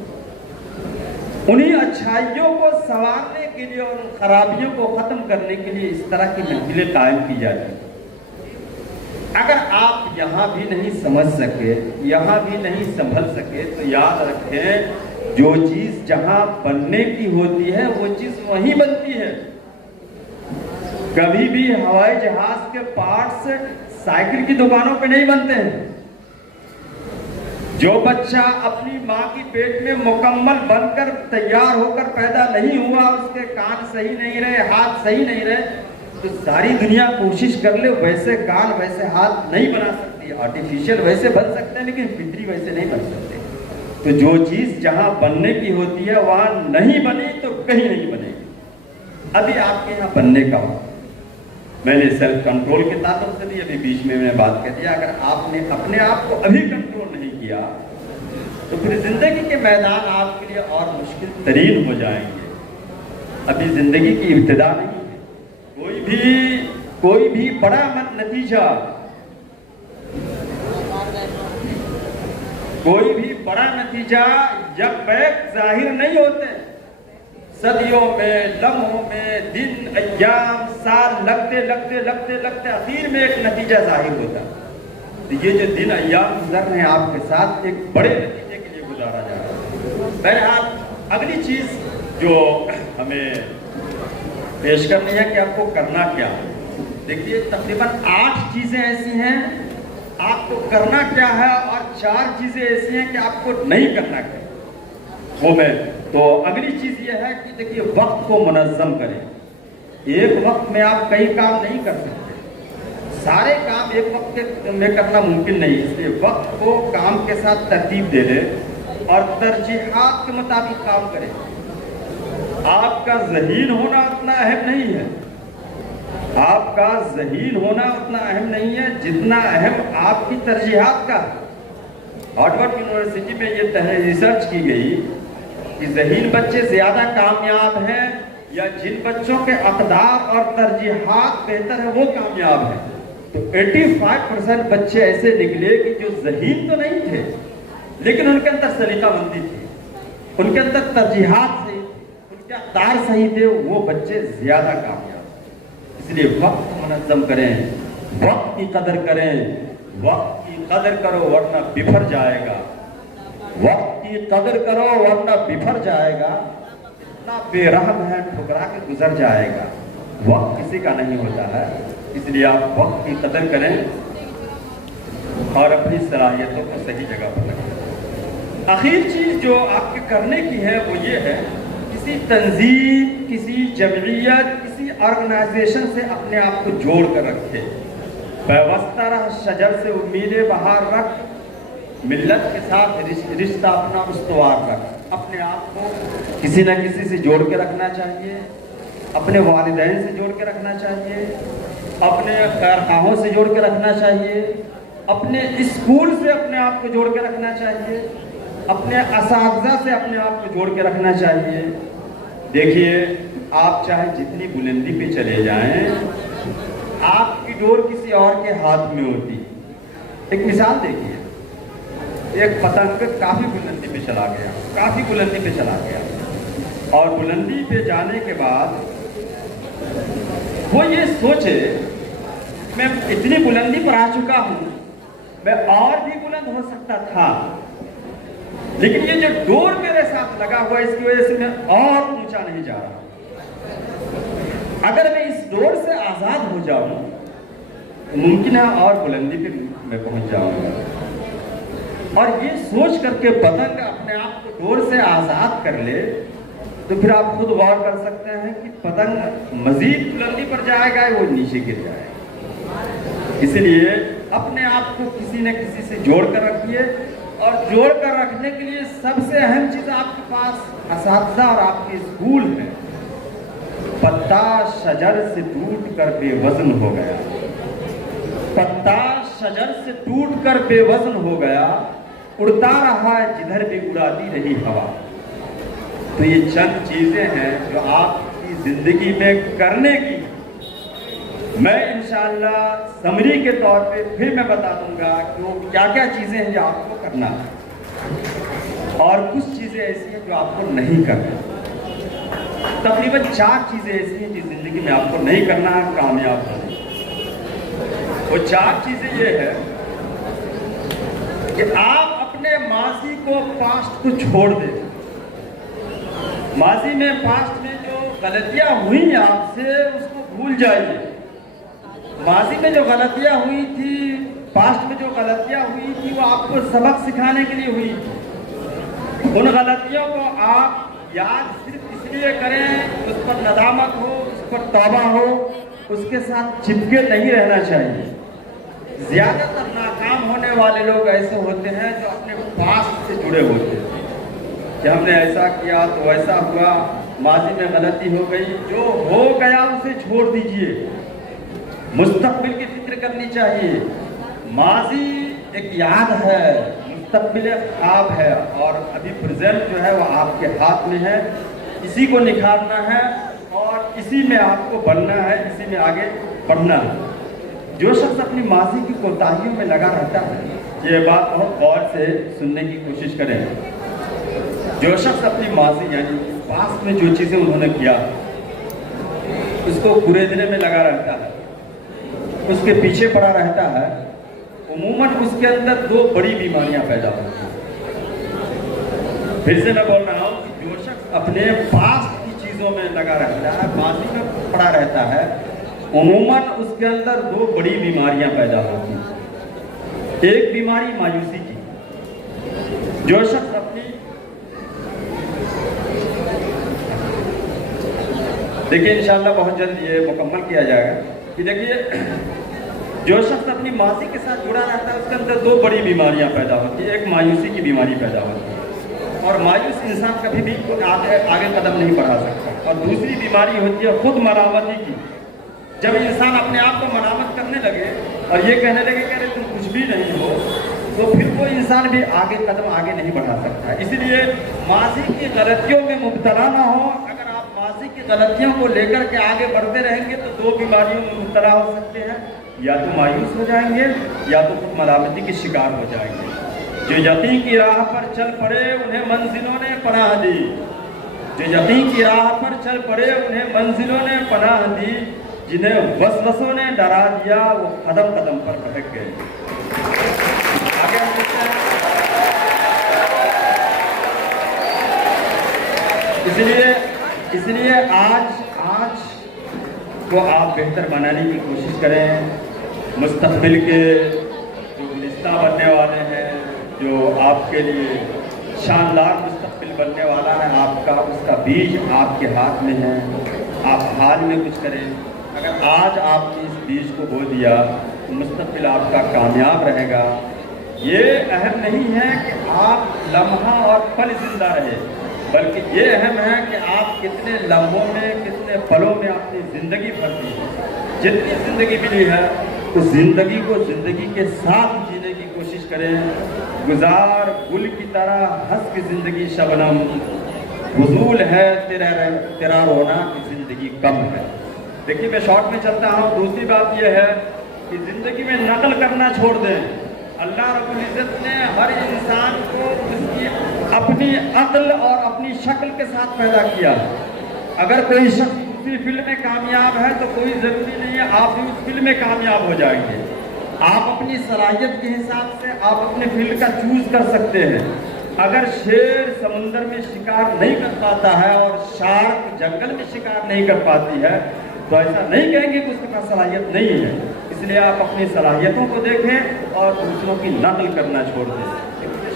उन्हीं अच्छाइयों को संवारने के लिए और उन खराबियों को खत्म करने के लिए इस तरह की महफिलें कायम की जाती हैं। अगर आप यहाँ भी नहीं समझ सके, यहाँ भी नहीं संभल सके तो याद रखें, जो चीज जहाँ बनने की होती है वो चीज वहीं बनती है। कभी भी हवाई जहाज के पार्ट्स साइकिल की दुकानों पे नहीं बनते हैं। जो बच्चा अपनी माँ की पेट में मुकम्मल बनकर तैयार होकर पैदा नहीं हुआ, उसके कान सही नहीं रहे, हाथ सही नहीं रहे, تو ساری دنیا کوشش کر لے ویسے کان ویسے ہاتھ نہیں بنا سکتی. آرٹیفیشل ویسے بن سکتے ہیں لیکن فطری ویسے نہیں بن سکتے. تو جو چیز جہاں بننے کی ہوتی ہے وہاں نہیں بنی تو کہیں نہیں بنے گی. ابھی آپ کے یہاں بننے کا وقت. میں نے سیلف کنٹرول کے تعلق سے بھی ابھی بیچ میں نے بات کر دیا. اگر آپ نے اپنے آپ کو ابھی کنٹرول نہیں کیا تو پھر زندگی کے میدان آپ کے لیے اور مشکل ترین ہو جائیں گے. ابھی زندگی کی ابتدا نہیں ہے. کوئی بھی بڑا نتیجہ جب بیک ظاہر نہیں ہوتے. صدیوں میں، لمحوں میں، دن، ایام، سال لگتے اخیر میں ایک نتیجہ ظاہر ہوتا. تو یہ جو دن ایام گزر رہے ہیں آپ کے ساتھ ایک بڑے نتیجے کے لیے گزارا جا رہا ہے. بہرحال اگلی چیز جو ہمیں پیش کرنی ہے کہ آپ کو کرنا کیا. دیکھیے تقریباً 8 چیزیں ایسی ہیں آپ کو کرنا کیا ہے اور 4 چیزیں ایسی ہیں کہ آپ کو نہیں کرنا کیا. وہ میں تو اگلی چیز یہ ہے کہ دیکھیے وقت کو منظم کریں. ایک وقت میں آپ کئی کام نہیں کر سکتے. سارے کام ایک وقت میں کرنا ممکن نہیں. اس لیے وقت کو کام کے ساتھ ترتیب دے لیں اور ترجیحات کے مطابق کام کریں. آپ کا ذہین ہونا اتنا اہم نہیں ہے. آپ کا ذہین ہونا اتنا اہم نہیں ہے جتنا اہم آپ کی ترجیحات کا. ہارورڈ یونیورسٹی میں یہ ریسرچ کی گئی کہ ذہین بچے زیادہ کامیاب ہیں یا جن بچوں کے اقدار اور ترجیحات بہتر ہیں وہ کامیاب ہیں. تو 85% بچے ایسے نکلے کہ جو ذہین تو نہیں تھے لیکن ان کے اندر سلیقہ مندی تھی, ان کے اندر ترجیحات صحیح تھی, ان کے اقدار صحیح تھے, وہ بچے زیادہ کامیاب. اس لیے وقت منظم کریں, وقت کی قدر کریں. وقت کی قدر کرو ورنہ بفر جائے گا. وقت کی قدر کرو ورنہ بفر جائے گا. اتنا بے رحم ہے ٹھکرا کے گزر جائے گا. وقت کسی کا نہیں ہوتا ہے. اس لیے آپ وقت کی قدر کریں اور اپنی صلاحیتوں کو صحیح جگہ پر لگائیں. آخر چیز جو آپ کے کرنے کی ہے وہ یہ ہے, کسی تنظیم, کسی جمعیت, کسی آرگنائزیشن سے اپنے آپ کو جوڑ کر رکھے. پیوستہ رہ شجر سے امید بہار رکھ, ملت کے ساتھ رشتہ اپنا استوار رکھ. اپنے آپ کو کسی نہ کسی سے جوڑ کے رکھنا چاہیے, اپنے والدین سے جوڑ کے رکھنا چاہیے, اپنے خیرخواہوں سے جوڑ کے رکھنا چاہیے, اپنے اسکول سے اپنے آپ کو جوڑ کے رکھنا چاہیے, اپنے اساتذہ سے اپنے آپ کو جوڑ کے رکھنا چاہیے. دیکھیے آپ چاہے جتنی بلندی پہ چلے جائیں, آپ کی ڈور کسی اور کے ہاتھ میں ہوتی. ایک مثال دیکھیے, ایک پتنگ کافی بلندی پہ چلا گیا, کافی بلندی پہ چلا گیا, اور بلندی پہ جانے کے بعد وہ یہ سوچے میں اتنی بلندی پر آ چکا ہوں, میں اور بھی بلند ہو سکتا تھا, لیکن یہ جو ڈور میرے ساتھ لگا ہوا اس کی وجہ سے میں اور اونچا نہیں جا رہا. اگر میں اس ڈور سے آزاد ہو جاؤں تو ممکن ہے اور بلندی پہ میں پہنچ جاؤں گا. اور یہ سوچ کر کے پتنگ اپنے آپ کو ڈور سے آزاد کر لے تو پھر آپ خود غور کر سکتے ہیں کہ پتنگ مزید بلندی پر جائے گا, وہ نیچے گر جائے گا. اس لیے اپنے آپ کو کسی نہ کسی سے جوڑ کر رکھیے, اور جوڑ کر رکھنے کے لیے سب سے اہم چیز آپ کے پاس اساتذہ اور آپ کے اسکول ہے. پتا شجر سے ٹوٹ کر بے وزن ہو گیا, پتا شجر سے ٹوٹ کر بے وزن ہو گیا, اڑتا رہا جدھر بھی اڑاتی رہی ہوا. تو یہ چند چیزیں ہیں جو آپ کی زندگی میں کرنے کی. میں انشاءاللہ سمری کے طور پہ پھر میں بتا دوں گا کہ وہ کیا کیا چیزیں ہیں جو آپ کو کرنا ہے, اور کچھ چیزیں ایسی ہیں جو آپ کو نہیں کرنا. تقریباً 4 چیزیں ایسی ہیں جو زندگی میں آپ کو نہیں کرنا ہے کامیاب ہونے. وہ 4 چیزیں یہ ہے کہ آپ اپنے ماضی کو, پاسٹ کو چھوڑ دیں. ماضی میں, پاسٹ میں جو غلطیاں ہوئی آپ سے اس کو بھول جائیے. ماضی میں جو غلطیاں ہوئی تھی, پاسٹ میں جو غلطیاں ہوئی تھی, وہ آپ کو سبق سکھانے کے لیے ہوئی تھی. ان غلطیوں کو آپ یاد صرف اس لیے کریں, اس پر ندامت ہو, اس پر توبہ ہو, اس کے ساتھ چپکے نہیں رہنا چاہیے. زیادہ تر ناکام ہونے والے لوگ ایسے ہوتے ہیں جو اپنے پاسٹ سے جڑے ہوتے ہیں کہ ہم نے ایسا کیا تو ایسا ہوا, ماضی میں غلطی ہو گئی, جو ہو گیا اسے چھوڑ دیجئے. مستقبل کی فکر کرنی چاہیے. ماضی ایک یاد ہے, مستقبل ایک خواب ہے, اور ابھی پریزنٹ جو ہے وہ آپ کے ہاتھ میں ہے. اسی کو نکھارنا ہے اور اسی میں آپ کو بننا ہے, اسی میں آگے بڑھنا ہے. جو شخص اپنی ماضی کی کوتاہیوں میں لگا رہتا ہے, یہ بات بہت غور سے سننے کی کوشش کریں. جو شخص اپنی ماضی یعنی پاس میں جو چیزیں انہوں نے کیا اس کو کریدنے میں لگا رہتا ہے, اس کے پیچھے پڑا رہتا ہے, عموماً اس کے اندر 2 بڑی بیماریاں پیدا ہوتی ہیں. پھر سے میں بول رہا ہوں کہ جو شخص اپنے پاسٹ کی چیزوں میں لگا رہتا ہے, ماضی میں پڑا رہتا ہے, عموماً اس کے اندر 2 بڑی بیماریاں پیدا ہوتی ہیں. ایک بیماری مایوسی کی. جو شخص اپنی دیکھیے انشاءاللہ بہت جلد یہ مکمل کیا جائے گا کہ دیکھیے جو شخص اپنی ماضی کے ساتھ جڑا رہتا ہے اس کے اندر 2 بڑی بیماریاں پیدا ہوتی ہیں. ایک مایوسی کی بیماری پیدا ہوتی ہے اور مایوس انسان کبھی بھی آگے قدم نہیں بڑھا سکتا. اور دوسری بیماری ہوتی ہے خود ملامتی کی. جب انسان اپنے آپ کو ملامت کرنے لگے اور یہ کہنے لگے کہ ارے تم کچھ بھی نہیں ہو, تو پھر وہ انسان بھی قدم آگے نہیں بڑھا سکتا. اس لیے ماضی کی غلطیوں میں مبتلا نہ ہو. اگر آپ ماضی کی غلطیوں کو لے کر کے آگے بڑھتے رہیں گے تو 2 بیماریوں میں مبتلا ہو سکتے ہیں. یا تو مایوس ہو جائیں گے یا تو خود ملامتی کے شکار ہو جائیں گے. جو یقین کی راہ پر چل پڑے انہیں منزلوں نے پناہ دی. جو یقین کی راہ پر چل پڑے انہیں منزلوں نے پناہ دی. جنہیں وسوسوں نے ڈرا دیا وہ قدم قدم پر بھٹک گئے. آگے ہم دیکھتے ہیں. اس لیے آج کو آپ بہتر بنانے کی کوشش کریں. مستقبل کے جو گلستہ بننے والے ہیں, جو آپ کے لیے شاندار مستقبل بننے والا ہے, آپ کا اس کا بیج آپ کے ہاتھ میں ہے. آپ حال میں کچھ کریں. اگر آج آپ نے اس بیج کو بو دیا تو مستقبل آپ کا کامیاب رہے گا. یہ اہم نہیں ہے کہ آپ لمحہ اور پل زندہ رہے, بلکہ یہ اہم ہے کہ آپ کتنے لمحوں میں کتنے پلوں میں اپنی زندگی بھرتی ہیں. جتنی زندگی ملی ہے اس زندگی کو زندگی کے ساتھ جینے کی کوشش کریں. گزار گل کی طرح ہنس کی زندگی شبنم, فضول ہے تیرا رونا کی زندگی کم ہے. دیکھیے میں شارٹ میں چلتا ہوں. دوسری بات یہ ہے کہ زندگی میں نقل کرنا چھوڑ دیں. اللہ رب العزت نے ہر انسان کو اس کی اپنی عقل اور اپنی شکل کے ساتھ پیدا کیا. اگر کوئی شخص دوسری فیلڈ میں کامیاب ہے تو کوئی ضروری نہیں ہے آپ بھی اس فیلڈ میں کامیاب ہو جائیں گے. آپ اپنی صلاحیت کے حساب سے آپ اپنے فیلڈ کا چوز کر سکتے ہیں. اگر شیر سمندر میں شکار نہیں کر پاتا ہے اور شارک جنگل میں شکار نہیں کر پاتی ہے تو ایسا نہیں کہیں گے کہ اس کے پاس صلاحیت نہیں ہے. اس لیے آپ اپنی صلاحیتوں کو دیکھیں اور دوسروں کی نقل کرنا چھوڑ دیں.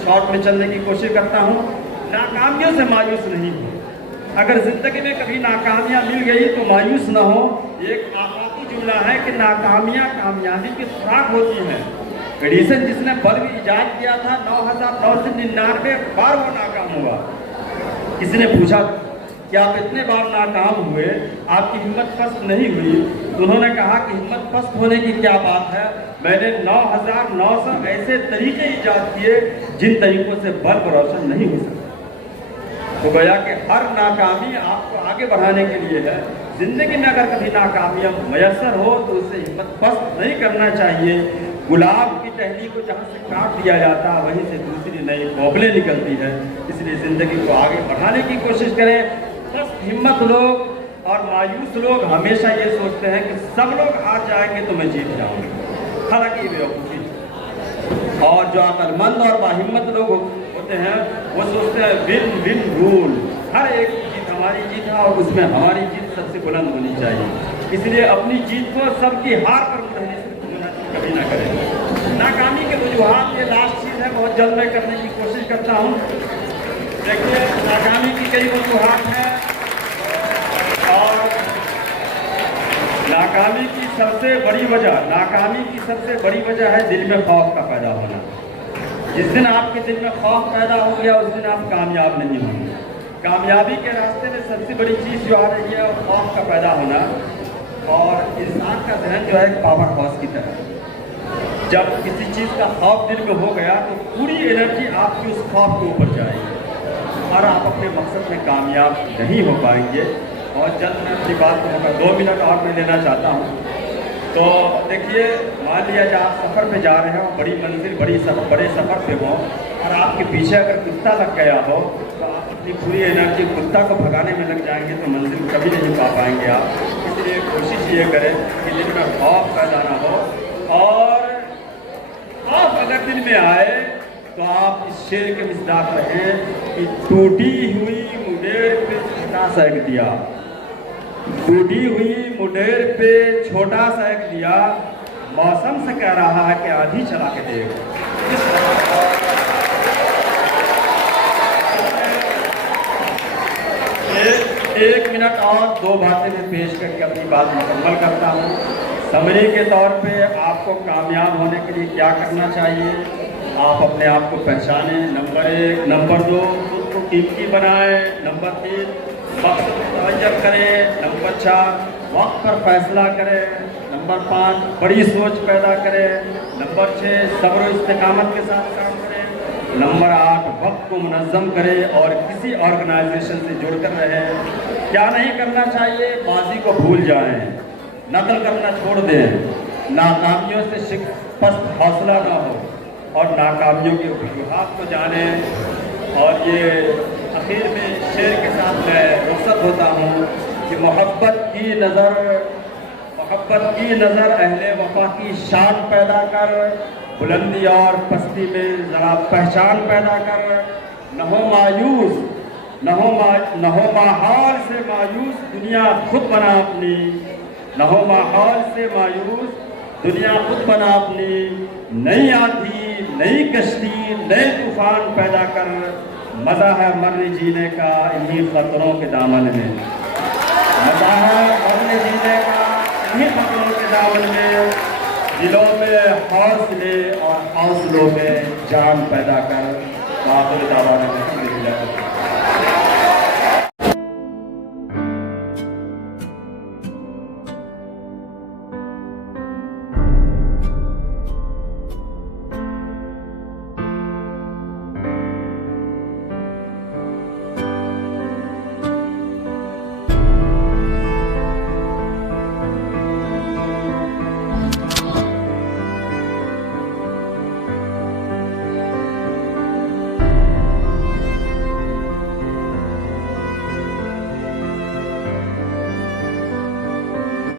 شارٹ میں چلنے کی کوشش کرتا ہوں. ناکامیوں سے مایوس نہیں ہو. اگر زندگی میں کبھی ناکامیاں مل گئی تو مایوس نہ ہو. ایک آفاقی جملہ ہے کہ ناکامیاں کامیابی کی خوراک ہوتی ہیں. ایڈیسن جس نے بلب ایجاد کیا تھا 9999 بار وہ ناکام ہوا. کسی نے پوچھا کہ آپ اتنے بار ناکام ہوئے, آپ کی ہمت پست نہیں ہوئی؟ تو انہوں نے کہا کہ ہمت پست ہونے کی کیا بات ہے, میں نے 9900 ایسے طریقے ایجاد کیے جن طریقوں سے بلب روشن نہیں ہو سکتا. تو گویا کہ ہر ناکامی آپ کو آگے بڑھانے کے لیے ہے. زندگی میں اگر کبھی ناکامیاں میسر ہو تو اسے ہمت پست نہیں کرنا چاہیے. گلاب کی ٹہنی کو جہاں سے کاٹ دیا جاتا ہے وہیں سے دوسری نئی بوبلیں نکلتی ہیں. اس لیے زندگی کو آگے بڑھانے کی کوشش کریں. بس ہمت لوگ اور مایوس لوگ ہمیشہ یہ سوچتے ہیں کہ سب لوگ ہار جائیں گے تو میں جیت جاؤں گا. حالانکہ یہ بیوقوفی ہے. اور جو عقل مند اور باہمت لوگ ہوتے ہیں وہ سوچتے ہیں ون ون رول, ہر ایک جیت ہماری جیت ہے اور اس میں ہماری جیت سب سے بلند ہونی چاہیے. اس لیے اپنی جیت کو سب کی ہار پر کبھی نہ کریں. ناکامی کے وجوہات یہ لاسٹ چیز ہے, بہت جلد میں کرنے کی کوشش کرتا ہوں. دیکھیے ناکامی کی کئی وجوہات ہیں اور नाकामी की सबसे बड़ी वजह है दिल में खौफ का पैदा होना। जिस दिन आपके दिल में खौफ पैदा हो गया उस दिन आप कामयाब नहीं होंगे। कामयाबी के रास्ते में सबसे बड़ी चीज़ जो आ रही है वो खौफ का पैदा होना। और इंसान का जहन जो है एक पावर हाउस की तरह, जब किसी चीज़ का खौफ दिल में हो गया तो पूरी एनर्जी आपकी उस खौफ के ऊपर जाएगी और आप अपने मकसद में कामयाब नहीं हो पाएंगे। और जल्द मैं अपनी बात को 2 मिनट और मैं लेना चाहता हूँ। तो देखिए, मान लिया कि आप सफ़र पे जा रहे हो, बड़ी मंजिल बड़े सफ़र पे हो और आपके पीछे अगर कुत्ता लग गया हो तो आप अपनी पूरी एनर्जी कुत्ता को भगाने में लग जाएंगे तो मंजिल कभी नहीं पा पाएंगे आप। इसलिए कोशिश ये करें कि दिल में खौफ पैदा ना हो, और खौफ अगर दिल में आए तो आप इस शेर के मिसदाक रहें कि टूटी हुई मुडेर पे छोटा सेक दिया, टूटी हुई मुडेर पे छोटा सेक दिया, मौसम से कह रहा है कि आधी चला के देगा। एक मिनट और 2 बातें मैं पेश करके अपनी बात मुकम्मल करता हूँ। समरी के तौर पे आपको कामयाब होने के लिए क्या करना चाहिए, आप अपने आप को पहचानें, नंबर 1। नंबर 2, खुद को कीमती बनाएं। नंबर 3, मकसद मुतय्यन करें। नंबर 4, वक्त पर फैसला करें। नंबर 5, बड़ी सोच पैदा करें। नंबर 6, सब्र और इस्तिकामत के साथ काम करें। नंबर 8, वक्त को मुनज़्ज़म करें और किसी ऑर्गेनाइजेशन से जुड़कर रहें। क्या नहीं करना चाहिए, माजी को भूल जाएं, नकल करना छोड़ दें, नाकामियों से शिकस्त हौसला ना हो और नाकामियों के वजूहात को जानें। और ये आखिर में शेर के साथ मैं रुखसत होता हूँ कि मोहब्बत की नज़र अहले वफा की शान पैदा कर, बुलंदी और पस्ती में ज़रा पहचान पैदा कर। न हो माहौल से मायूस, दुनिया खुद बना अपनी। न हो माहौल से मायूस, दुनिया खुद बना अपनी। नई आंधी, नई कश्ती, नए तूफान पैदा कर। मज़ा है मरने जीने का इन्हीं खतरों के दामन में। मज़ा है मरने जीने का इन्हीं खतरों के दामन में। दिलों में हौसले और हौसलों में जान पैदा कर।